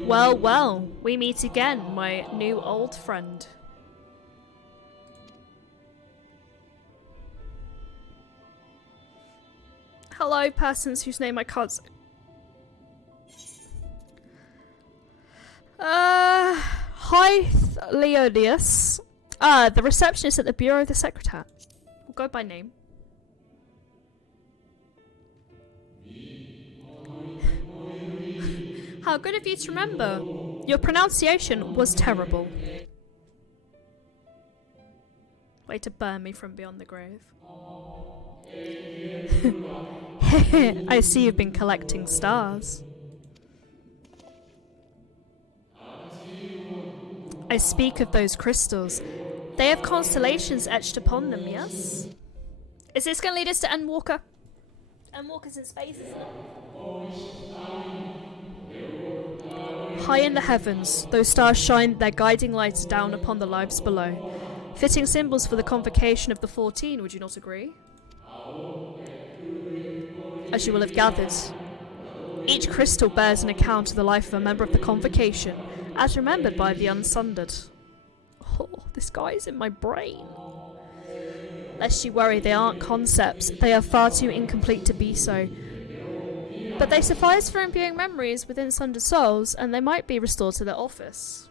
Well, well, we meet again, my new old friend. Hello, persons whose name I can't say. Hi, Leonidas. The receptionist at the Bureau of the Secretary. We'll go by name. How good of you to remember. Your pronunciation was terrible. Way to burn me from beyond the grave. I see you've been collecting stars. I speak of those crystals. They have constellations etched upon them, yes? Is this going to lead us to Endwalker? Endwalker's in space, isn't it? High in the heavens, those stars shine their guiding lights down upon the lives below. Fitting symbols for the convocation of the 14, would you not agree? As you will have gathered, each crystal bears an account of the life of a member of the convocation, as remembered by the Unsundered. Oh, this guy's in my brain. Lest you worry, they aren't concepts. They are far too incomplete to be so. But they suffice for imbuing memories within sundered souls, and they might be restored to their office.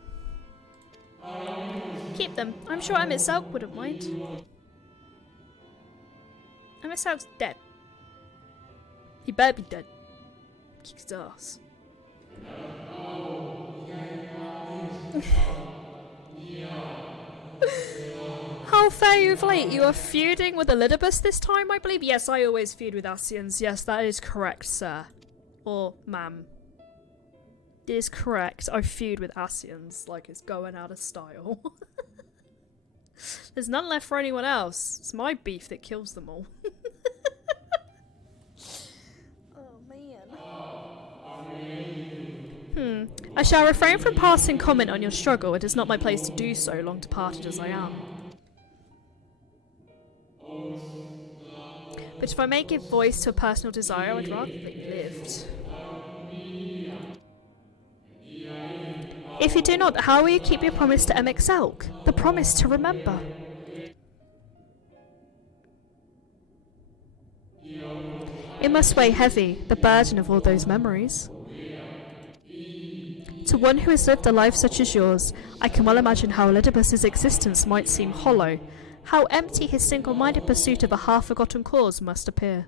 Keep them. I'm sure Emmett Selk wouldn't mind. Emmett Selk's dead. He better be dead. Kick his ass. How fare you of late? You are feuding with Elidibus this time, I believe? Yes, I always feud with Ascians. Yes, that is correct, sir. Or ma'am. It is correct. I feud with Ascians like it's going out of style. There's none left for anyone else. It's my beef that kills them all. I shall refrain from passing comment on your struggle. It is not my place to do so, long departed as I am. But if I may give voice to a personal desire, I'd rather that you lived. If you do not, how will you keep your promise to MXLK? The promise to remember? It must weigh heavy, the burden of all those memories. To one who has lived a life such as yours, I can well imagine how Elidibus's existence might seem hollow, how empty his single-minded pursuit of a half-forgotten cause must appear.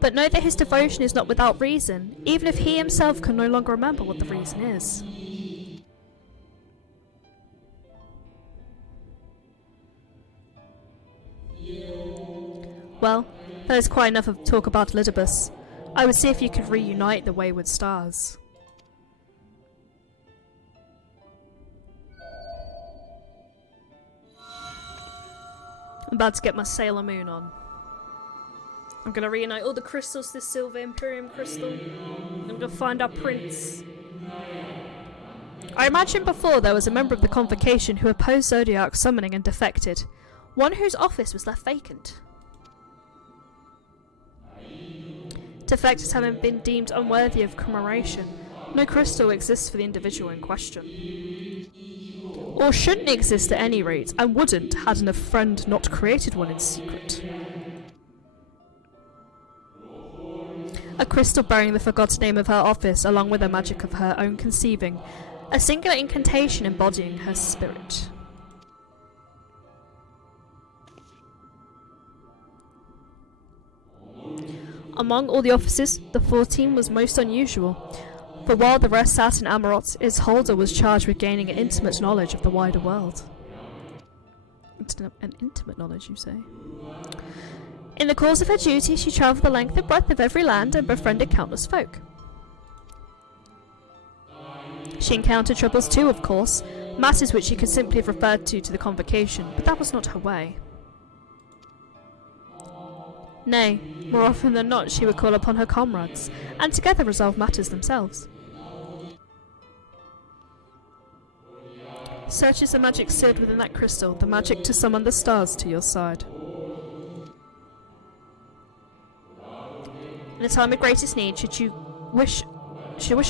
But know that his devotion is not without reason, even if he himself can no longer remember what the reason is. Well, that is quite enough of talk about Elidibus. I would see if you could reunite the wayward stars. I'm about to get my Sailor Moon on. I'm gonna reunite all the crystals to this Silver Imperium crystal. I'm gonna find our prince. I imagined before there was a member of the convocation who opposed Zodiac's summoning and defected. One whose office was left vacant. Defectors having been deemed unworthy of commemoration, no crystal exists for the individual in question. Or shouldn't exist at any rate, and wouldn't had a friend not created one in secret. A crystal bearing the forgotten name of her office, along with the magic of her own conceiving, a singular incantation embodying her spirit. Among all the officers, the 14 was most unusual, for while the rest sat in Amarot, its holder was charged with gaining an intimate knowledge of the wider world. An intimate knowledge, you say? In the course of her duty, she travelled the length and breadth of every land and befriended countless folk. She encountered troubles too, of course, matters which she could simply have referred to the convocation, but that was not her way. Nay, more often than not she would call upon her comrades, and together resolve matters themselves. Such is the magic sealed within that crystal, the magic to summon the stars to your side. In a time of greatest need, should you wish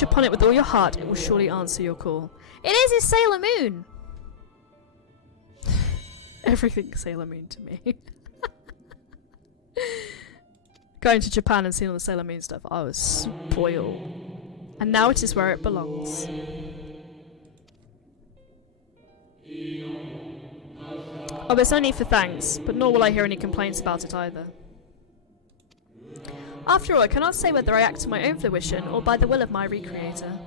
upon it with all your heart, it will surely answer your call. It is his Sailor Moon! Everything's Sailor Moon to me. Going to Japan and seeing all the Sailor Moon stuff, I was spoiled. And now it is where it belongs. Oh, there's no need for thanks, but nor will I hear any complaints about it either. After all, I cannot say whether I act to my own fruition or by the will of my recreator.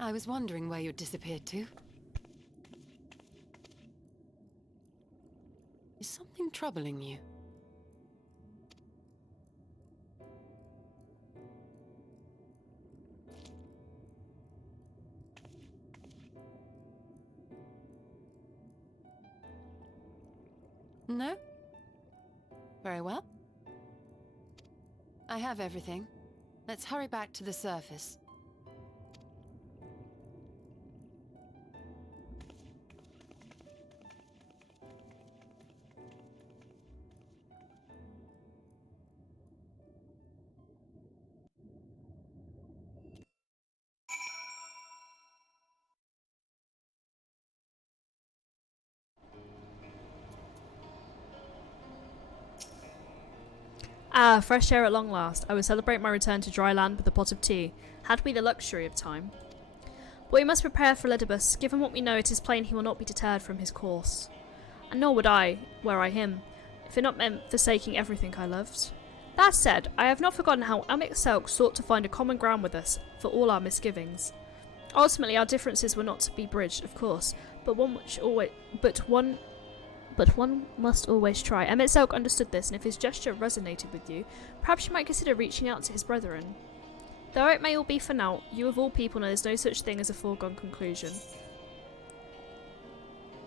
I was wondering where you'd disappeared to. Is something troubling you? No? Very well. I have everything. Let's hurry back to the surface. Ah, fresh air at long last. I will celebrate my return to dry land with a pot of tea, had we the luxury of time. But we must prepare for Ledibus. Given what we know, it is plain he will not be deterred from his course. And nor would I, were I him, if it not meant forsaking everything I loved. That said, I have not forgotten how Selk sought to find a common ground with us, for all our misgivings. Ultimately, our differences were not to be bridged, of course, but one must always try. Selk understood this, and if his gesture resonated with you, perhaps you might consider reaching out to his brethren. Though it may all be for now, you of all people know there's no such thing as a foregone conclusion.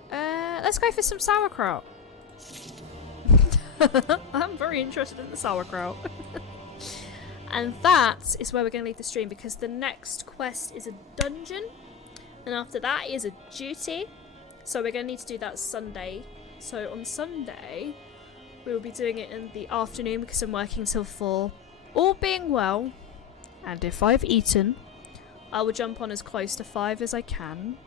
Let's go for some sauerkraut. I'm very interested in the sauerkraut. And that is where we're going to leave the stream, because the next quest is a dungeon, and after that is a duty. So we're going to need to do that Sunday. So on Sunday, we will be doing it in the afternoon because I'm working till 4. All being well, and if I've eaten, I will jump on as close to 5 as I can.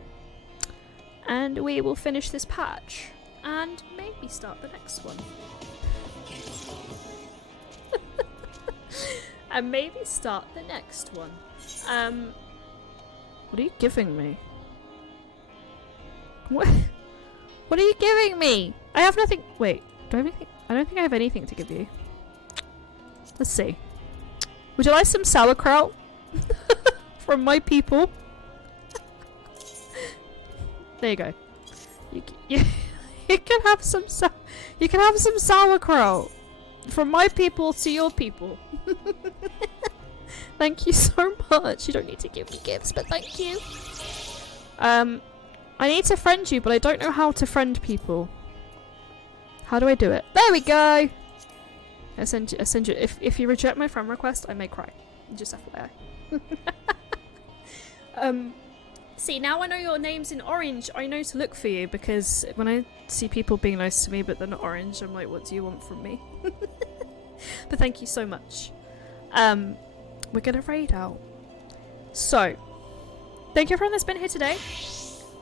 And we will finish this patch. And maybe start the next one. And maybe start the next one. What are you giving me? What? What are you giving me? I have nothing. Wait, do I have anything? I don't think I have anything to give you. Let's see. Would you like some sauerkraut from my people? There you go. You can have some sauerkraut from my people to your people. Thank you so much. You don't need to give me gifts, but thank you. I need to friend you, but I don't know how to friend people. How do I do it? There we go! I send you. If you reject my friend request, I may cry. Just FYI. See, now I know your name's in orange, I know to look for you, because when I see people being nice to me but they're not orange, I'm like, what do you want from me? But thank you so much. We're gonna raid out. So, thank you everyone that's been here today.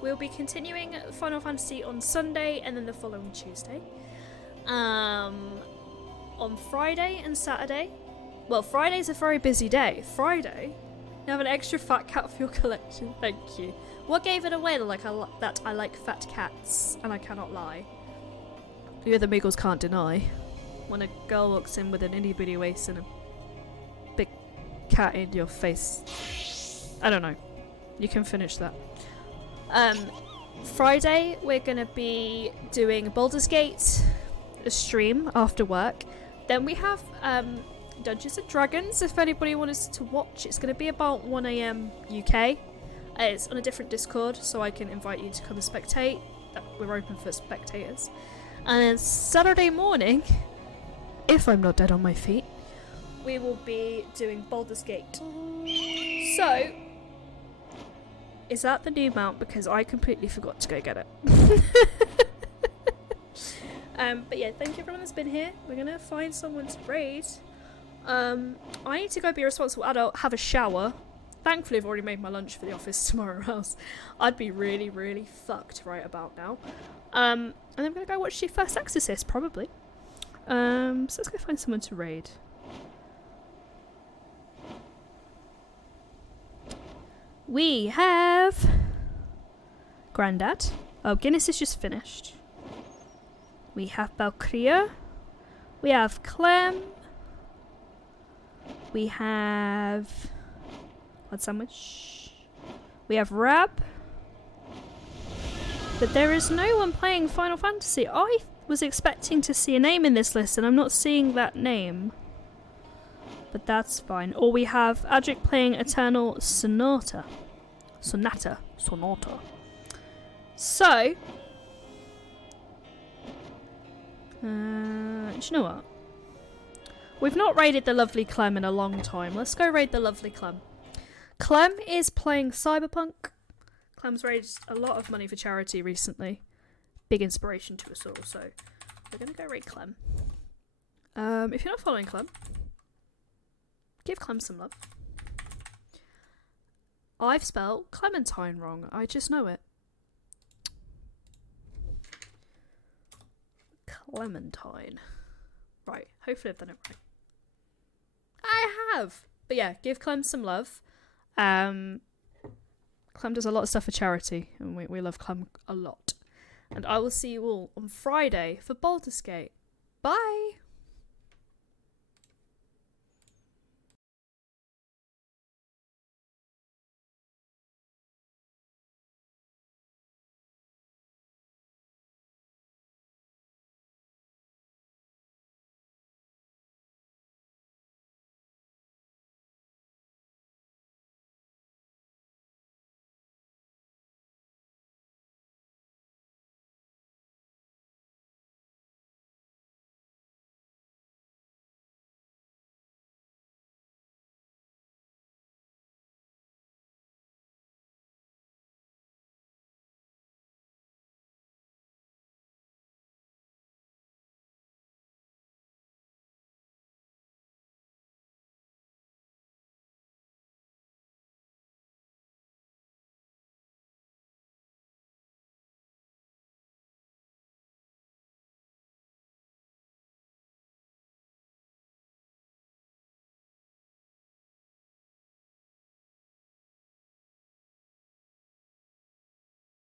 We'll be continuing Final Fantasy on Sunday and then the following Tuesday. On Friday and Saturday. Well, Friday's a very busy day. Friday, you have an extra fat cat for your collection. Thank you. What gave it away that I like fat cats and I cannot lie? You the Moogles can't deny. When a girl walks in with an itty bitty waist and a big cat in your face. I don't know. You can finish that. Friday we're gonna be doing Baldur's Gate, a stream after work. Then we have Dungeons and Dragons, if anybody wants to watch. It's gonna be about 1 AM UK. It's on a different Discord, so I can invite you to come and spectate. We're open for spectators. And then Saturday morning, if I'm not dead on my feet, we will be doing Baldur's Gate. So, is that the new mount? Because I completely forgot to go get it. But yeah, thank you everyone that's been here. We're gonna find someone to raid. I need to go be a responsible adult, have a shower. Thankfully I've already made my lunch for the office tomorrow else. I'd be really, really fucked right about now. And then I'm gonna go watch the first Exorcist, probably. So let's go find someone to raid. We have Grandad. Oh, Guinness is just finished. We have Valkyria. We have Clem. We have Hot Sandwich. We have Rab. But there is no one playing Final Fantasy. I was expecting to see a name in this list and I'm not seeing that name. But that's fine. Or we have Adric playing Eternal Sonata. Sonata. So, Do you know what? We've not raided the lovely Clem in a long time. Let's go raid the lovely Clem. Clem is playing Cyberpunk. Clem's raised a lot of money for charity recently. Big inspiration to us all, so we're going to go raid Clem. If you're not following Clem, give Clem some love. I've spelled Clementine wrong. I just know it. Clementine. Right, hopefully I've done it right. I have! But yeah, give Clem some love. Clem does a lot of stuff for charity, and we love Clem a lot. And I will see you all on Friday for Baldur's Gate. Bye!